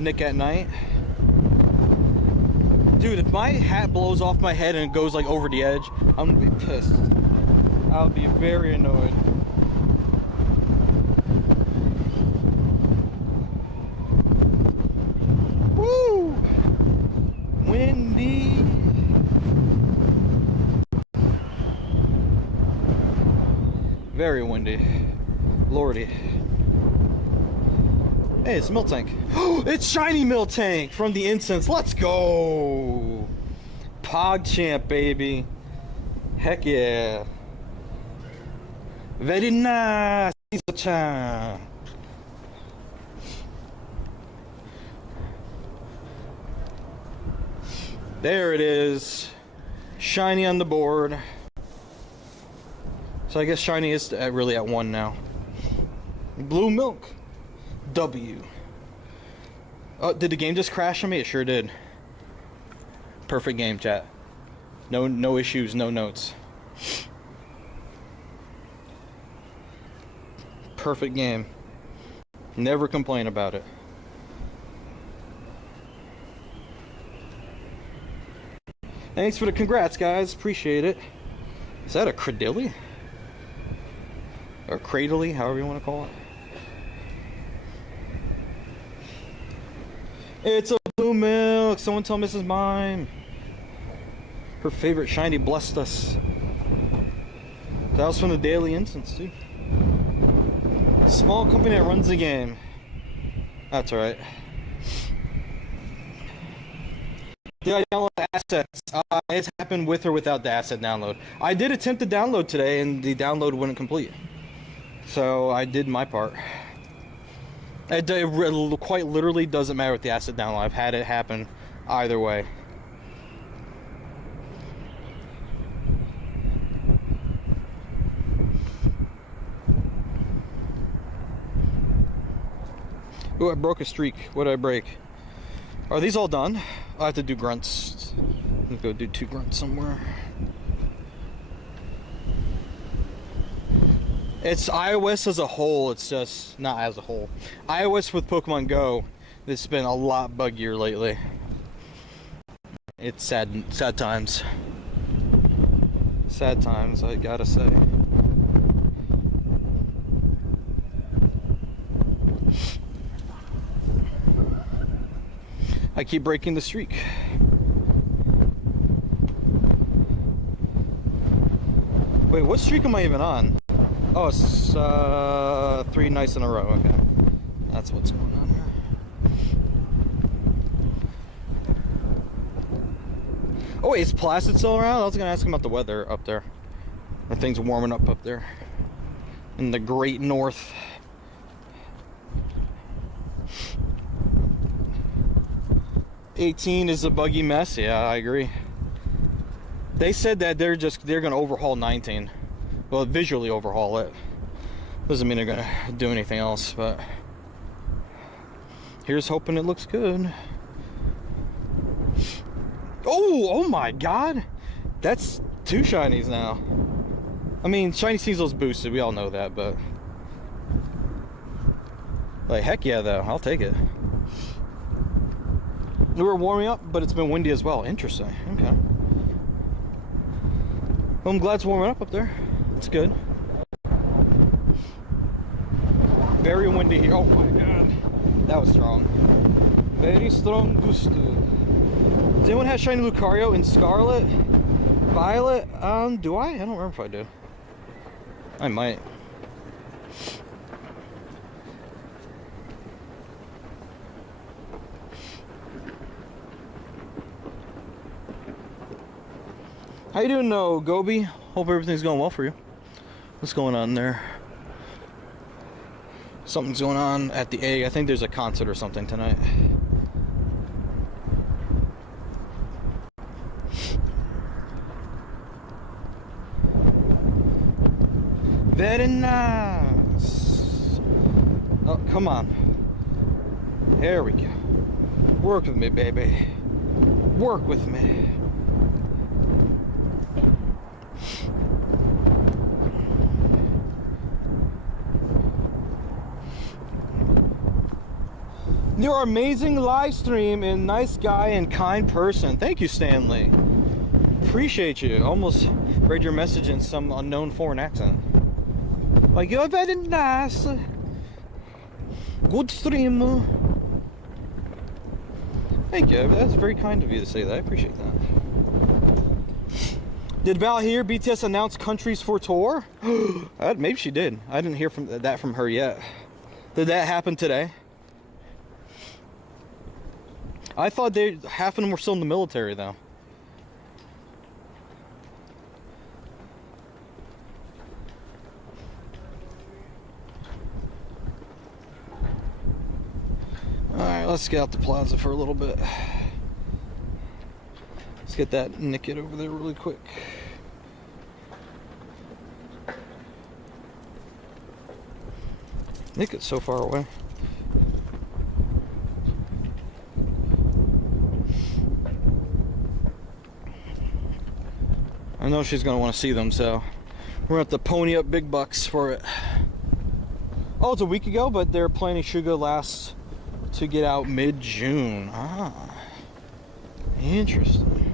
Nick at night. Dude, if my hat blows off my head and it goes like over the edge, I'm gonna be pissed. I'll be very annoyed. Woo! Windy. Very windy. Lordy. Hey, it's Miltank. It's Shiny Miltank from the incense. Let's go! PogChamp, baby. Heck yeah. Very nice. There it is. Shiny on the board. So I guess Shiny is really at 1 now. Blue Milk. W. Oh, did the game just crash on me? It sure did. Perfect game, chat. No issues, no notes. Perfect game. Never complain about it. Thanks for the congrats, guys. Appreciate it. Is that a Cradilly? Or Cradily, however you want to call it. It's a Blue Milk. Someone tell Mrs. Mime. Her favorite shiny blessed us. That was from the Daily Instance, too. Small company that runs the game. That's right. Did I download the assets? It's happened with or without the asset download. I did attempt to download today, and the download wouldn't complete. So I did my part. It quite literally doesn't matter with the asset download. I've had it happen either way. Ooh, I broke a streak. What did I break? Are these all done? I have to do grunts. Let me go do 2 grunts somewhere. It's iOS as a whole, it's just not as a whole. iOS with Pokemon Go, it's been a lot buggier lately. It's sad times. Sad times, I gotta say. I keep breaking the streak. Wait, what streak am I even on? Oh, it's 3 nights in a row. Okay, that's what's going on here. Oh wait, is Placid still around? I was gonna ask him about the weather up there. Are things warming up there in the great north? '18 is a buggy mess. Yeah, I agree. They said that they're gonna overhaul 19. well, visually overhaul it. Doesn't mean they're gonna do anything else, but here's hoping it looks good. Oh my God, that's 2 shinies now. I mean, shiny Sneasel's boosted, we all know that, but like, heck yeah though, I'll take it. We were warming up, but it's been windy as well. Interesting. Okay. Well, I'm glad it's warming up there. It's good. Very windy here. Oh my God, that was strong. Very strong gust. Does anyone have shiny Lucario in Scarlet? Violet? Do I? I don't remember if I do. I might. How you doing, Gobi? Hope everything's going well for you. What's going on there? Something's going on at the egg. I think there's a concert or something tonight. Very nice. Oh, come on. There we go. Work with me, baby. Work with me. Your amazing live stream and nice guy and kind person. Thank you, Stanley. Appreciate you. Almost read your message in some unknown foreign accent. Like, you're very nice. Good stream. Thank you. That's very kind of you to say that. I appreciate that. Did Val hear BTS announce countries for tour? Maybe she did. I didn't hear that from her yet. Did that happen today? I thought half of them were still in the military, though. Alright, let's get out the plaza for a little bit. Let's get that Nickit over there really quick. Nickit's so far away. I know she's gonna want to see them, so we're gonna have to pony up big bucks for it. Oh, it's a week ago, but they're planning Suga last to get out mid-June. Ah, interesting.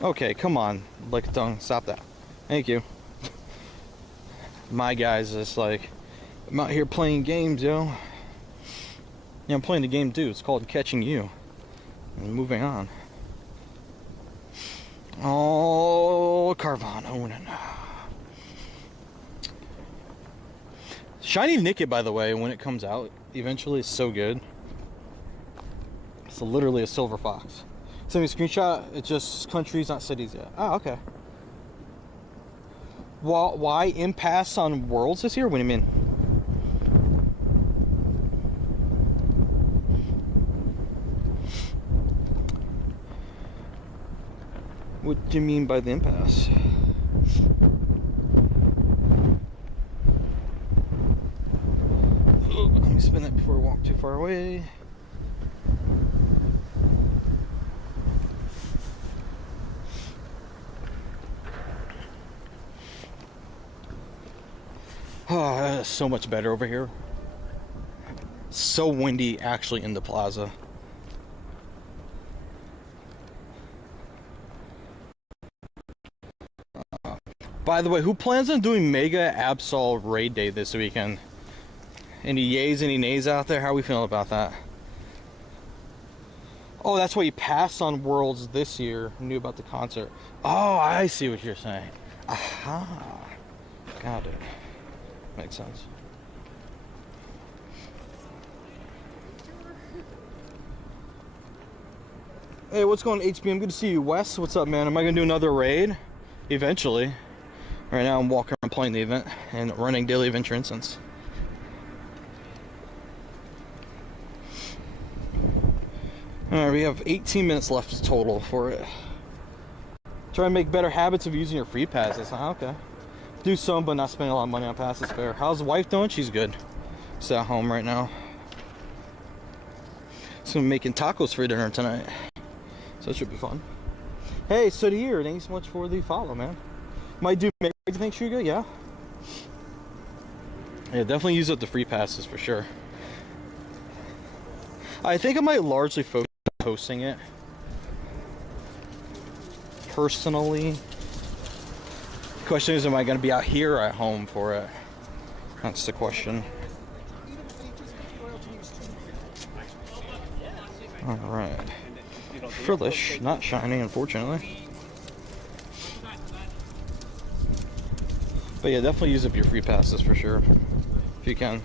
Okay, come on, lick a tongue, stop that. Thank you. My guys, it's like, I'm out here playing games, yo. Yeah, I'm playing the game too. It's called Catching You. And moving on. Oh, Carvana. Shiny Nickit, by the way, when it comes out, eventually, is so good. It's literally a silver fox. Send me a screenshot. It's just countries, not cities yet. Oh, okay. Why impasse on Worlds this year? What do you mean? What do you mean by the impasse? Let me spin that before I walk too far away. Oh, that is so much better over here. So windy actually in the plaza. By the way, who plans on doing Mega Absol Raid Day this weekend? Any yays, any nays out there? How are we feeling about that? Oh, that's why you passed on Worlds this year. Knew about the concert. Oh, I see what you're saying. Aha. Got it. Makes sense. Hey, what's going on, HBM? Good to see you. Wes, what's up, man? Am I going to do another raid? Eventually. Right now I'm walking around playing the event and running daily adventure instance. Alright, we have 18 minutes left total for it. Try and make better habits of using your free passes. Okay. Do some, but not spending a lot of money on passes. Fair. How's the wife doing? She's good. She's at home right now. So I'm making tacos for dinner tonight. So it should be fun. Hey, so do you. Thanks so much for the follow, man. Might do make you think, Suga? Yeah. Yeah, definitely use up the free passes for sure. I think I might largely focus on posting it. Personally. The question is, am I going to be out here or at home for it? That's the question. Alright. Frillish, not shiny, unfortunately. But yeah, definitely use up your free passes for sure. If you can.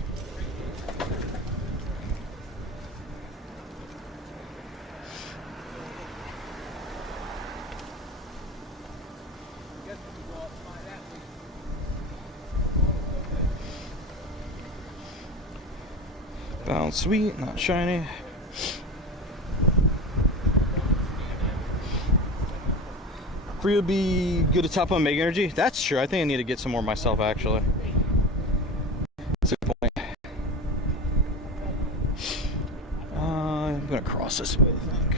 Bounce sweet, not shiny. Free would be good to top on Mega Energy. That's true. I think I need to get some more myself, actually. That's a good point. I'm gonna cross this way, I think.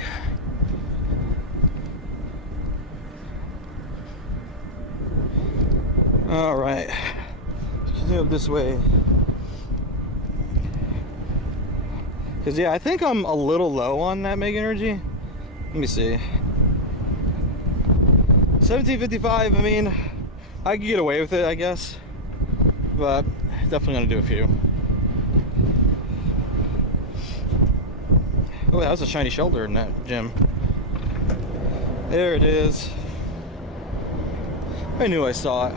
All right. Continue up this way. Cause yeah, I think I'm a little low on that Mega Energy. Let me see. 1755, I mean, I could get away with it, I guess. But definitely gonna do a few. Oh, that was a shiny shoulder in that gym. There it is. I knew I saw it.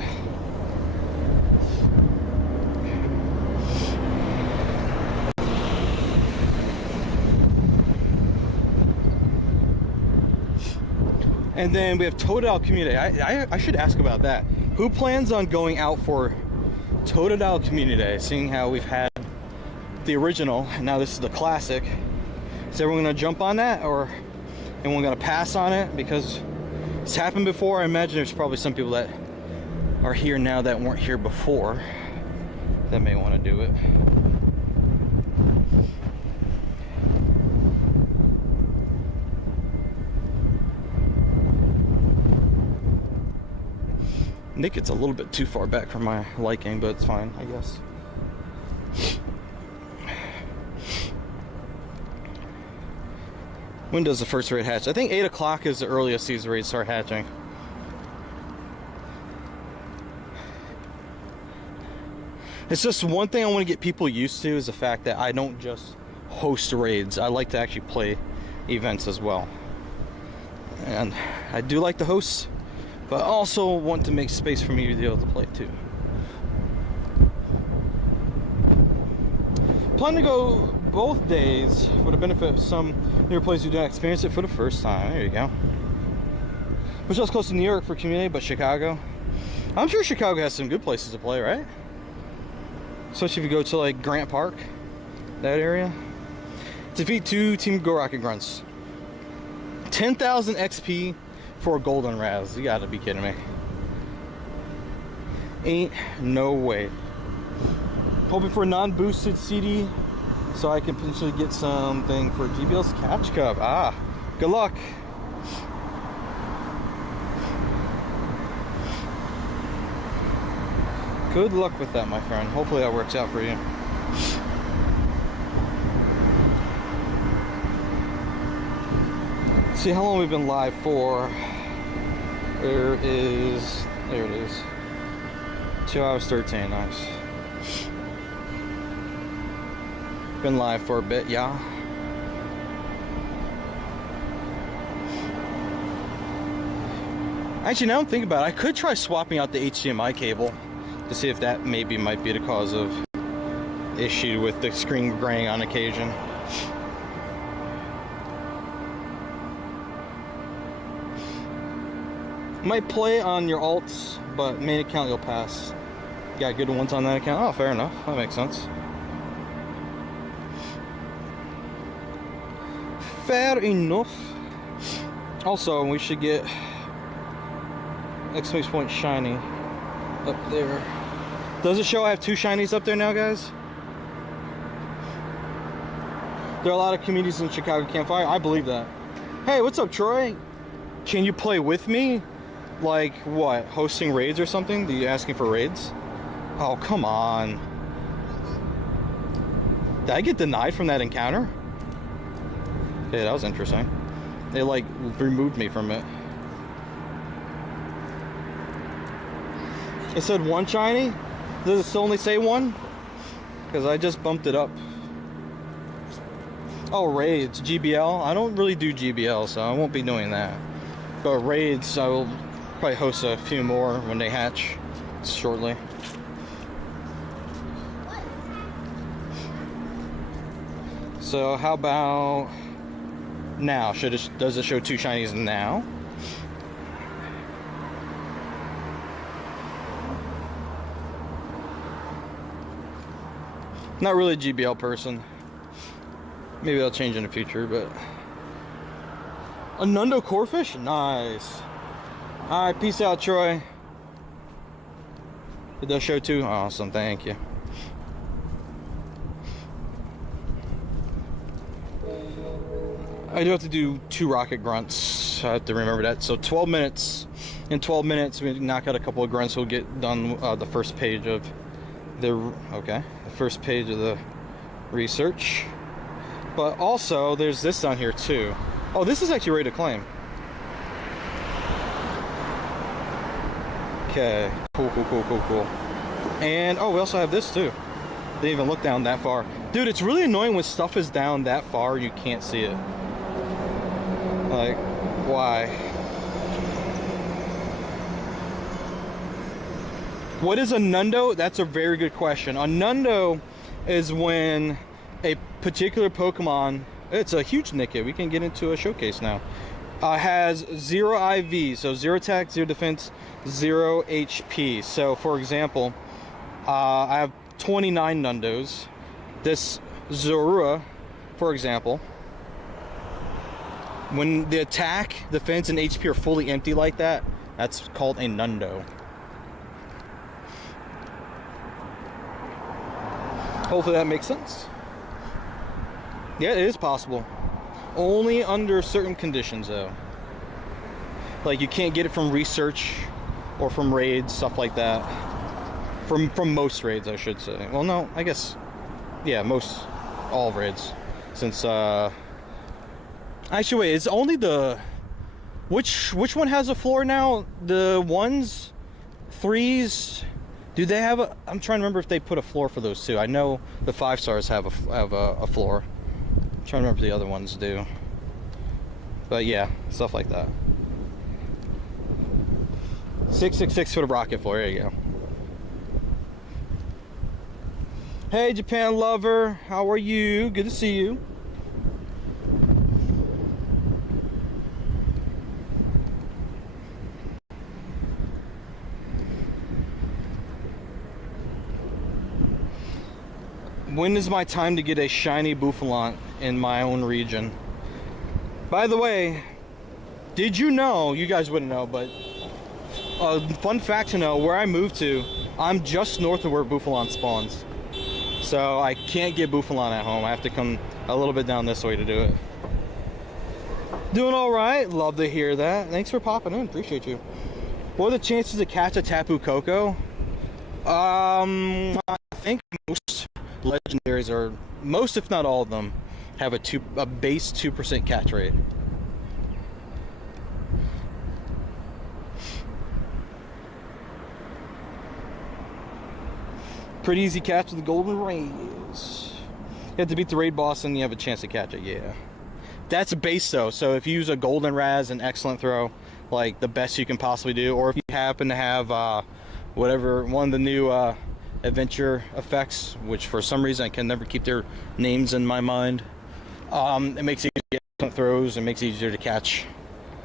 And then we have Totodile Community. I should ask about that. Who plans on going out for Totodile Community Day, seeing how we've had the original and now this is the classic? Is everyone gonna jump on that, or anyone gonna pass on it? Because it's happened before. I imagine there's probably some people that are here now that weren't here before that may want to do it. I think it's a little bit too far back for my liking, but it's fine, I guess. When does the first raid hatch? I think 8 o'clock is the earliest these raids start hatching. It's just one thing I want to get people used to is the fact that I don't just host raids. I like to actually play events as well. And I do like to host, but I also want to make space for me to be able to play too. Plan to go both days for the benefit of some newer players who don't experience it for the first time. There you go. Which was close to New York for community, but Chicago. I'm sure Chicago has some good places to play, right? Especially if you go to like Grant Park, that area. Defeat 2 Team Go Rocket Grunts. 10,000 XP for a golden Raz. You gotta be kidding me. Ain't no way. Hoping for a non-boosted CD so I can potentially get something for GBL's Catch Cup. Ah, good luck. Good luck with that, my friend. Hopefully that works out for you. Let's see how long we've been live for. There it is. 2 hours 13, nice. Been live for a bit, yeah. Actually, now I'm thinking about it, I could try swapping out the HDMI cable to see if that maybe might be the cause of issue with the screen graying on occasion. Might play on your alts, but main account you'll pass. Got good ones on that account. Oh, fair enough. That makes sense. Fair enough. Also, we should get exclamation point shiny up there. Does it show I have 2 shinies up there now, guys? There are a lot of communities in Chicago Campfire. I believe that. Hey, what's up, Troy? Can you play with me? Like, what? Hosting raids or something? Are you asking for raids? Oh, come on. Did I get denied from that encounter? Okay, that was interesting. They, like, removed me from it. It said 1 shiny? Does it still only say 1? Because I just bumped it up. Oh, raids, GBL. I don't really do GBL, so I won't be doing that. But raids, I will probably host a few more when they hatch shortly. So how about now? Does it show 2 shinies now? Not really a GBL person. Maybe I'll change in the future, but a Nundo Corefish? Nice. Alright, peace out, Troy. It does show 2? Awesome, thank you. I do have to do 2 rocket grunts. I have to remember that. So 12 minutes. In 12 minutes, we knock out a couple of grunts. We'll get done the first page of the first page of the research. But also, there's this down here too. Oh, this is actually ready to claim. Okay, cool. And oh, we also have this too. Didn't even look down that far. Dude, it's really annoying when stuff is down that far you can't see it. Like, why? What is a Nundo? That's a very good question. A Nundo is when a particular Pokemon, it's a huge Nickit, we can get into a showcase now, has 0 IV, so 0 attack, 0 defense, 0 HP. So for example, I have 29 Nundos. This Zorua, for example, when the attack, defense, and HP are fully empty like that, that's called a Nundo. Hopefully that makes sense. Yeah, it is possible. Only under certain conditions, though. Like, you can't get it from research or from raids, stuff like that. From most raids, I should say. Well, no, I guess, yeah, all raids. Since, actually, wait, it's only the, which one has a floor now? The 1s, 3s, do they have a, I'm trying to remember if they put a floor for those too. I know the 5-stars have a floor. I'm trying to remember if the other ones do. But yeah, stuff like that. 666 for the rocket floor, there you go. Hey, Japan lover, how are you? Good to see you. When is my time to get a shiny Bouffalante in my own region? By the way, did you know, you guys wouldn't know, but a fun fact to know, where I moved to, I'm just north of where Bouffalante spawns. So I can't get Bouffalante at home. I have to come a little bit down this way to do it. Doing all right. Love to hear that. Thanks for popping in. Appreciate you. What are the chances to catch a Tapu Koko? I think most legendaries are, most if not all of them, have a base 2% catch rate. Pretty easy catch with the golden rays. You have to beat the raid boss and you have a chance to catch it, yeah. That's a base though, so if you use a golden raz, an excellent throw, like the best you can possibly do, or if you happen to have whatever, one of the new adventure effects, which for some reason I can never keep their names in my mind, it makes it easier to get throws and makes it easier to catch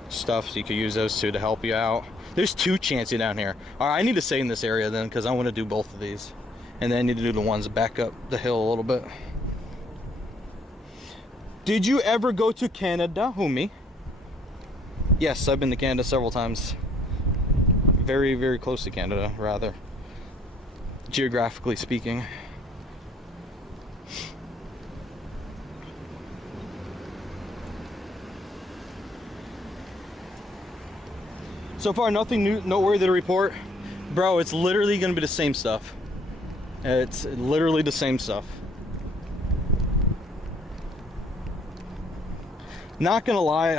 stuff, so you can use those two to help you out. There's 2 Chansey down here. Alright, I need to stay in this area then, because I want to do both of these. And then I need to do the ones back up the hill a little bit. Did you ever go to Canada? Who, me? Yes, I've been to Canada several times. Very, very close to Canada, rather. Geographically speaking. So far, nothing new, noteworthy to report. Bro, it's literally gonna be the same stuff. It's literally the same stuff. Not gonna lie,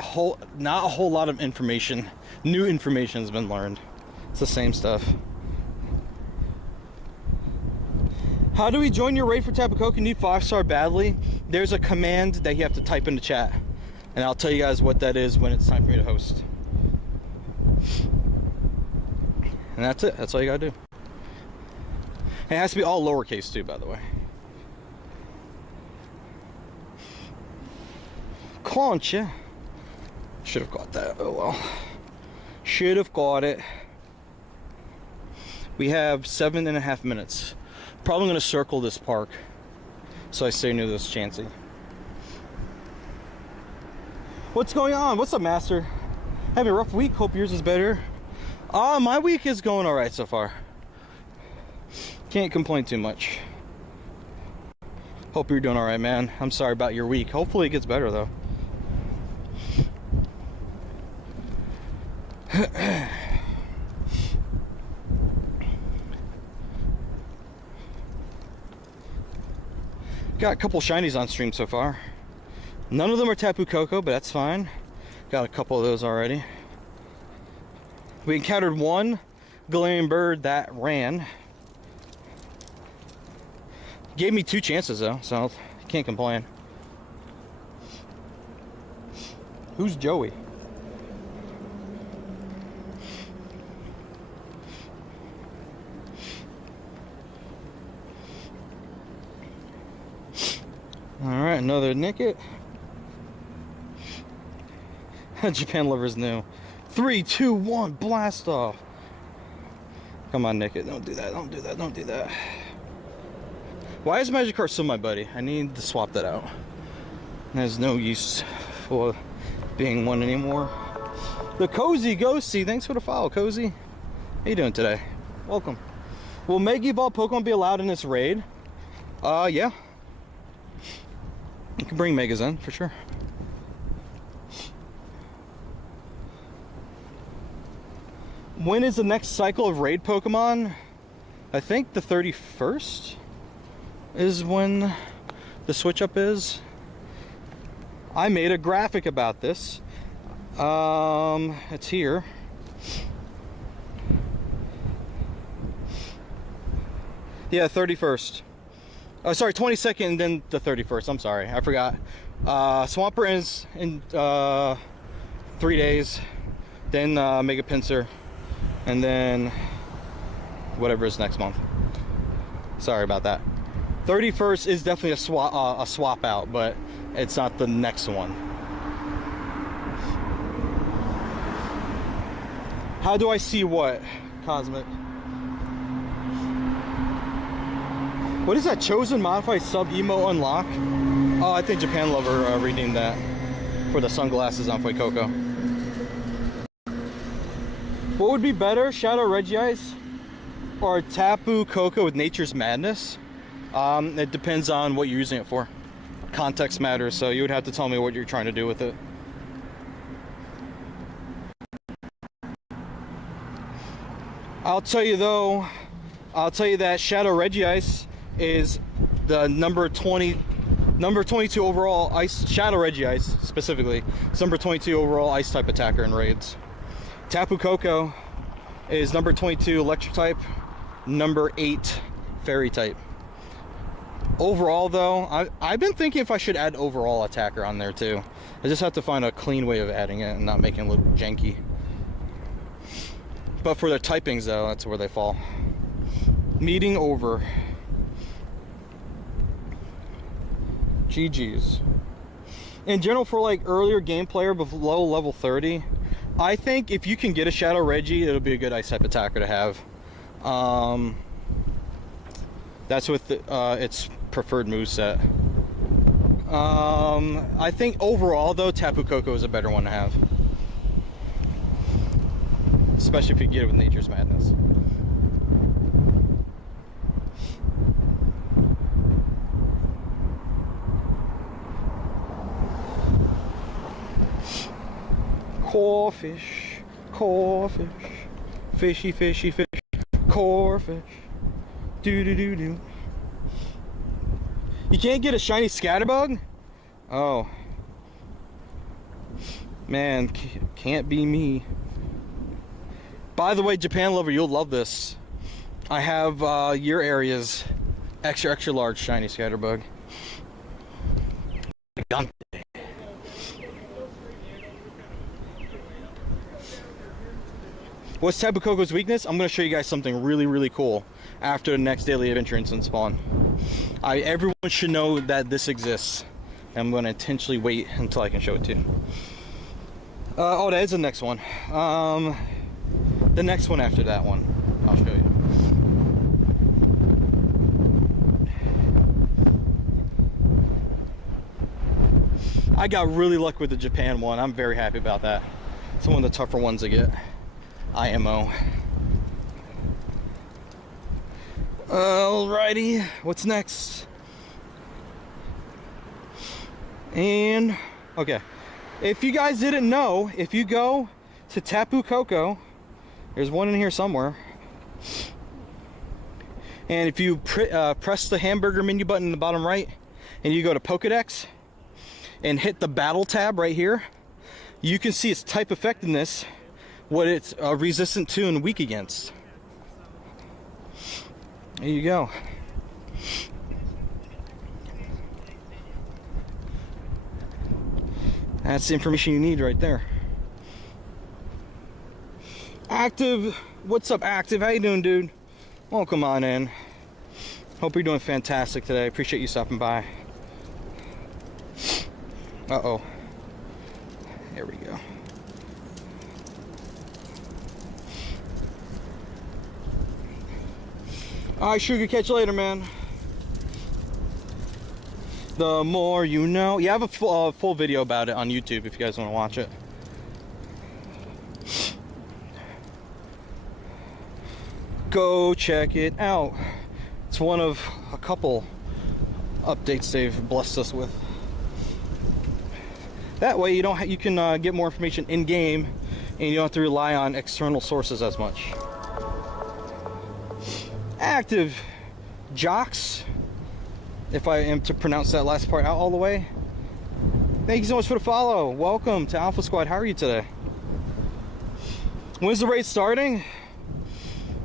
not a whole lot of information, new information has been learned. It's the same stuff. How do we join your raid for Tapu Koko? Need 5-star badly? There's a command that you have to type in the chat, and I'll tell you guys what that is when it's time for me to host. And that's it. That's all you gotta do. And it has to be all lowercase too, by the way. Concha. Should have got that. Oh well. Should have got it. We have 7.5 minutes. Probably gonna circle this park so I stay near this Chansey. What's going on? What's up, Master? Having a rough week. Hope yours is better. My week is going all right so far. Can't complain too much. Hope you're doing all right, man. I'm sorry about your week. Hopefully it gets better though. Got a couple shinies on stream so far. None of them are Tapu Koko, but that's fine. Got a couple of those already. We encountered one Galarian bird that ran. Gave me 2 chances though, so can't complain. Who's Joey? Alright, another Nicket. Japan lovers new. 3, 2, 1, blast off. Come on, Nicket. Don't do that. Don't do that. Don't do that. Why is Magikarp still my buddy? I need to swap that out. There's no use for being one anymore. The Cozy Ghosty. Thanks for the follow, Cozy. How you doing today? Welcome. Will Mega Evolved Pokemon be allowed in this raid? Yeah. You can bring Megas in, for sure. When is the next cycle of raid Pokemon? I think the 31st is when the switch up is. I made a graphic about this. It's here. Yeah, 31st. Oh, sorry, 22nd and then the 31st. I'm sorry, I forgot. Swampert ends in 3 days. Then Mega Pinsir. And then whatever is next month. Sorry about that. 31st is definitely a swap out, but it's not the next one. How do I see what? Cosmic. What is that? Chosen modified sub emo unlock? Oh, I think Japan Lover redeemed that for the sunglasses on Fuecoco. What would be better, Shadow Regice or Tapu Koko with Nature's Madness? It depends on what you're using it for. Context matters, so you would have to tell me what you're trying to do with it. I'll tell you though, that Shadow Regice is the number 22 overall ice, Shadow Regice specifically, it's number 22 overall ice type attacker in raids. Tapu Koko is number 22 electric type, number 8 fairy type. Overall though, I've been thinking if I should add overall attacker on there too. I just have to find a clean way of adding it and not making it look janky. But for their typings though, that's where they fall. Meeting over. GG's. In general, for like earlier game player below level 30, I think if you can get a Shadow Reggie, it'll be a good ice type attacker to have. That's with its preferred moveset. I think overall though, Tapu Koko is a better one to have. Especially if you get it with Nature's Madness. Core fish, fishy, fishy, fish, core fish, do do do do. You can't get a shiny scatterbug? Oh. Man, can't be me. By the way, Japan lover, you'll love this. I have your area's extra large shiny scatterbug. What's Tapu Koko's weakness? I'm going to show you guys something really cool after the next daily adventure instant spawn. Everyone should know that this exists. I'm going to intentionally wait until I can show it to you. Oh, that is the next one. The next one after that one, I'll show you. I got really lucky with the Japan one. I'm very happy about that. It's one of the tougher ones to get. IMO. Alrighty, what's next? And okay, if you guys didn't know, if you go to Tapu Koko, there's one in here somewhere, and if you press the hamburger menu button in the bottom right and you go to Pokedex and hit the battle tab right here, you can see its type effectiveness, what it's resistant to and weak against. There you go. That's the information you need right there. Active, what's up, Active? How you doing, dude? Welcome on in. Hope you're doing fantastic today. Appreciate you stopping by. Uh-oh. There we go. Alright, Sugar, catch you later, man. The more you know. Yeah, I have a full video about it on YouTube if you guys want to watch it. Go check it out. It's one of a couple updates they've blessed us with. That way you can get more information in game and you don't have to rely on external sources as much. Active Jocks, if I am to pronounce that last part out all the way. Thank you so much for the follow. Welcome to Alpha Squad. How are you today? When's the raid starting?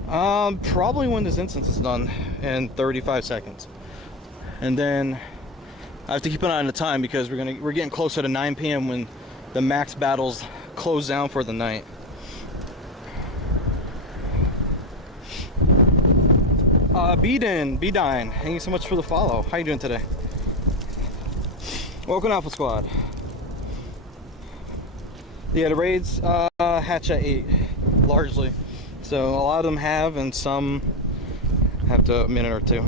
Probably when this instance is done in 35 seconds. And then I have to keep an eye on the time because we're getting closer to 9 p.m. when the max battles close down for the night. B-Dine, thank you so much for the follow. How you doing today? Welcome to Alpha Squad. Yeah, the raids hatch at 8, largely. So a lot of them have, and some have to a minute or two.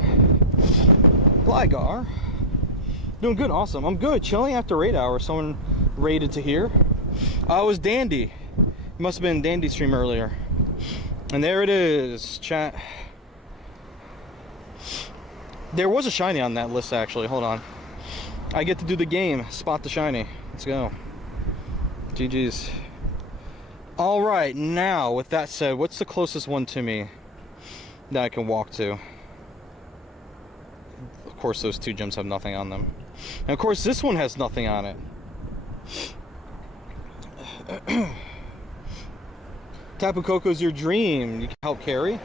Gligar, doing good, awesome. I'm good, chilling after raid hour. Someone raided to here. It was Dandy. It must have been Dandy's stream earlier. And there it is, chat. There was a shiny on that list, actually. Hold on. I get to do the game. Spot the shiny. Let's go. GG's. Alright, now, with that said, what's the closest one to me that I can walk to? Of course, those two gyms have nothing on them. And of course, this one has nothing on it. Tapu Koko's your dream. You can help carry?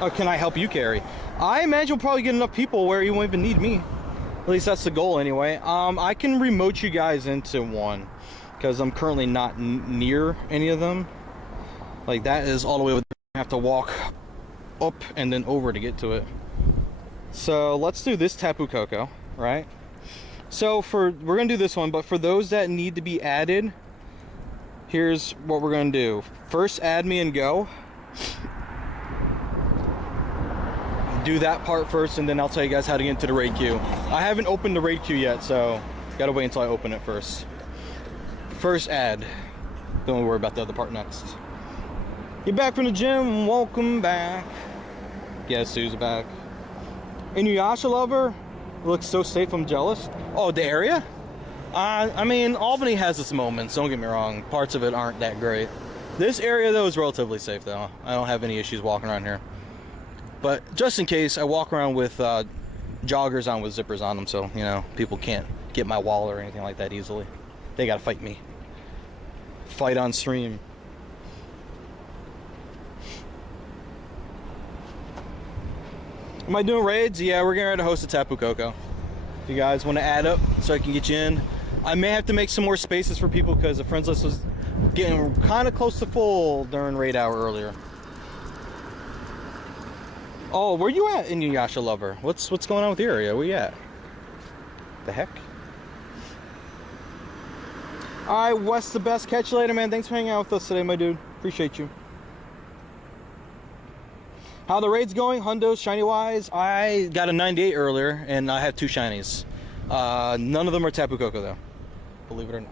Or can I help you carry? I imagine we'll probably get enough people where you won't even need me. At least that's the goal anyway. I can remote you guys into one because I'm currently not near any of them. Like that is all the way over there. I have to walk up and then over to get to it. So let's do this Tapu Koko, right? So we're gonna do this one, but for those that need to be added, here's what we're gonna do. First, add me and go. do that part first, and then I'll tell you guys how to get into the raid queue. I haven't opened the raid queue yet, so gotta wait until I open it first. First ad. Don't worry about the other part next. You're back from the gym. Welcome back. Guess who's back? Inuyasha lover? Looks so safe, I'm jealous. Oh, the area? I mean, Albany has its moments, don't get me wrong. Parts of it aren't that great. This area, though, is relatively safe, though. I don't have any issues walking around here. But just in case, I walk around with joggers on with zippers on them, so, you know, people can't get my wallet or anything like that easily. They gotta fight me. Fight on stream. Am I doing raids? Yeah, we're getting ready to host a Tapu Koko. If you guys want to add up so I can get you in. I may have to make some more spaces for people because the friends list was getting kind of close to full during raid hour earlier. Oh, where you at, Inuyasha lover? What's going on with your area? Where you at? The heck? Alright, Wes the best. Catch you later, man. Thanks for hanging out with us today, my dude. Appreciate you. How the raid's going? Hundos, shiny wise. I got a 98 earlier, and I have 2 shinies. None of them are Tapu Koko, though. Believe it or not.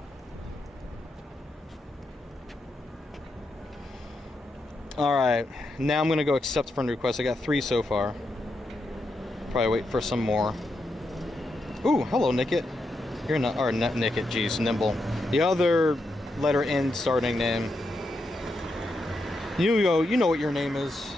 Alright, now I'm going to go accept friend requests. I got 3 so far. Probably wait for some more. Ooh, hello, Nickit. You're not, or not Nickit, geez, Nimble. The other letter N starting name. You know what your name is.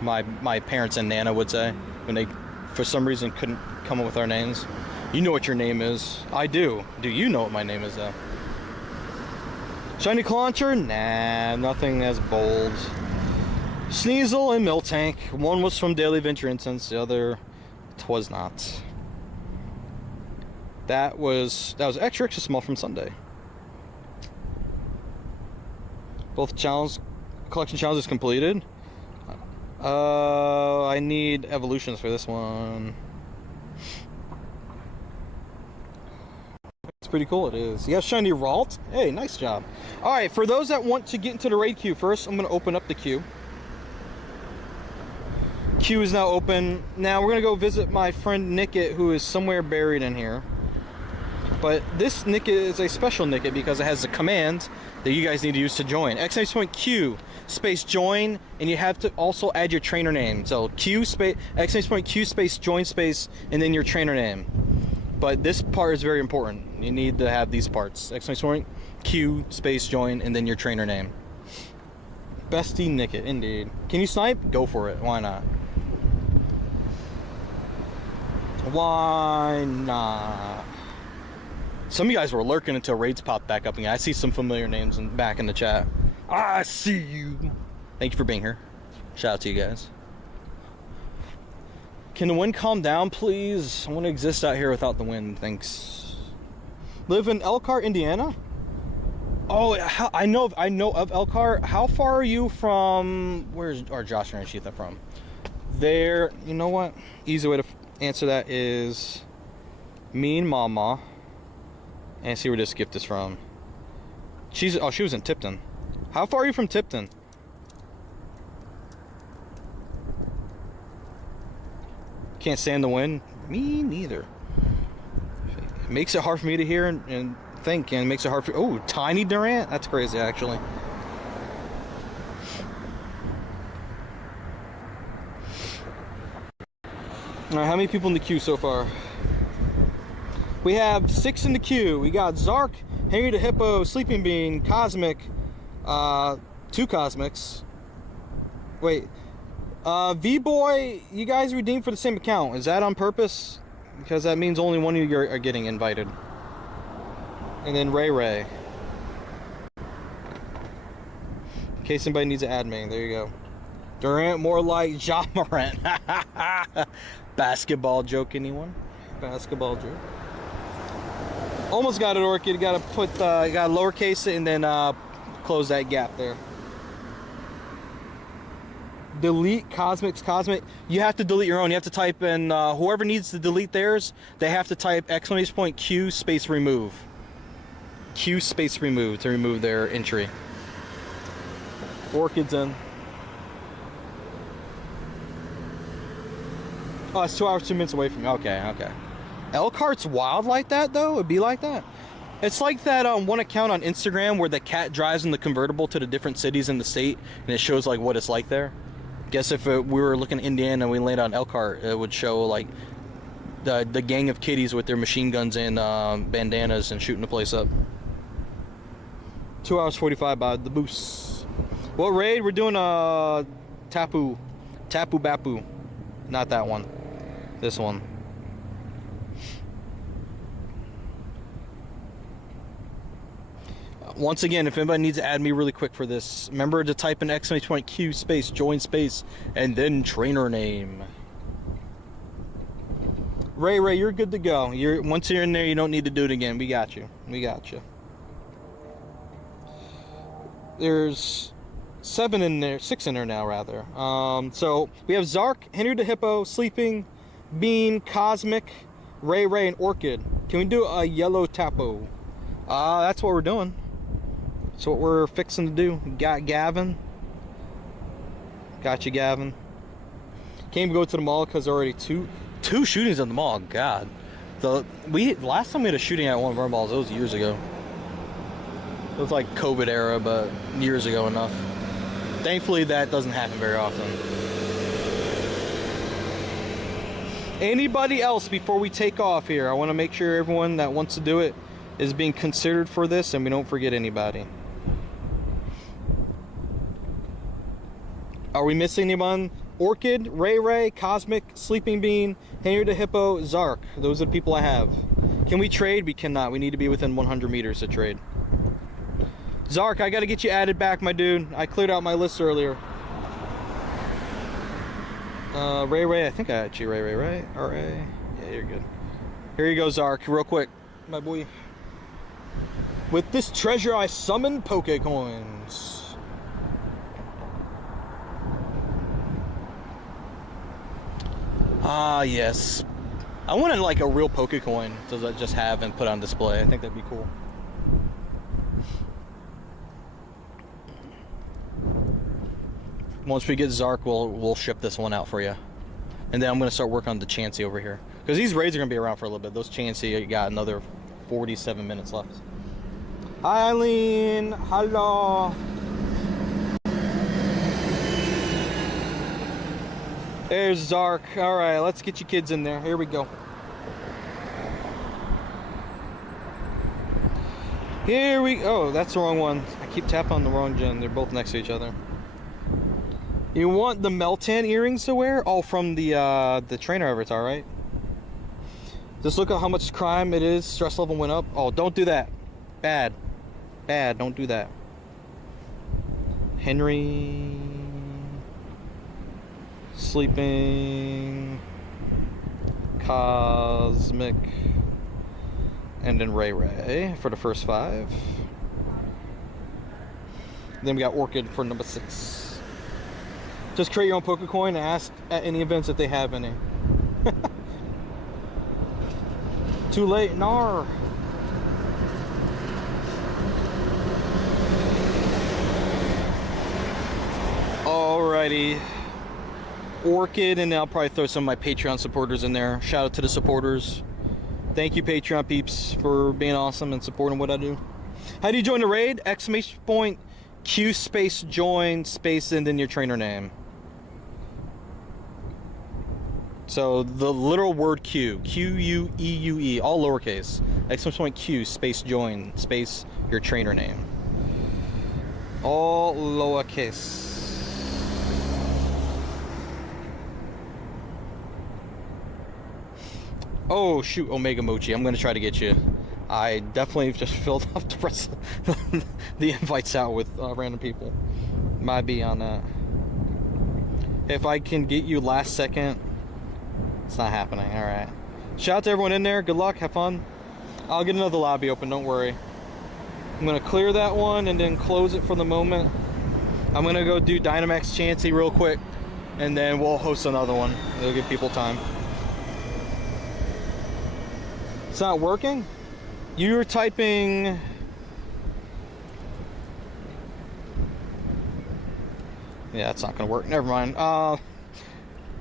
My parents and Nana would say when they, for some reason, couldn't come up with our names. You know what your name is. I do. Do you know what my name is, though? Shiny Clauncher? Nah, nothing as bold. Sneasel and Miltank. One was from Daily Venture Incense. The other, twas not. That was extra small from Sunday. Both collection challenges completed. I need evolutions for this one. It's pretty cool, it is. You have shiny Ralt? Hey, nice job. Alright, for those that want to get into the raid queue first, I'm going to open up the queue. Queue is now open. Now we're going to go visit my friend Nickit, who is somewhere buried in here. But this Nickit is a special Nickit because it has a command that you guys need to use to join. !Q space join, and you have to also add your trainer name. So Q space !Q space join space, and then your trainer name. But this part is very important. You need to have these parts. !Q space join, and then your trainer name. Bestie Nickit, indeed. Can you snipe? Go for it. Why not? Why not? Some of you guys were lurking until raids popped back up again. I see some familiar names back in the chat. I see you. Thank you for being here. Shout out to you guys. Can the wind calm down, please? I want to exist out here without the wind. Thanks. Live in Elkhart, Indiana? Oh, I know of Elkhart. How far are you from? Where's our Josh and Ranchita from? There. You know what? Easy way to answer that is me and Mama. And see where this gift is from. She was in Tipton. How far are you from Tipton? Can't stand the wind? Me neither. It makes it hard for me to hear and think, and it makes it hard for... Oh, Tiny Durant? That's crazy, actually. Alright, how many people in the queue so far? We have 6 in the queue. We got Zark, Henry the Hippo, Sleeping Bean, Cosmic, 2 Cosmics. Wait, V-Boy, you guys redeemed for the same account. Is that on purpose? Because that means only one of you are getting invited. And then Ray. In case anybody needs an admin, there you go. Durant, more like Ja Morant. Basketball joke, anyone? Basketball joke. Almost got it, Orchid. You gotta put, you gotta lowercase it and then close that gap there. Delete Cosmic. You have to delete your own. You have to type in, whoever needs to delete theirs, they have to type !Q space remove. Q space remove to remove their entry. Orchid's in. Oh, it's 2 hours, 2 minutes away from me. Okay, okay. Elkhart's wild like that, though? It'd be like that? It's like that one account on Instagram where the cat drives in the convertible to the different cities in the state, and it shows, like, what it's like there. Guess if we were looking at Indiana and we landed on Elkhart, it would show, like, the gang of kiddies with their machine guns and bandanas and shooting the place up. 2 hours 45 by the Boos. What raid? We're doing Tapu Bapu. Not that one. This one. Once again, if anybody needs to add me really quick for this, remember to type in !Q space join space and then trainer name. Ray, you're good to go. Once you're in there, you don't need to do it again. We got you. We got you. There's 7 in there, 6 in there now, rather. So we have Zark, Henry the Hippo, Sleeping, Bean, Cosmic, Ray, and Orchid. Can we do a yellow Tapu? That's what we're doing. That's what we're fixing to do. Got Gavin. Got you, Gavin. Can't go to the mall because already two shootings in the mall. God, last time we had a shooting at one of our malls, it was years ago. It was like COVID era, but years ago enough. Thankfully, that doesn't happen very often. Anybody else before we take off here? I want to make sure everyone that wants to do it is being considered for this, and we don't forget anybody. Are we missing anyone? Orchid, Ray, Cosmic, Sleeping Bean, Henry the Hippo, Zark. Those are the people I have. Can we trade? We cannot. We need to be within 100 meters to trade. Zark, I got to get you added back, my dude. I cleared out my list earlier. Ray, I think I had you, Ray, right? R.A. Yeah, you're good. Here you go, Zark, real quick, my boy. With this treasure, I summon Pokecoins. Ah, yes. I wanted like a real Pokecoin to just have and put on display. I think that'd be cool. Once we get Zark, we'll ship this one out for you. And then I'm going to start working on the Chansey over here. Because these raids are going to be around for a little bit. Those Chansey got another 47 minutes left. Hi, Eileen. Hello. There's Zark. Alright, let's get you kids in there. Here we go. Oh, that's the wrong one. I keep tapping on the wrong gen. They're both next to each other. You want the Meltan earrings to wear? Oh, from the trainer avatar, right? Just look at how much crime it is. Stress level went up. Oh, don't do that. Bad. Don't do that. Henry. Sleeping. Cosmic. And then Ray for the first 5. Then we got Orchid for number 6. Just create your own Pokecoin and ask at any events if they have any. Too late, nar. Alrighty. Orchid, and then I'll probably throw some of my Patreon supporters in there. Shout out to the supporters. Thank you, Patreon peeps, for being awesome and supporting what I do. How do you join the raid? !Q space join space and then your trainer name. So the literal word Q, Q-U-E-U-E, all lowercase. !Q space join space your trainer name. All lowercase. Oh shoot, Omega Mochi, I'm gonna try to get you. I definitely just filled up the rest of the invites out with random people. Might be on that. If I can get you last second, it's not happening. Alright. Shout out to everyone in there. Good luck. Have fun. I'll get another lobby open. Don't worry. I'm going to clear that one and then close it for the moment. I'm going to go do Dynamax Chansey real quick. And then we'll host another one. It'll give people time. It's not working? You were typing... Yeah, it's not going to work. Never mind.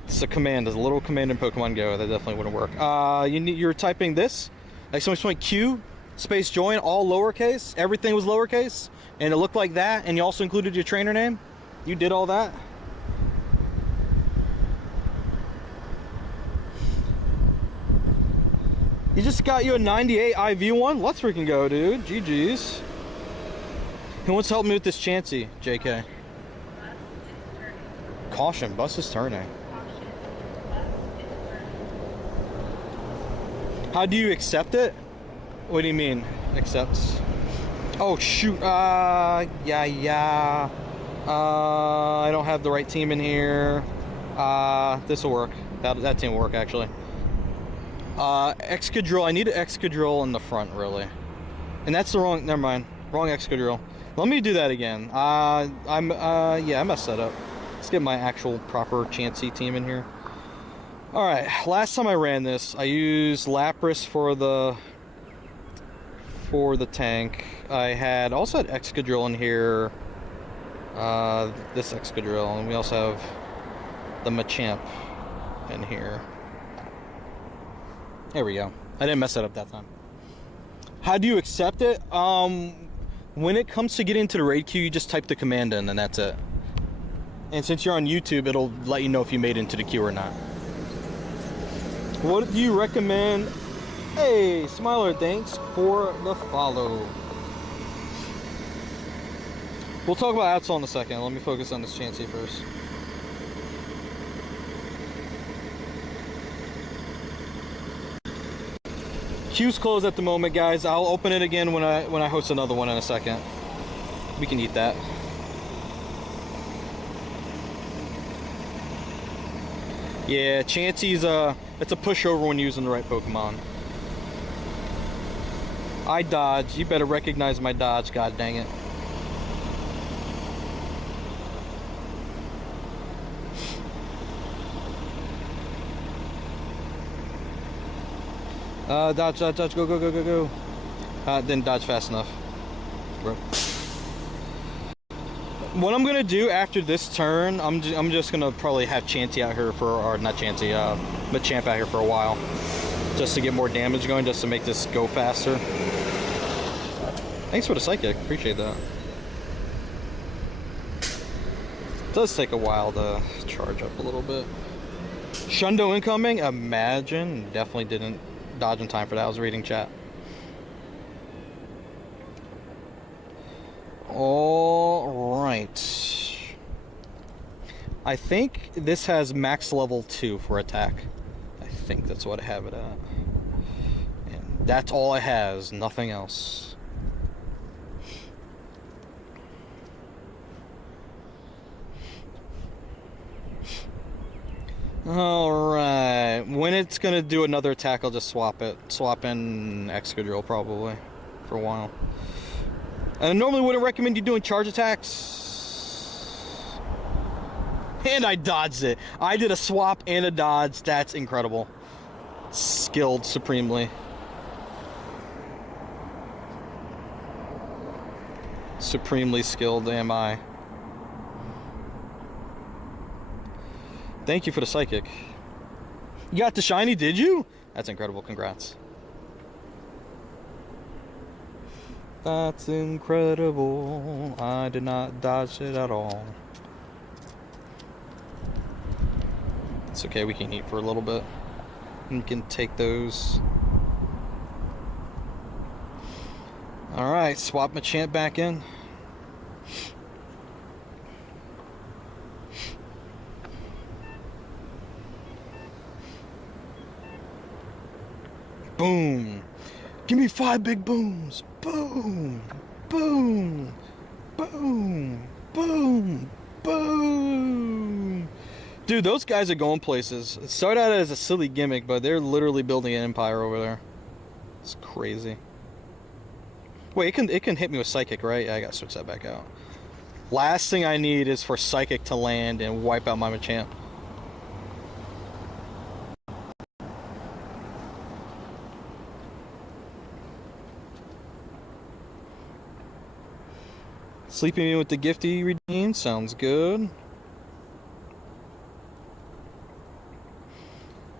It's a command. There's a little command in Pokemon Go that definitely wouldn't work. You're typing this, exclamation Q, space join, all lowercase. Everything was lowercase, and it looked like that. And you also included your trainer name. You did all that. You just got you a 98 IV one. Let's freaking go, dude. GG's. Who wants to help me with this Chansey, JK? Caution, bus is turning. How do you accept it? What do you mean, accepts? Oh, shoot. I don't have the right team in here. This will work. That team will work, actually. Excadrill. I need an Excadrill in the front, really. And that's the wrong... Never mind. Wrong Excadrill. Let me do that again. Yeah, I messed that up. Let's get my actual proper Chansey team in here. Alright, last time I ran this, I used Lapras for the tank. I also had Excadrill in here. This Excadrill, and we also have the Machamp in here. There we go. I didn't mess that up that time. How do you accept it? When it comes to getting into the raid queue, you just type the command in and that's it. And since you're on YouTube, it'll let you know if you made it into the queue or not. What do you recommend? Hey, Smiler, thanks for the follow. We'll talk about Absol in a second. Let me focus on this Chansey first. Queue's closed at the moment, guys. I'll open it again when I host another one in a second. We can eat that. Yeah, Chansey's it's a pushover when using the right Pokemon. I dodge. You better recognize my dodge, god dang it. Dodge, go. Didn't dodge fast enough, bro. What I'm gonna do after this turn, I'm just gonna probably have Chansey out here or not Chansey, Machamp out here for a while, just to get more damage going, just to make this go faster. Thanks for the Psychic, appreciate that. It does take a while to charge up a little bit. Shundo incoming, imagine. Definitely didn't dodge in time for that. I was reading chat. All right. I think this has max level 2 for attack. I think that's what I have it at. And that's all it has, nothing else. Alright, when it's gonna do another attack, I'll just swap it. Swap in Excadrill probably for a while. And I normally wouldn't recommend you doing charge attacks. And I dodged it. I did a swap and a dodge. That's incredible. Skilled supremely. Supremely skilled am I. Thank you for the Psychic. You got the shiny, did you? That's incredible, congrats. That's incredible. I did not dodge it at all. It's okay, we can eat for a little bit. We can take those. Alright, swap Machamp back in. Boom. Give me 5 big booms. Boom. Boom. Boom. Boom. Boom. Dude, those guys are going places. It started out as a silly gimmick, but they're literally building an empire over there. It's crazy. Wait, it can hit me with Psychic, right? Yeah, I gotta switch that back out. Last thing I need is for Psychic to land and wipe out my Machamp. Sleeping in with the gifty redeem sounds good.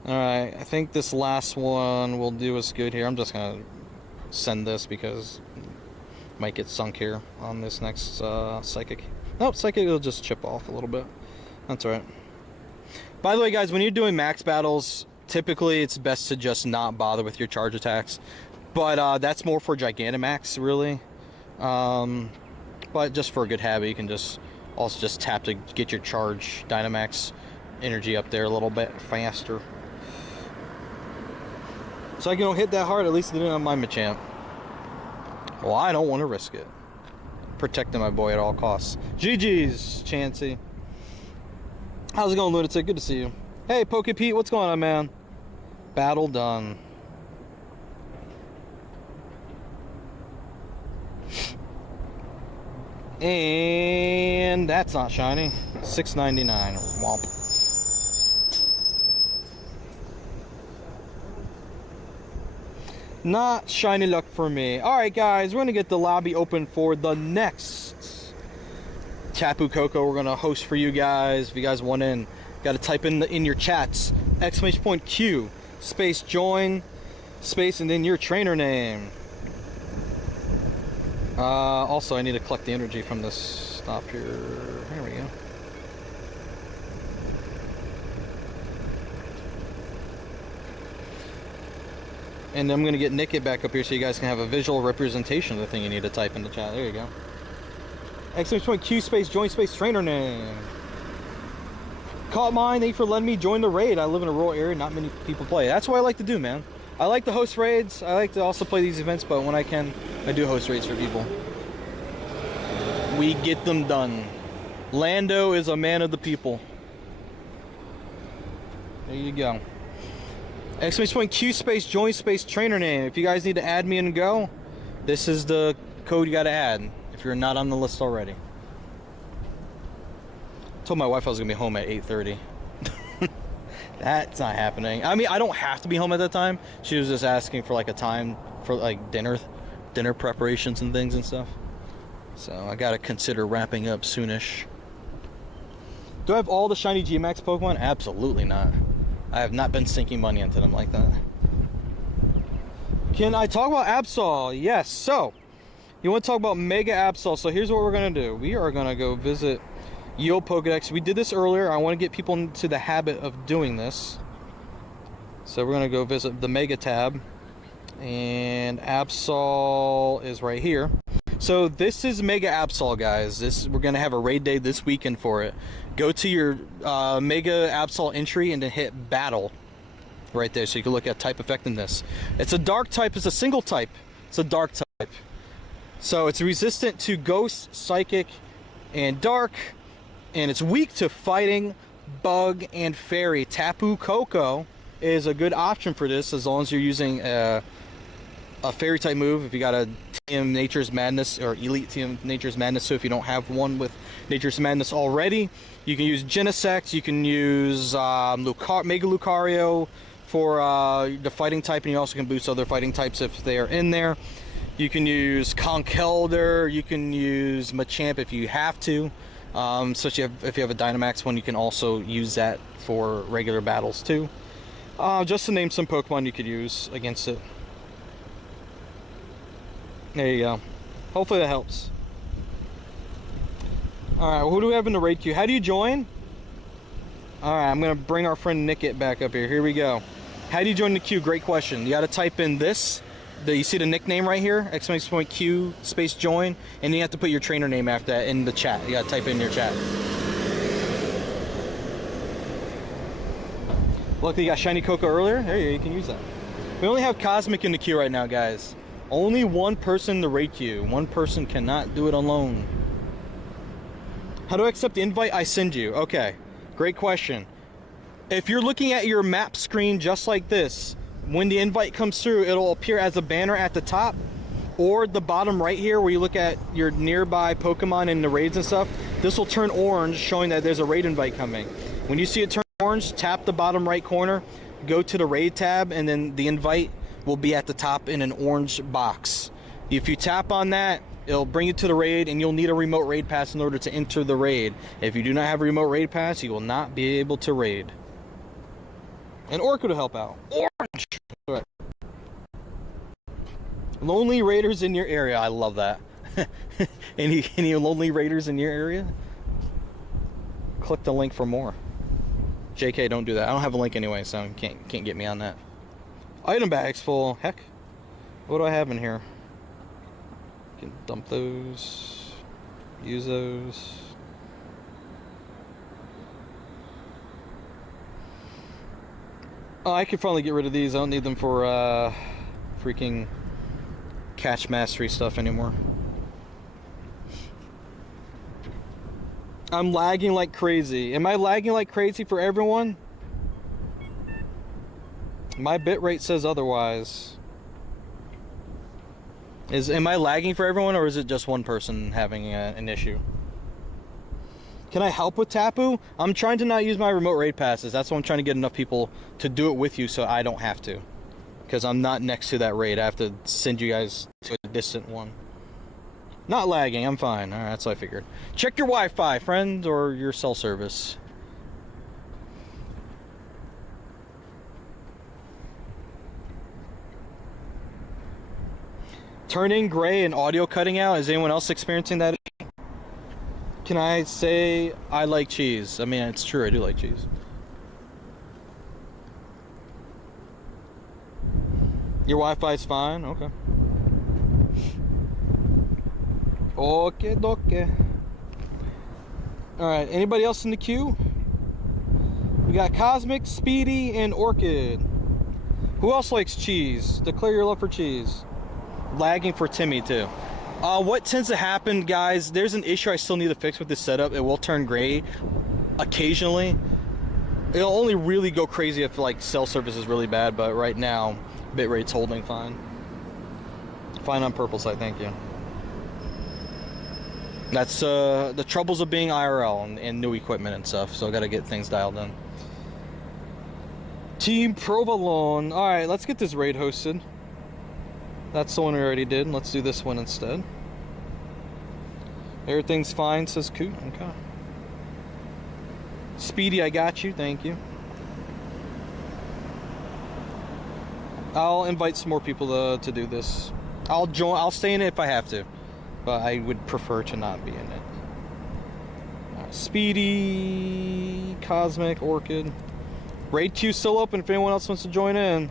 Alright, I think this last one will do us good here. I'm just gonna send this because it might get sunk here on this next psychic. Nope, psychic will just chip off a little bit. That's alright. By the way, guys, when you're doing max battles, typically it's best to just not bother with your charge attacks. But that's more for Gigantamax, really. But just for a good habit, you can just also just tap to get your charge Dynamax energy up there a little bit faster. So I can hit that hard, at least it didn't on my Machamp. Well, I don't want to risk it. Protecting my boy at all costs. GG's, Chansey. How's it going, Lunatic? Good to see you. Hey, Poke Pete, what's going on, man? Battle done. And that's not shiny. $6.99. Womp. Not shiny luck for me. Alright, guys, we're going to get the lobby open for the next Tapu Koko we're going to host for you guys. If you guys want in, got to type in your chats !Q space join space and then your trainer name. Also, I need to collect the energy from this stop here. Here we go. And I'm going to get Nickit back up here so you guys can have a visual representation of the thing you need to type in the chat. There you go. !Q space join space trainer name. Caught mine. Thank you for letting me join the raid. I live in a rural area. Not many people play. That's what I like to do, man. I like to host raids. I like to also play these events, but when I can, I do host raids for people. We get them done. Lando is a man of the people. There you go. !Q space join space trainer name. If you guys need to add me and go, this is the code you got to add if you're not on the list already. Told my wife I was gonna be home at 8:30. That's not happening. I mean, I don't have to be home at that time. She was just asking for like a time for like dinner preparations and things and stuff. So I gotta consider wrapping up soonish. Do I have all the shiny G-Max Pokemon? Absolutely not. I have not been sinking money into them like that. Can I talk about Absol? Yes. So, you want to talk about Mega Absol? So here's what we're gonna do. We are gonna go visit Yield Pokedex. We did this earlier. I want to get people into the habit of doing this. So we're gonna go visit the Mega tab, and Absol is right here. So this is Mega Absol, guys. We're gonna have a raid day this weekend for it. Go to your Mega Absol entry and then hit Battle right there, so you can look at type effectiveness. It's a dark type. It's a single type. It's a dark type. So it's resistant to Ghost, Psychic, and Dark, and it's weak to Fighting, Bug, and Fairy. Tapu Koko is a good option for this as long as you're using a Fairy type move. If you got a TM Nature's Madness or Elite TM Nature's Madness, so if you don't have one with Nature's Madness already, you can use Genesect. You can use Mega Lucario for the fighting type, and you also can boost other fighting types if they are in there. You can use Conkeldurr. You can use Machamp if you have to. Especially if you have a Dynamax one, you can also use that for regular battles too. Just to name some Pokemon you could use against it. There you go. Hopefully that helps. Alright, well, who do we have in the raid queue? How do you join? Alright, I'm going to bring our friend Nickit back up here. Here we go. How do you join the queue? Great question. You got to type in this. You see the nickname right here? !Q space join. And you have to put your trainer name after that in the chat. You got to type it in your chat. Luckily you got Shiny Koko earlier. There you go. You can use that. We only have Cosmic in the queue right now, guys. Only one person in the raid queue. One person cannot do it alone. How do I accept the invite I send you? Okay, great question. If you're looking at your map screen just like this, when the invite comes through, it'll appear as a banner at the top or the bottom right here where you look at your nearby Pokemon and the raids and stuff. This will turn orange, showing that there's a raid invite coming. When you see it turn orange, tap the bottom right corner, go to the raid tab, and then the invite will be at the top in an orange box. If you tap on that, it'll bring you to the raid, and you'll need a remote raid pass in order to enter the raid. If you do not have a remote raid pass, you will not be able to raid. And Orchid will help out. Orange! Right. Lonely Raiders in your area. I love that. Any Lonely Raiders in your area? Click the link for more. JK, don't do that. I don't have a link anyway, so you can't get me on that. Item bags full. Heck. What do I have in here? Can dump those. Use those. Oh, I could finally get rid of these. I don't need them for freaking catch mastery stuff anymore. I'm lagging like crazy. Am I lagging like crazy for everyone? My bitrate says otherwise. Am I lagging for everyone, or is it just one person having an issue? Can I help with Tapu? I'm trying to not use my remote raid passes. That's why I'm trying to get enough people to do it with you so I don't have to. Because I'm not next to that raid. I have to send you guys to a distant one. Not lagging, I'm fine. Alright, that's what I figured. Check your Wi-Fi, friend, or your cell service. Turning gray and audio cutting out. Is anyone else experiencing that? Can I say I like cheese? I mean, it's true, I do like cheese. Your Wi-Fi's fine? Okay. Okay. Alright, anybody else in the queue? We got Cosmic, Speedy, and Orchid. Who else likes cheese? Declare your love for cheese. Lagging for Timmy, too. What tends to happen, guys, there's an issue I still need to fix with this setup. It will turn gray occasionally. It'll only really go crazy if, like, cell service is really bad, but right now, bitrate's holding fine. Fine on purple side, thank you. That's the troubles of being IRL and new equipment and stuff, so I gotta get things dialed in. Team Provolone. Alright, let's get this raid hosted. That's the one we already did. Let's do this one instead. Everything's fine, says Coot. Okay. Speedy, I got you. Thank you. I'll invite some more people to do this. I'll stay in it if I have to, but I would prefer to not be in it. Speedy, Cosmic, Orchid. Raid queue still open if anyone else wants to join in.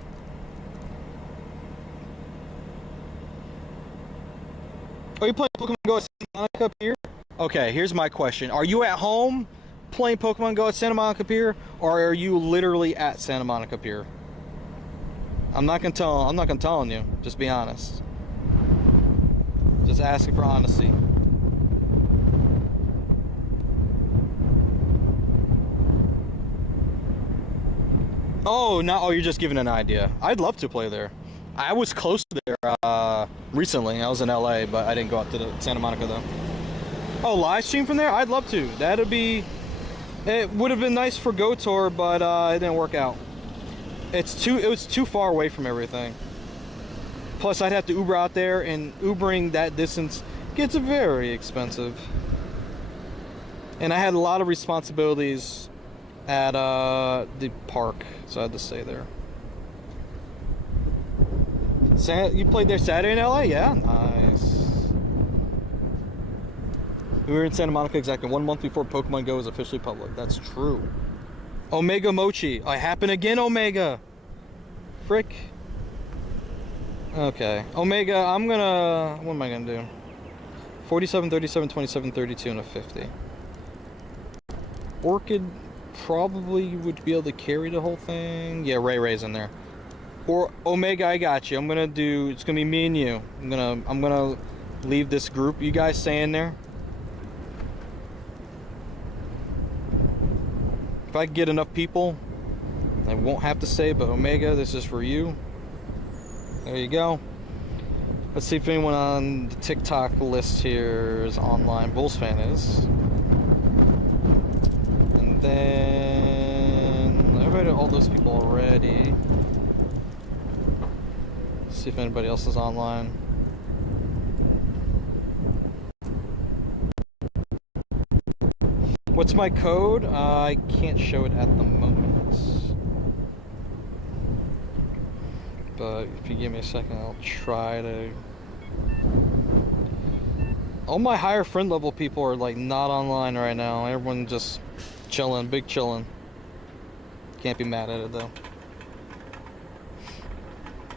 Are you playing Pokemon Go at Santa Monica up here? Okay, here's my question. Are you at home playing Pokemon Go at Santa Monica Pier, or are you literally at Santa Monica Pier? I'm not gonna tell you. Just be honest. Just asking for honesty. Oh, you're just giving an idea. I'd love to play there. I was close to there recently. I was in LA, but I didn't go out to the Santa Monica though. Oh, live stream from there? I'd love to. It would have been nice for Go Tour, but it didn't work out. It was too far away from everything. Plus, I'd have to Uber out there, and Ubering that distance gets very expensive. And I had a lot of responsibilities at the park, so I had to stay there. You played there Saturday in LA? Yeah, nice. We were in Santa Monica exactly 1 month before Pokemon Go was officially public. That's true. Omega Mochi. I happen again, Omega. Frick. Okay. Omega, what am I gonna do? 47, 37, 27, 32, and a 50. Orchid probably would be able to carry the whole thing. Yeah, Ray's in there. Or Omega, I got you. It's gonna be me and you. I'm gonna leave this group. You guys stay in there. If I get enough people, I won't have to say, but Omega, this is for you. There you go. Let's see if anyone on the TikTok list here is online. Bulls fan is. And then I invited all those people already. Let's see if anybody else is online. What's my code? I can't show it at the moment. But if you give me a second, I'll try to... All my higher friend level people are like not online right now. Everyone just chilling, big chilling. Can't be mad at it though.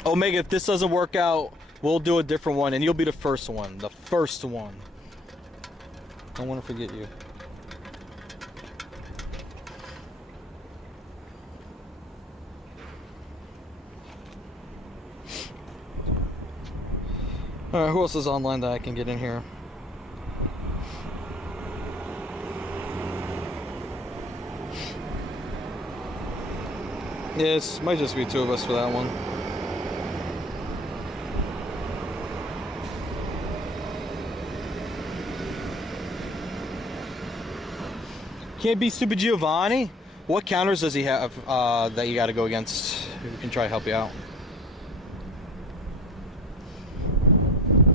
Omega, if this doesn't work out, we'll do a different one and you'll be the first one. The first one. I don't want to forget you. Alright, who else is online that I can get in here? Yes, might just be two of us for that one. Can't beat Stupid Giovanni? What counters does he have that you gotta go against? We can try to help you out.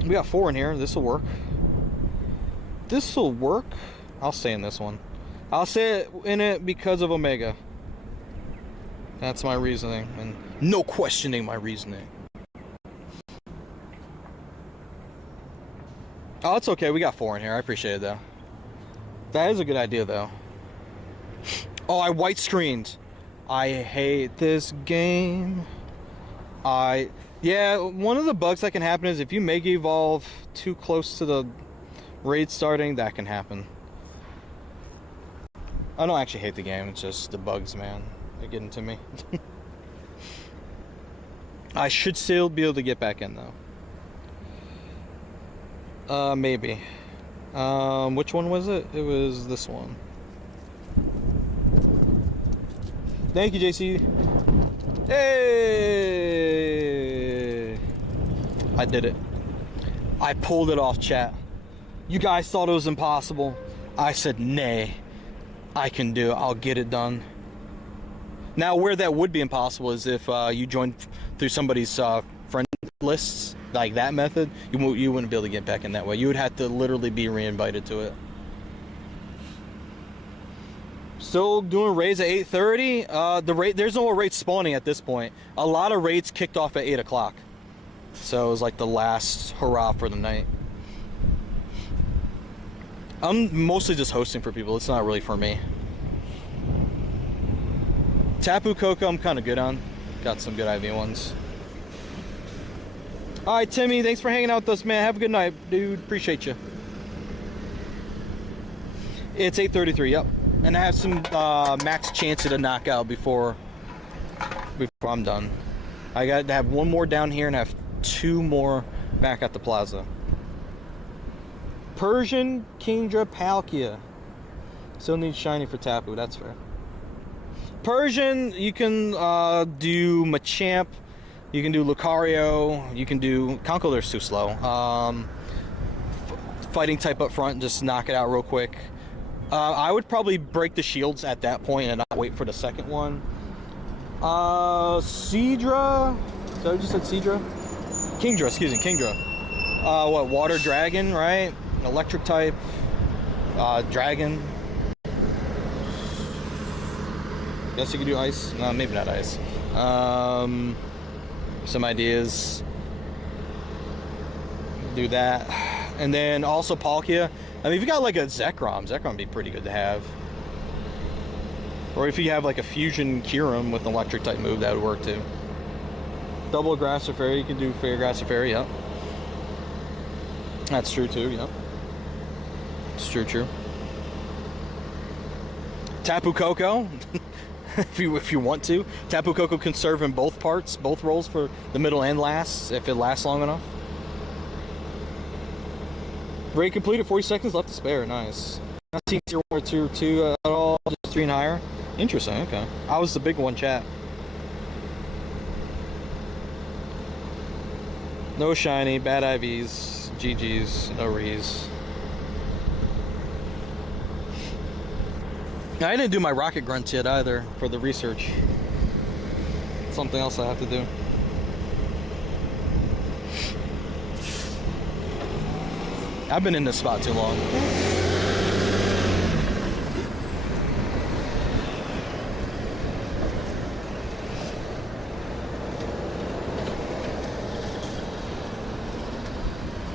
We got 4 in here. This will work. This will work. I'll stay in this one. I'll stay in it because of Omega. That's my reasoning, and no questioning my reasoning. Oh, it's okay. We got 4 in here. I appreciate it, though. That is a good idea, though. Oh, I white screened. I hate this game. Yeah, one of the bugs that can happen is if you Mega Evolve too close to the raid starting, that can happen. I don't actually hate the game, it's just the bugs, man. They're getting to me. I should still be able to get back in, though. Maybe. Which one was it? It was this one. Thank you, JC. Hey! I did it. I pulled it off, chat. You guys thought it was impossible. I said, nay. I can do it. I'll get it done. Now, where that would be impossible is if you joined through somebody's friend lists, like that method, you wouldn't be able to get back in that way. You would have to literally be re-invited to it. Still doing raids at 8:30. There's no more raids spawning at this point. A lot of raids kicked off at 8 o'clock. So it was like the last hurrah for the night. I'm mostly just hosting for people. It's not really for me. Tapu Koko I'm kind of good on. Got some good IV ones. Alright, Timmy, thanks for hanging out with us, man. Have a good night, dude. Appreciate you. It's 8:33, yep. And I have some max chance to knock out before I'm done. I got to have 1 more down here and have 2 more back at the plaza. Persian Kingdra Palkia. Still need shiny for Tapu, that's fair. Persian, you can do Machamp, you can do Lucario, you can do... Conkeldurr's too slow. Fighting type up front, just knock it out real quick. I would probably break the shields at that point and not wait for the second one. Seadra? Is that what you said, Seadra? Kingdra, excuse me, Kingdra. What, Water Dragon, right? Electric type. Dragon. Guess you could do ice? No, maybe not ice. Some ideas. Do that. And then also Palkia. I mean, if you got like a Zekrom would be pretty good to have. Or if you have like a Fusion Kyurem with an electric type move, that would work too. Double Grass or Fairy, you can do Fairy Grass or Fairy, yep. That's true too, yep. It's true. Tapu Koko, if you want to. Tapu Koko can serve in both parts, both roles for the middle and last, if it lasts long enough. Raid completed, 40 seconds left to spare. Nice. Not seeing tier 1 or tier 2 at all, just 3 and higher. Interesting, okay. I was the big one, chat. No shiny, bad IVs, GG's, no rees. I didn't do my rocket grunts yet either for the research. Something else I have to do. I've been in this spot too long.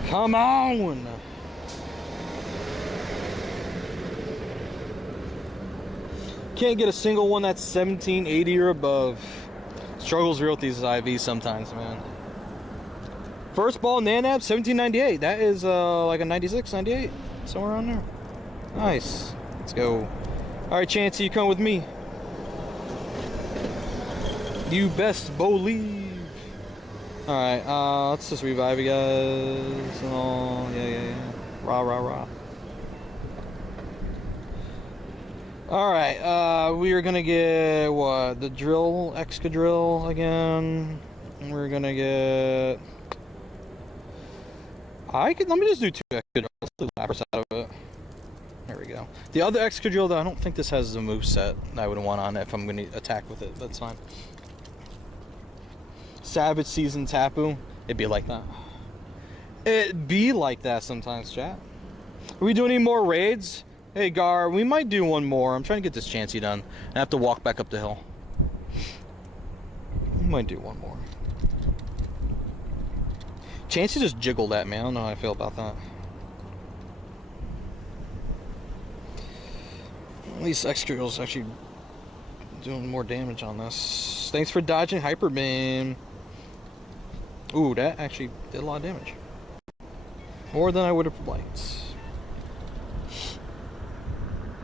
Come on! Can't get a single one that's 1780 or above. Struggles real with these IVs sometimes, man. First ball Nanab, 1798. That is like a 96, 98. Somewhere around there. Nice. Let's go. Alright, Chancey, you come with me. You best believe. Alright, let's just revive you guys. Oh, yeah. Rah, rah, rah. Alright, we are gonna get, what, the drill, Excadrill again. And we're gonna get... let me just do 2 Excadrills. Let's do Lapras out of it. There we go. The other Excadrill, though, I don't think this has the moveset I would want on it if I'm gonna attack with it. That's fine. Savage Season Tapu. It'd be like that. It'd be like that sometimes, chat. Are we doing any more raids? Hey, Gar, we might do one more. I'm trying to get this Chansey done. I have to walk back up the hill. We might do one more. Chansey just jiggled at me. I don't know how I feel about that. At least Excadrill's actually doing more damage on this. Thanks for dodging Hyper Beam. Ooh, that actually did a lot of damage. More than I would have liked.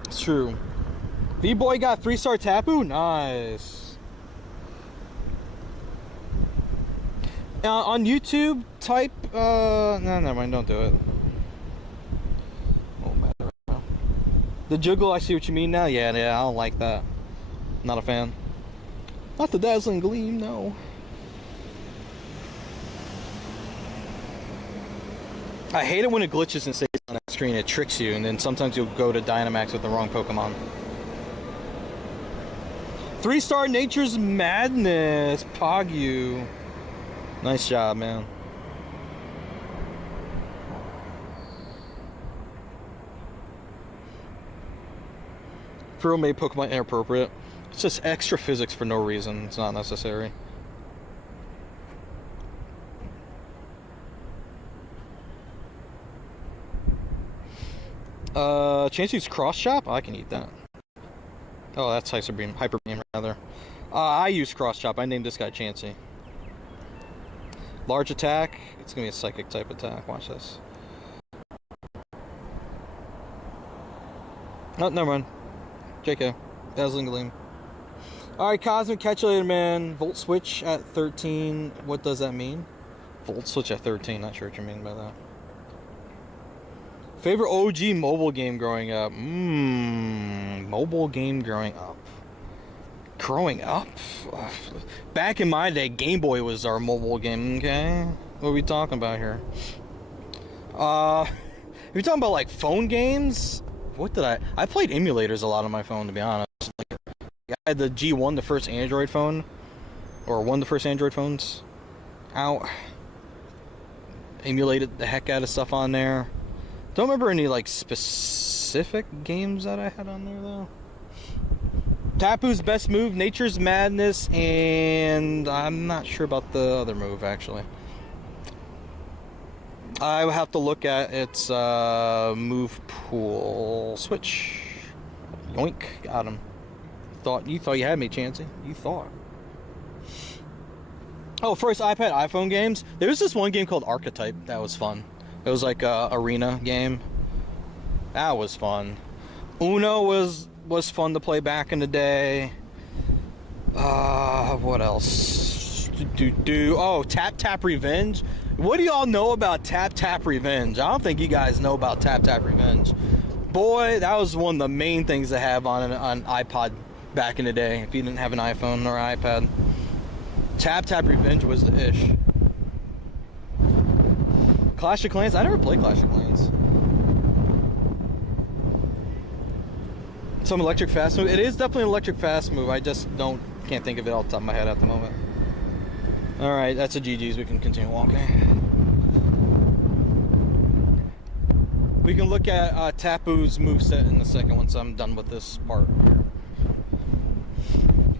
It's true. V-Boy got 3-star Tapu? Nice. On YouTube, type... no, never mind, don't do it. Won't matter right now. The juggle, I see what you mean now. Yeah, I don't like that. Not a fan. Not the Dazzling Gleam, no. I hate it when it glitches and stays on that screen. It tricks you, and then sometimes you'll go to Dynamax with the wrong Pokemon. 3-star Nature's Madness, Pogyu. Nice job, man. Furrow made Pokemon inappropriate. It's just extra physics for no reason. It's not necessary. Chansey's Cross Chop? I can eat that. Oh, that's Hyper Beam rather. I use Cross Chop. I named this guy Chansey. Large attack. It's gonna be a psychic type attack. Watch this. Oh, never mind. JK. Dazzling Gleam. Alright, Cosmic, catch you later, man. Volt Switch at 13. What does that mean? Volt Switch at 13. Not sure what you mean by that. Favorite OG mobile game growing up? Mobile game growing up. Growing up? Back in my day, Game Boy was our mobile game, okay? What are we talking about here? If you're talking about like phone games, what did I played emulators a lot on my phone, to be honest. Like, I had the G1, the first Android phone, or one of the first Android phones out. Emulated the heck out of stuff on there. Don't remember any like specific games that I had on there though. Tapu's best move, Nature's Madness, and I'm not sure about the other move actually. I will have to look at its move pool. Switch. Yoink. Got him. You thought you had me, Chansey. You thought. Oh, first iPad, iPhone games. There was this one game called Archetype that was fun. It was like a arena game. That was fun. Uno was fun to play back in the day. What else? Oh, Tap Tap Revenge. What do y'all know about Tap Tap Revenge? I don't think you guys know about Tap Tap Revenge. Boy, that was one of the main things to have on an iPod back in the day. If you didn't have an iPhone or iPad, Tap Tap Revenge was the ish. Clash of Clans? I never played Clash of Clans. Some electric fast move. It is definitely an electric fast move. I just can't think of it off the top of my head at the moment. Alright, that's a GG's. We can continue walking. We can look at Tapu's moveset in the second once I'm done with this part.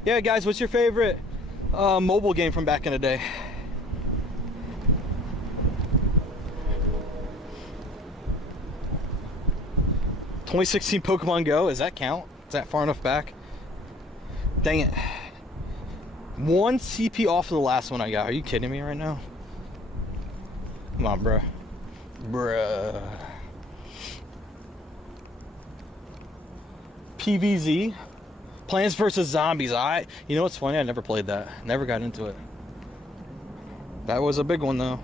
Yeah, guys, what's your favorite mobile game from back in the day? 2016 Pokemon Go, does that count? Is that far enough back? Dang it. 1 CP off of the last one I got. Are you kidding me right now? Come on, bruh. Bruh. PVZ? Plants vs. Zombies. You know what's funny? I never played that. Never got into it. That was a big one, though.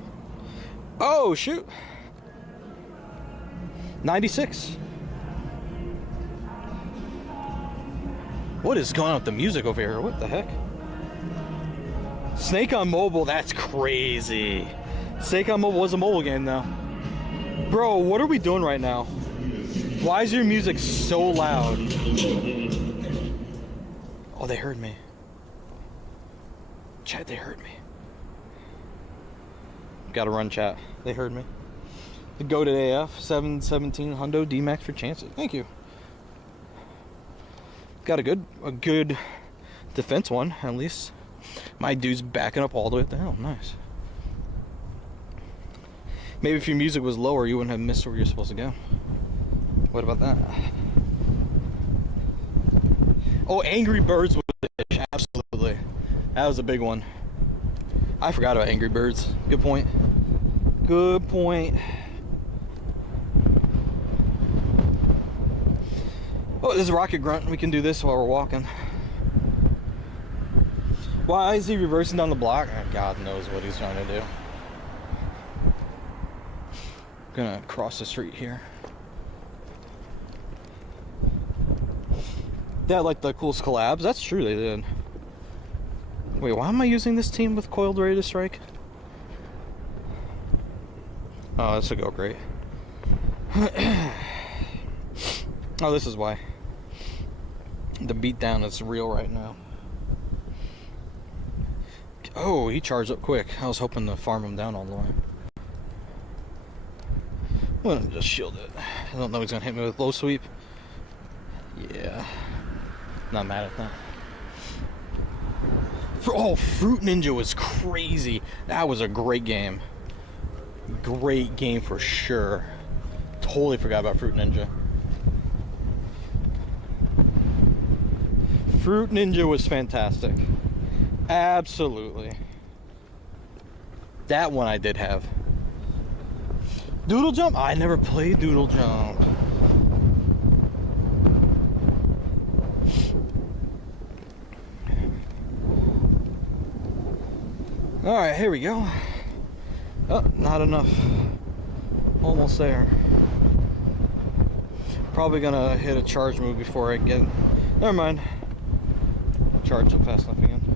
Oh, shoot. 96. What is going on with the music over here? What the heck? Snake on mobile, that's crazy. Snake on mobile was a mobile game though. Bro, what are we doing right now? Why is your music so loud? Oh, they heard me. Chat, they heard me. Gotta run, chat. They heard me. The Goated AF 717 Hundo D-Max for chances. Thank you. Got a good defense one, at least. My dude's backing up all the way up the hill. Nice. Maybe if your music was lower, you wouldn't have missed where you're supposed to go. What about that? Oh, Angry Birds was absolutely. That was a big one. I forgot about Angry Birds. Good point. Good point. Oh, this is Rocket Grunt. We can do this while we're walking. Why is he reversing down the block? God knows what he's trying to do. Gonna cross the street here. They had like the coolest collabs. That's true, they did. Wait, why am I using this team with coiled ready to strike? Oh, that's a go great. Oh, this is why. The beatdown is real right now. Oh, he charged up quick. I was hoping to farm him down all the way. I'm gonna just shield it. I don't know he's gonna hit me with low sweep. Yeah. Not mad at that. Oh, Fruit Ninja was crazy. That was a great game. Great game for sure. Totally forgot about Fruit Ninja. Fruit Ninja was fantastic. Absolutely. That one I did have. Doodle Jump? I never played Doodle Jump. Alright, here we go. Oh, not enough. Almost there. Probably gonna hit a charge move before I get... Never mind. Charge it fast enough again.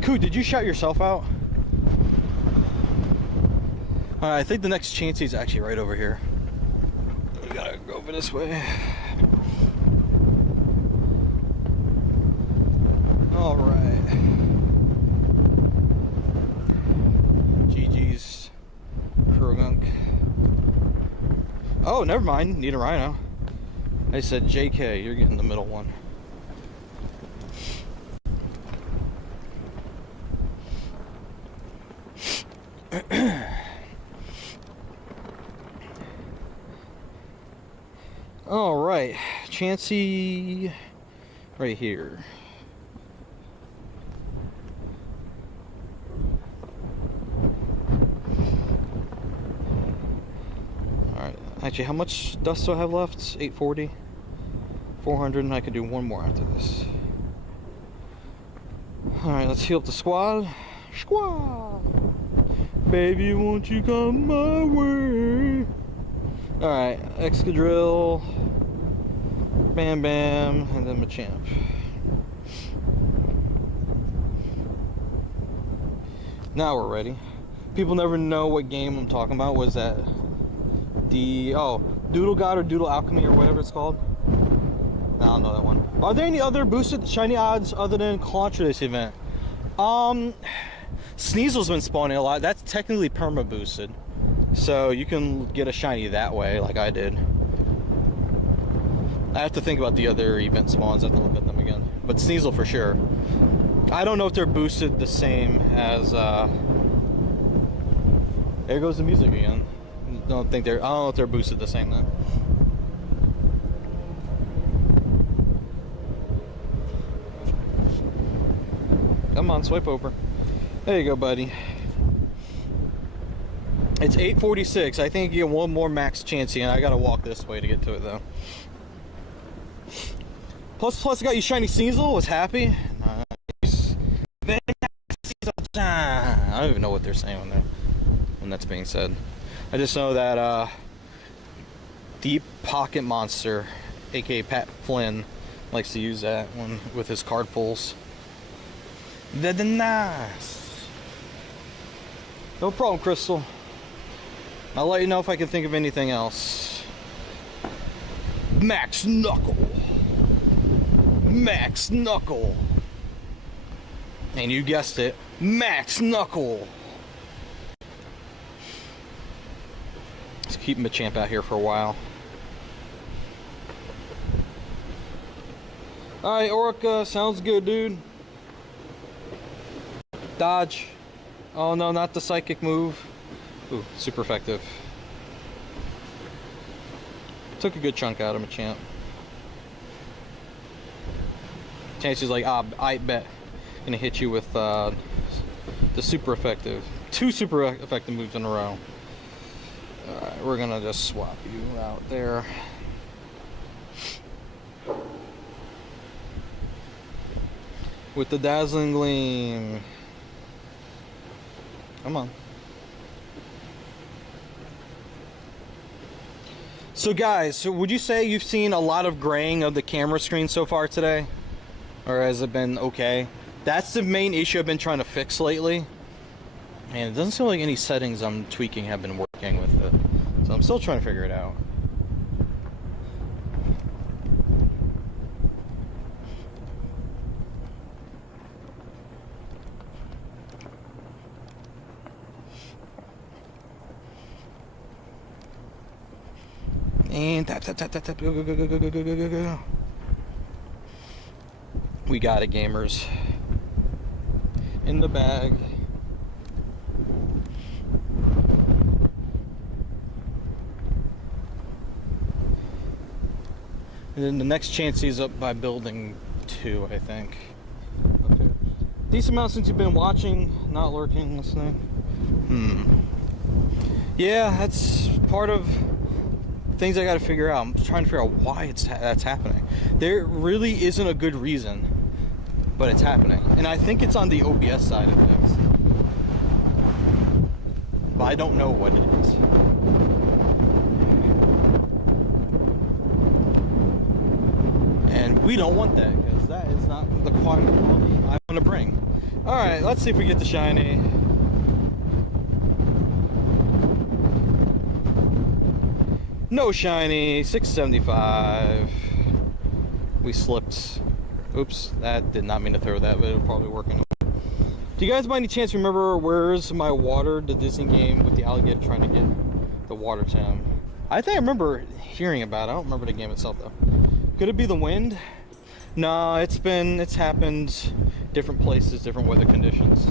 Koo, did you shout yourself out? Alright, I think the next Chansey's actually right over here. We gotta go over this way. Alright. GG's. Krogunk. Oh, never mind. Need a rhino. I said JK, you're getting the middle one. Alright, Chansey right here. Alright, actually, how much dust do I have left? 840? 400, and I can do one more after this. Alright, let's heal up the squad. Squad! Baby, won't you come my way? Alright, Excadrill, Bam Bam, and then Machamp. Now we're ready. People never know what game I'm talking about. Was that the Doodle God or Doodle Alchemy or whatever it's called? I don't know that one. Are there any other boosted shiny odds other than Contra this event? Sneasel's been spawning a lot. That's technically perma boosted. So you can get a shiny that way, like I did. I have to think about the other event spawns. I have to look at them again. But Sneasel for sure. I don't know if they're boosted the same as... There goes the music again. I don't know if they're boosted the same then. Come on, swipe over. There you go, buddy. It's 8:46. I think you get one more max chance here. I gotta walk this way to get to it though. Plus got you shiny Sneasel. Was happy. Nice. I don't even know what they're saying when that's being said. I just know that Deep Pocket Monster, aka Pat Flynn, likes to use that one with his card pulls. Very nice. No problem, Crystal. I'll let you know if I can think of anything else. Max Knuckle. Max Knuckle. And you guessed it, Max Knuckle. Let's keep Machamp out here for a while. Alright, Orca, sounds good, dude. Dodge. Oh no, not the psychic move. Ooh, super effective. Took a good chunk out of Machamp. Chances like, I bet. Gonna hit you with the super effective. 2 super effective moves in a row. Alright, we're gonna just swap you out there. With the Dazzling Gleam. Come on. So guys, would you say you've seen a lot of graying of the camera screen so far today? Or has it been okay? That's the main issue I've been trying to fix lately. And it doesn't seem like any settings I'm tweaking have been working with it. So I'm still trying to figure it out. And tap, tap, tap, tap, tap, go, go, go, go, go, go, go, go, go. We got it, gamers. In the bag. And then the next chance he's up by building 2, I think. Okay. Decent amount since you've been watching, not lurking, listening. Yeah, that's part of things I gotta figure out. I'm trying to figure out why that's happening. There really isn't a good reason, but it's happening. And I think it's on the OBS side of things. But I don't know what it is. And we don't want that, because that is not the quality I want to bring. Alright, let's see if we get the shiny. No shiny, 675. We slipped. Oops, that did not mean to throw that, but it'll probably work anyway. Do you guys by any chance remember Where's My Water, the Disney game with the alligator trying to get the water to him? I think I remember hearing about it. I don't remember the game itself though. Could it be the wind? No, it's happened different places, different weather conditions.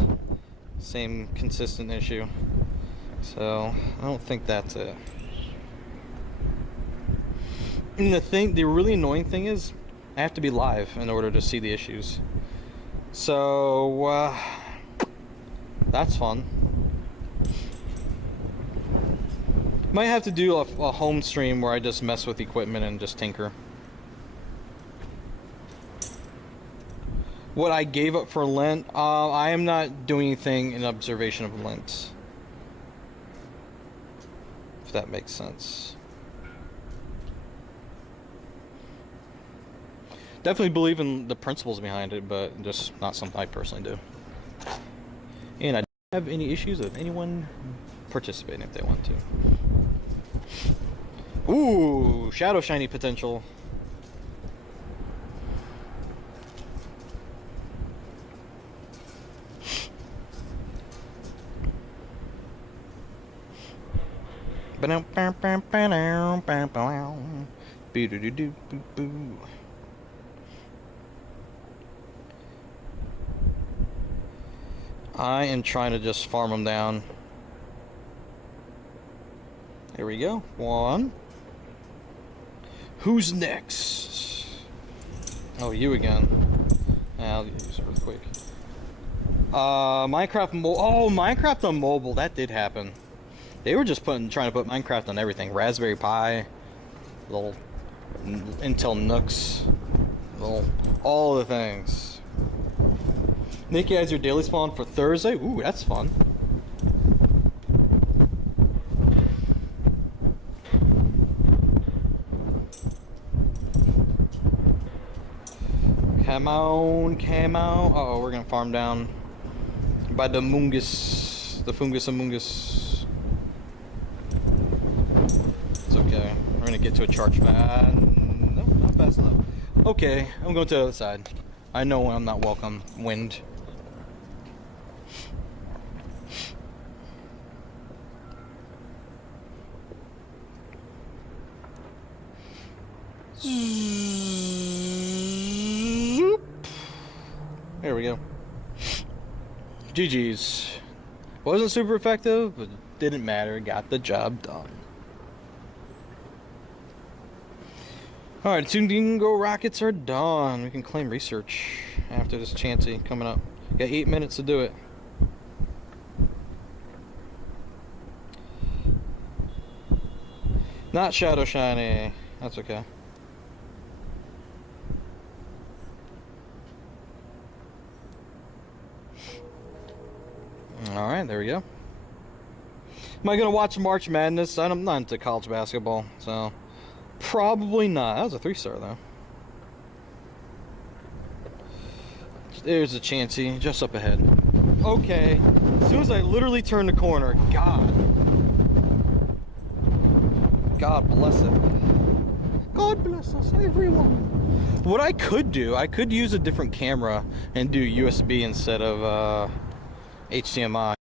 Same consistent issue. So I don't think that's it. And the really annoying thing is, I have to be live in order to see the issues. So, that's fun. Might have to do a home stream where I just mess with equipment and just tinker. What I gave up for Lent, I am not doing anything in observation of Lent. If that makes sense. Definitely believe in the principles behind it, but just not something I personally do. And I don't have any issues with anyone participating if they want to. Ooh, Shadow Shiny potential. I am trying to just farm them down. Here we go. One. Who's next? Oh, you again. I'll use Earthquake. Minecraft on mobile. That did happen. They were just trying to put Minecraft on everything. Raspberry Pi, little Intel Nooks, all the things. Nikki has your daily spawn for Thursday. Ooh, that's fun. Come on. Oh, we're gonna farm down by the fungus amungus. It's okay. We're gonna get to a charge pad. No, not fast enough. Okay, I'm going to the other side. I know I'm not welcome. Wind. There we go. GG's. Wasn't super effective, but didn't matter. Got the job done. Alright, Go rockets are done. We can claim research after this Chansey coming up. Got 8 minutes to do it. Not Shadow Shiny. That's okay. Alright, there we go. Am I going to watch March Madness? I'm not into college basketball, so probably not. That was a 3-star, though. There's a Chansey just up ahead. Okay. As soon as I literally turn the corner, God bless it. God bless us, everyone. What I could do, I could use a different camera and do USB instead of HDMI.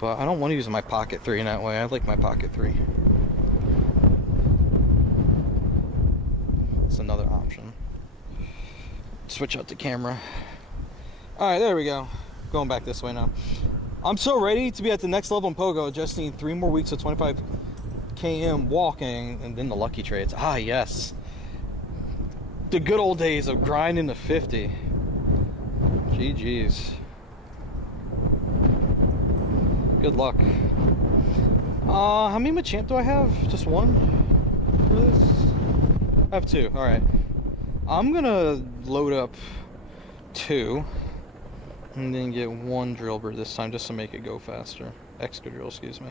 But I don't want to use my Pocket 3 in that way. I like my Pocket 3. It's another option. Switch out the camera. Alright, there we go. Going back this way now. I'm so ready to be at the next level in Pogo. Just need 3 more weeks of 25 km walking and then the lucky trades. Ah, yes. The good old days of grinding to 50. GG's. Good luck. How many Machamp do I have? Just one for this? I have 2. Alright. I'm gonna load up 2 and then get 1 Drillbur this time just to make it go faster. Excadrill, excuse me.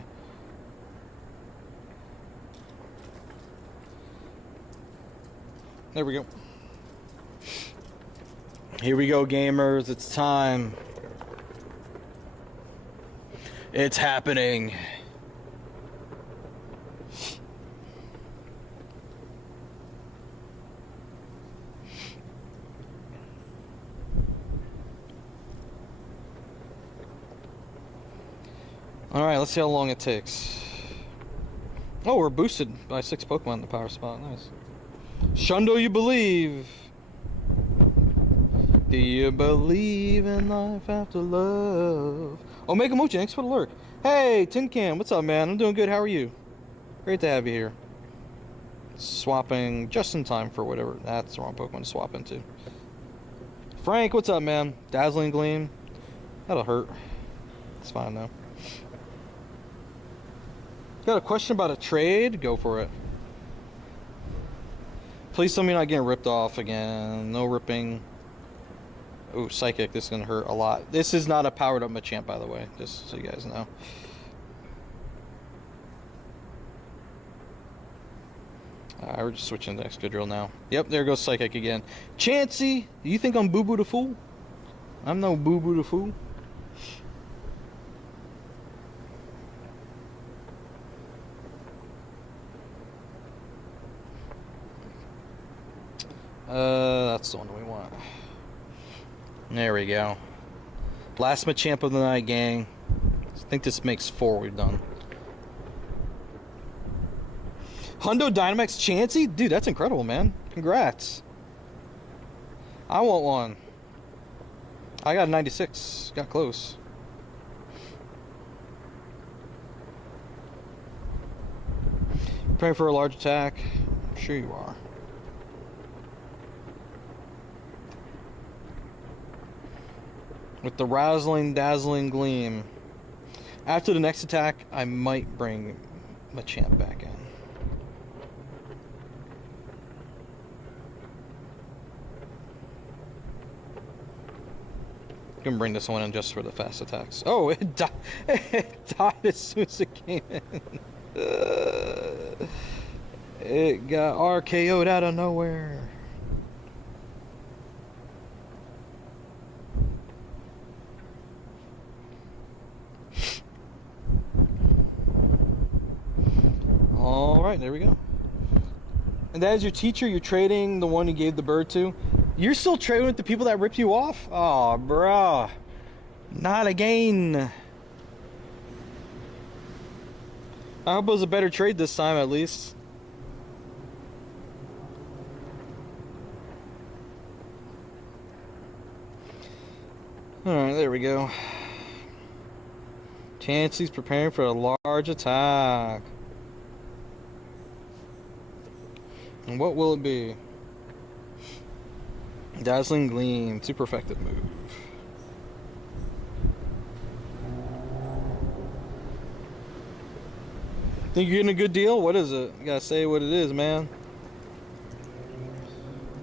There we go. Here we go, gamers. It's time. It's happening. Alright, let's see how long it takes. Oh, we're boosted by 6 Pokemon in the power spot. Nice. Shundo, you believe? Do you believe in life after love? Omega Mochi, thanks for the lurk. Hey, Tin Can, what's up, man? I'm doing good. How are you? Great to have you here. Swapping just in time for whatever. That's the wrong Pokemon to swap into. Frank, what's up, man? Dazzling Gleam. That'll hurt. It's fine, though. Got a question about a trade? Go for it. Please tell me you're not getting ripped off again. No ripping. Ooh, Psychic. This is going to hurt a lot. This is not a powered up Machamp, by the way. Just so you guys know. Alright, we're just switching to Excadrill now. Yep, there goes Psychic again. Chansey! You think I'm Boo Boo the Fool? I'm no Boo Boo the Fool. That's the one we want. There we go. Last Machamp of the night, gang. I think this makes 4 we've done. Hundo Dynamax Chansey? Dude, that's incredible, man. Congrats. I want one. I got a 96. Got close. Preparing for a large attack. I'm sure you are. With the razzling, dazzling gleam. After the next attack, I might bring Machamp back in. I'm gonna bring this one in just for the fast attacks. Oh, it died. It died as soon as it came in. It got RKO'd out of nowhere. Alright, there we go. And that is your teacher. You're trading the one you gave the bird to. You're still trading with the people that ripped you off? Oh, bruh. Not again. I hope it was a better trade this time, at least. Alright, there we go. Chansey's preparing for a large attack. And what will it be? Dazzling Gleam, super effective move. Think you're getting a good deal? What is it? You gotta say what it is, man.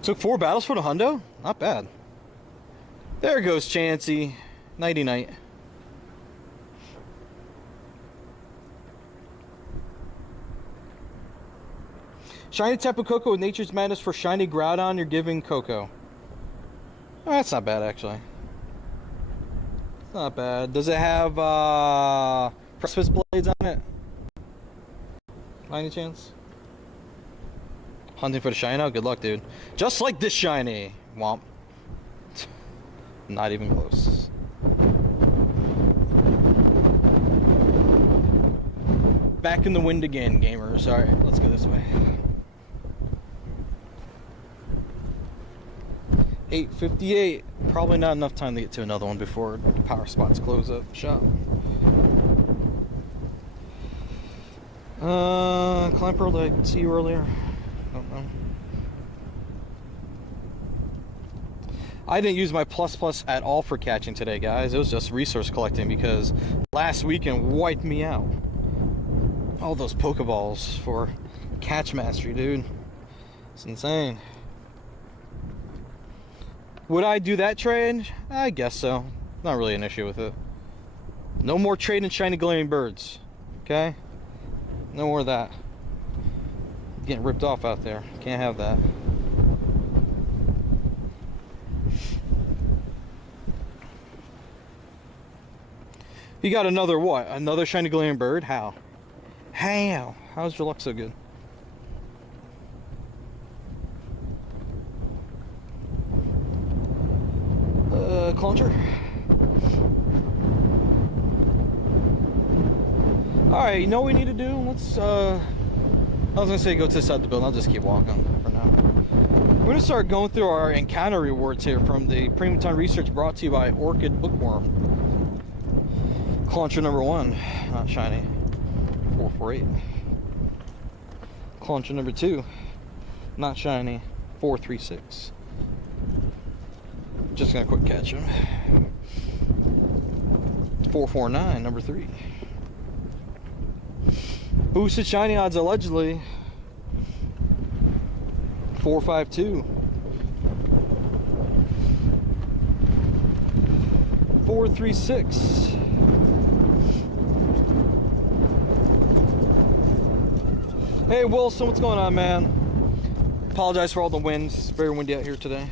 Took 4 battles for the hundo? Not bad. There goes Chansey. Nighty night. Shiny Tapu Koko with Nature's Madness for Shiny Groudon, you're giving Coco. Oh, that's not bad, actually. It's not bad. Does it have Precipice Blades on it? By any chance? Hunting for the Shiny now? Good luck, dude. Just like this Shiny! Womp. Not even close. Back in the wind again, gamers. Alright, let's go this way. 8:58. Probably not enough time to get to another one before the power spots close up shop. Clamper, did I see you earlier? Don't know. I didn't use my plus at all for catching today, guys. It was just resource collecting because last weekend wiped me out. All those Pokeballs for catch mastery, dude. It's insane. Would I do that trade? I guess so. Not really an issue with it. No more trading shiny gleaming birds. Okay? No more of that. Getting ripped off out there. Can't have that. You got another what? Another shiny gleaming bird? How? How? How's your luck so good? Cluncher. Alright, you know what we need to do? Let's, I was gonna say go to the side of the building. I'll just keep walking for now. We're gonna start going through our encounter rewards here from the Premium Time Research brought to you by Orchid Bookworm. Cluncher number 1, not shiny. 448. Cluncher number 2, not shiny. 436. Just gonna quick catch him. 449, number 3. Boosted shiny odds allegedly. 452. 436. Hey Wilson, what's going on, man? Apologize for all the winds. It's very windy out here today.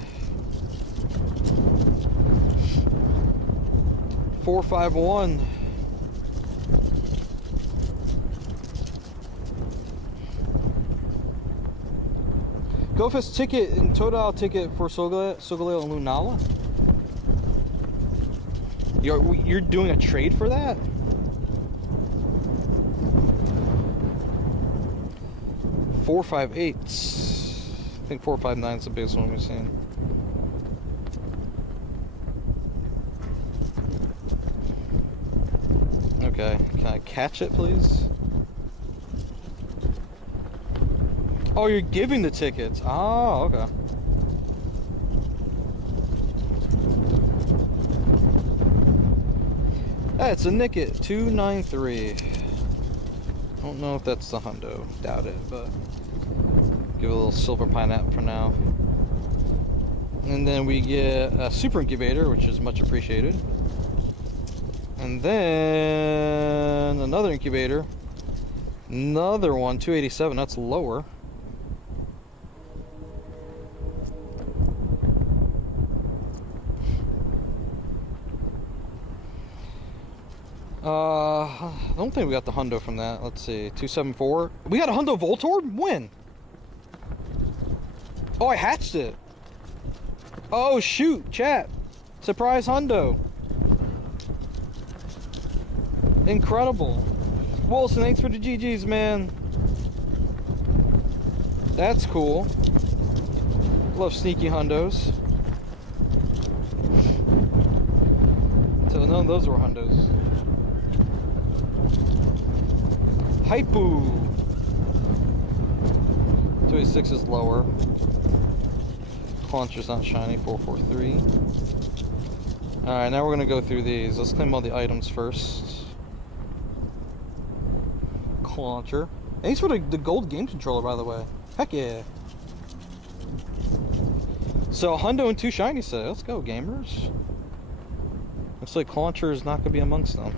451. GoFest ticket and Totodile ticket for Solgaleo and Lunala. You're doing a trade for that? $458. I think 459 is the biggest one we've seen. Okay, can I catch it, please? Oh, you're giving the tickets. Oh, okay. That's a Nicket 293. Don't know if that's the hundo. Doubt it, but give it a little silver pineapple for now. And then we get a super incubator, which is much appreciated. And then another incubator. Another one, 287. That's lower. I don't think we got the hundo from that. Let's see, 274. We got a hundo Voltorb? When? Oh, I hatched it. Oh, shoot, chat. Surprise hundo. Incredible. Wilson, thanks for the GGs, man. That's cool. Love sneaky hundos. So none of those were hundos. Hypoo. 286 is lower. Launcher's not shiny. 443. Alright, now we're gonna go through these. Let's claim all the items first. Launcher. Thanks for the gold game controller, by the way. Heck yeah. So, hundo and 2 shiny set. Let's go, gamers. Looks like Launcher is not gonna be amongst them.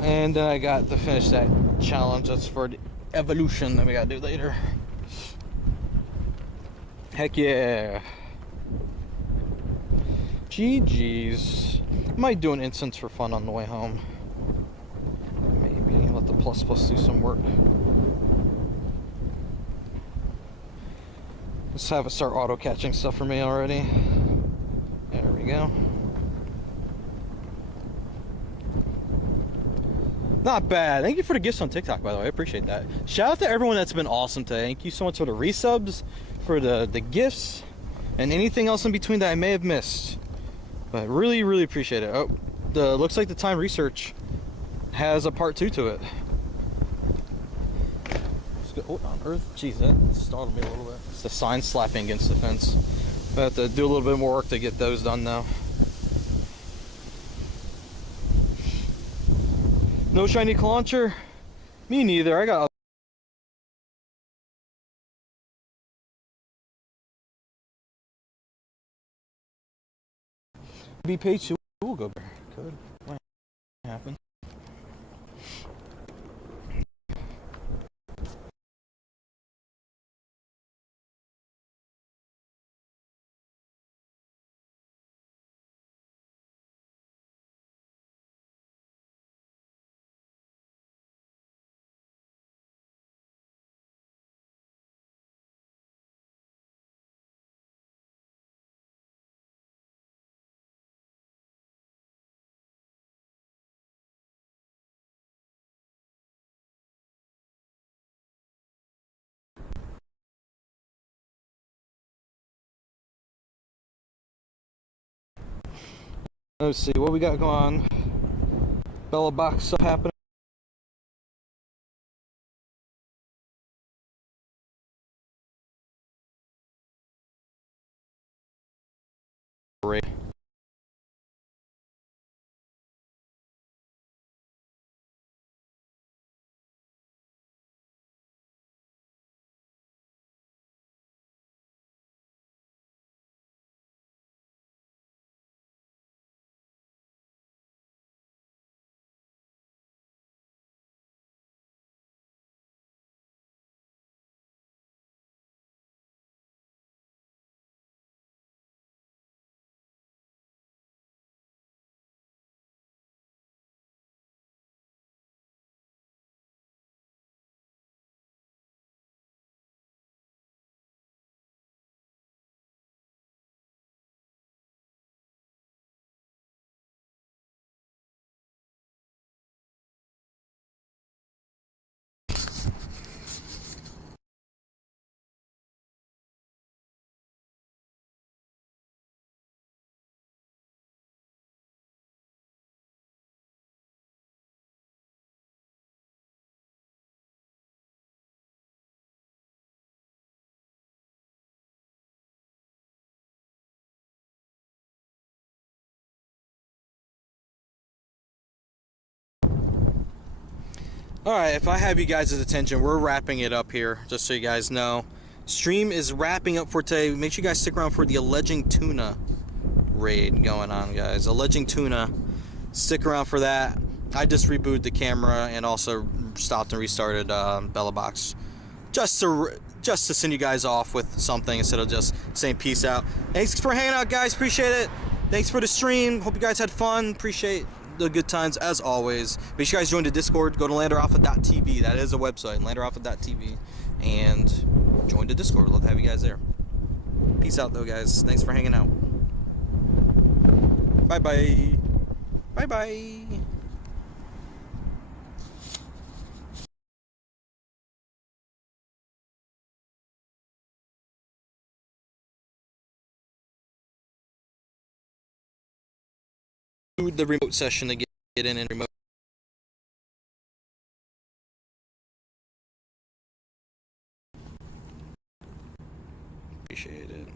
And then I got to finish that challenge. That's for the evolution that we gotta do later. Heck yeah. GG's. Might do an instance for fun on the way home. Maybe let the plus do some work. Let's have it start auto catching stuff for me already. There we go. Not bad. Thank you for the gifts on TikTok, by the way. I appreciate that. Shout out to everyone that's been awesome today. Thank you so much for the resubs, for the gifts, and anything else in between that I may have missed. But really, really appreciate it. Oh, looks like the time research has a part 2 to it. Let's go. What on earth? Jeez, that startled me a little bit. It's the sign slapping against the fence. I have to do a little bit more work to get those done now. No shiny launcher? Me neither. I got be patient. We'll go there. Could might happen. Let's see what we got going on. Bella box stuff happening. Alright, if I have you guys' attention, we're wrapping it up here, just so you guys know. Stream is wrapping up for today. Make sure you guys stick around for the Alleging Tuna raid going on, guys. Alleging Tuna. Stick around for that. I just rebooted the camera and also stopped and restarted Bella Box. Just to send you guys off with something instead of just saying peace out. Thanks for hanging out, guys. Appreciate it. Thanks for the stream. Hope you guys had fun. Appreciate the good times as always. Make sure you guys join the Discord. Go to landeralpha.tv. That is a website, landeralpha.tv, and join the Discord. Love to have you guys there. Peace out, though, guys. Thanks for hanging out. Bye bye. Bye bye. The remote session to get in and remote. Appreciate it.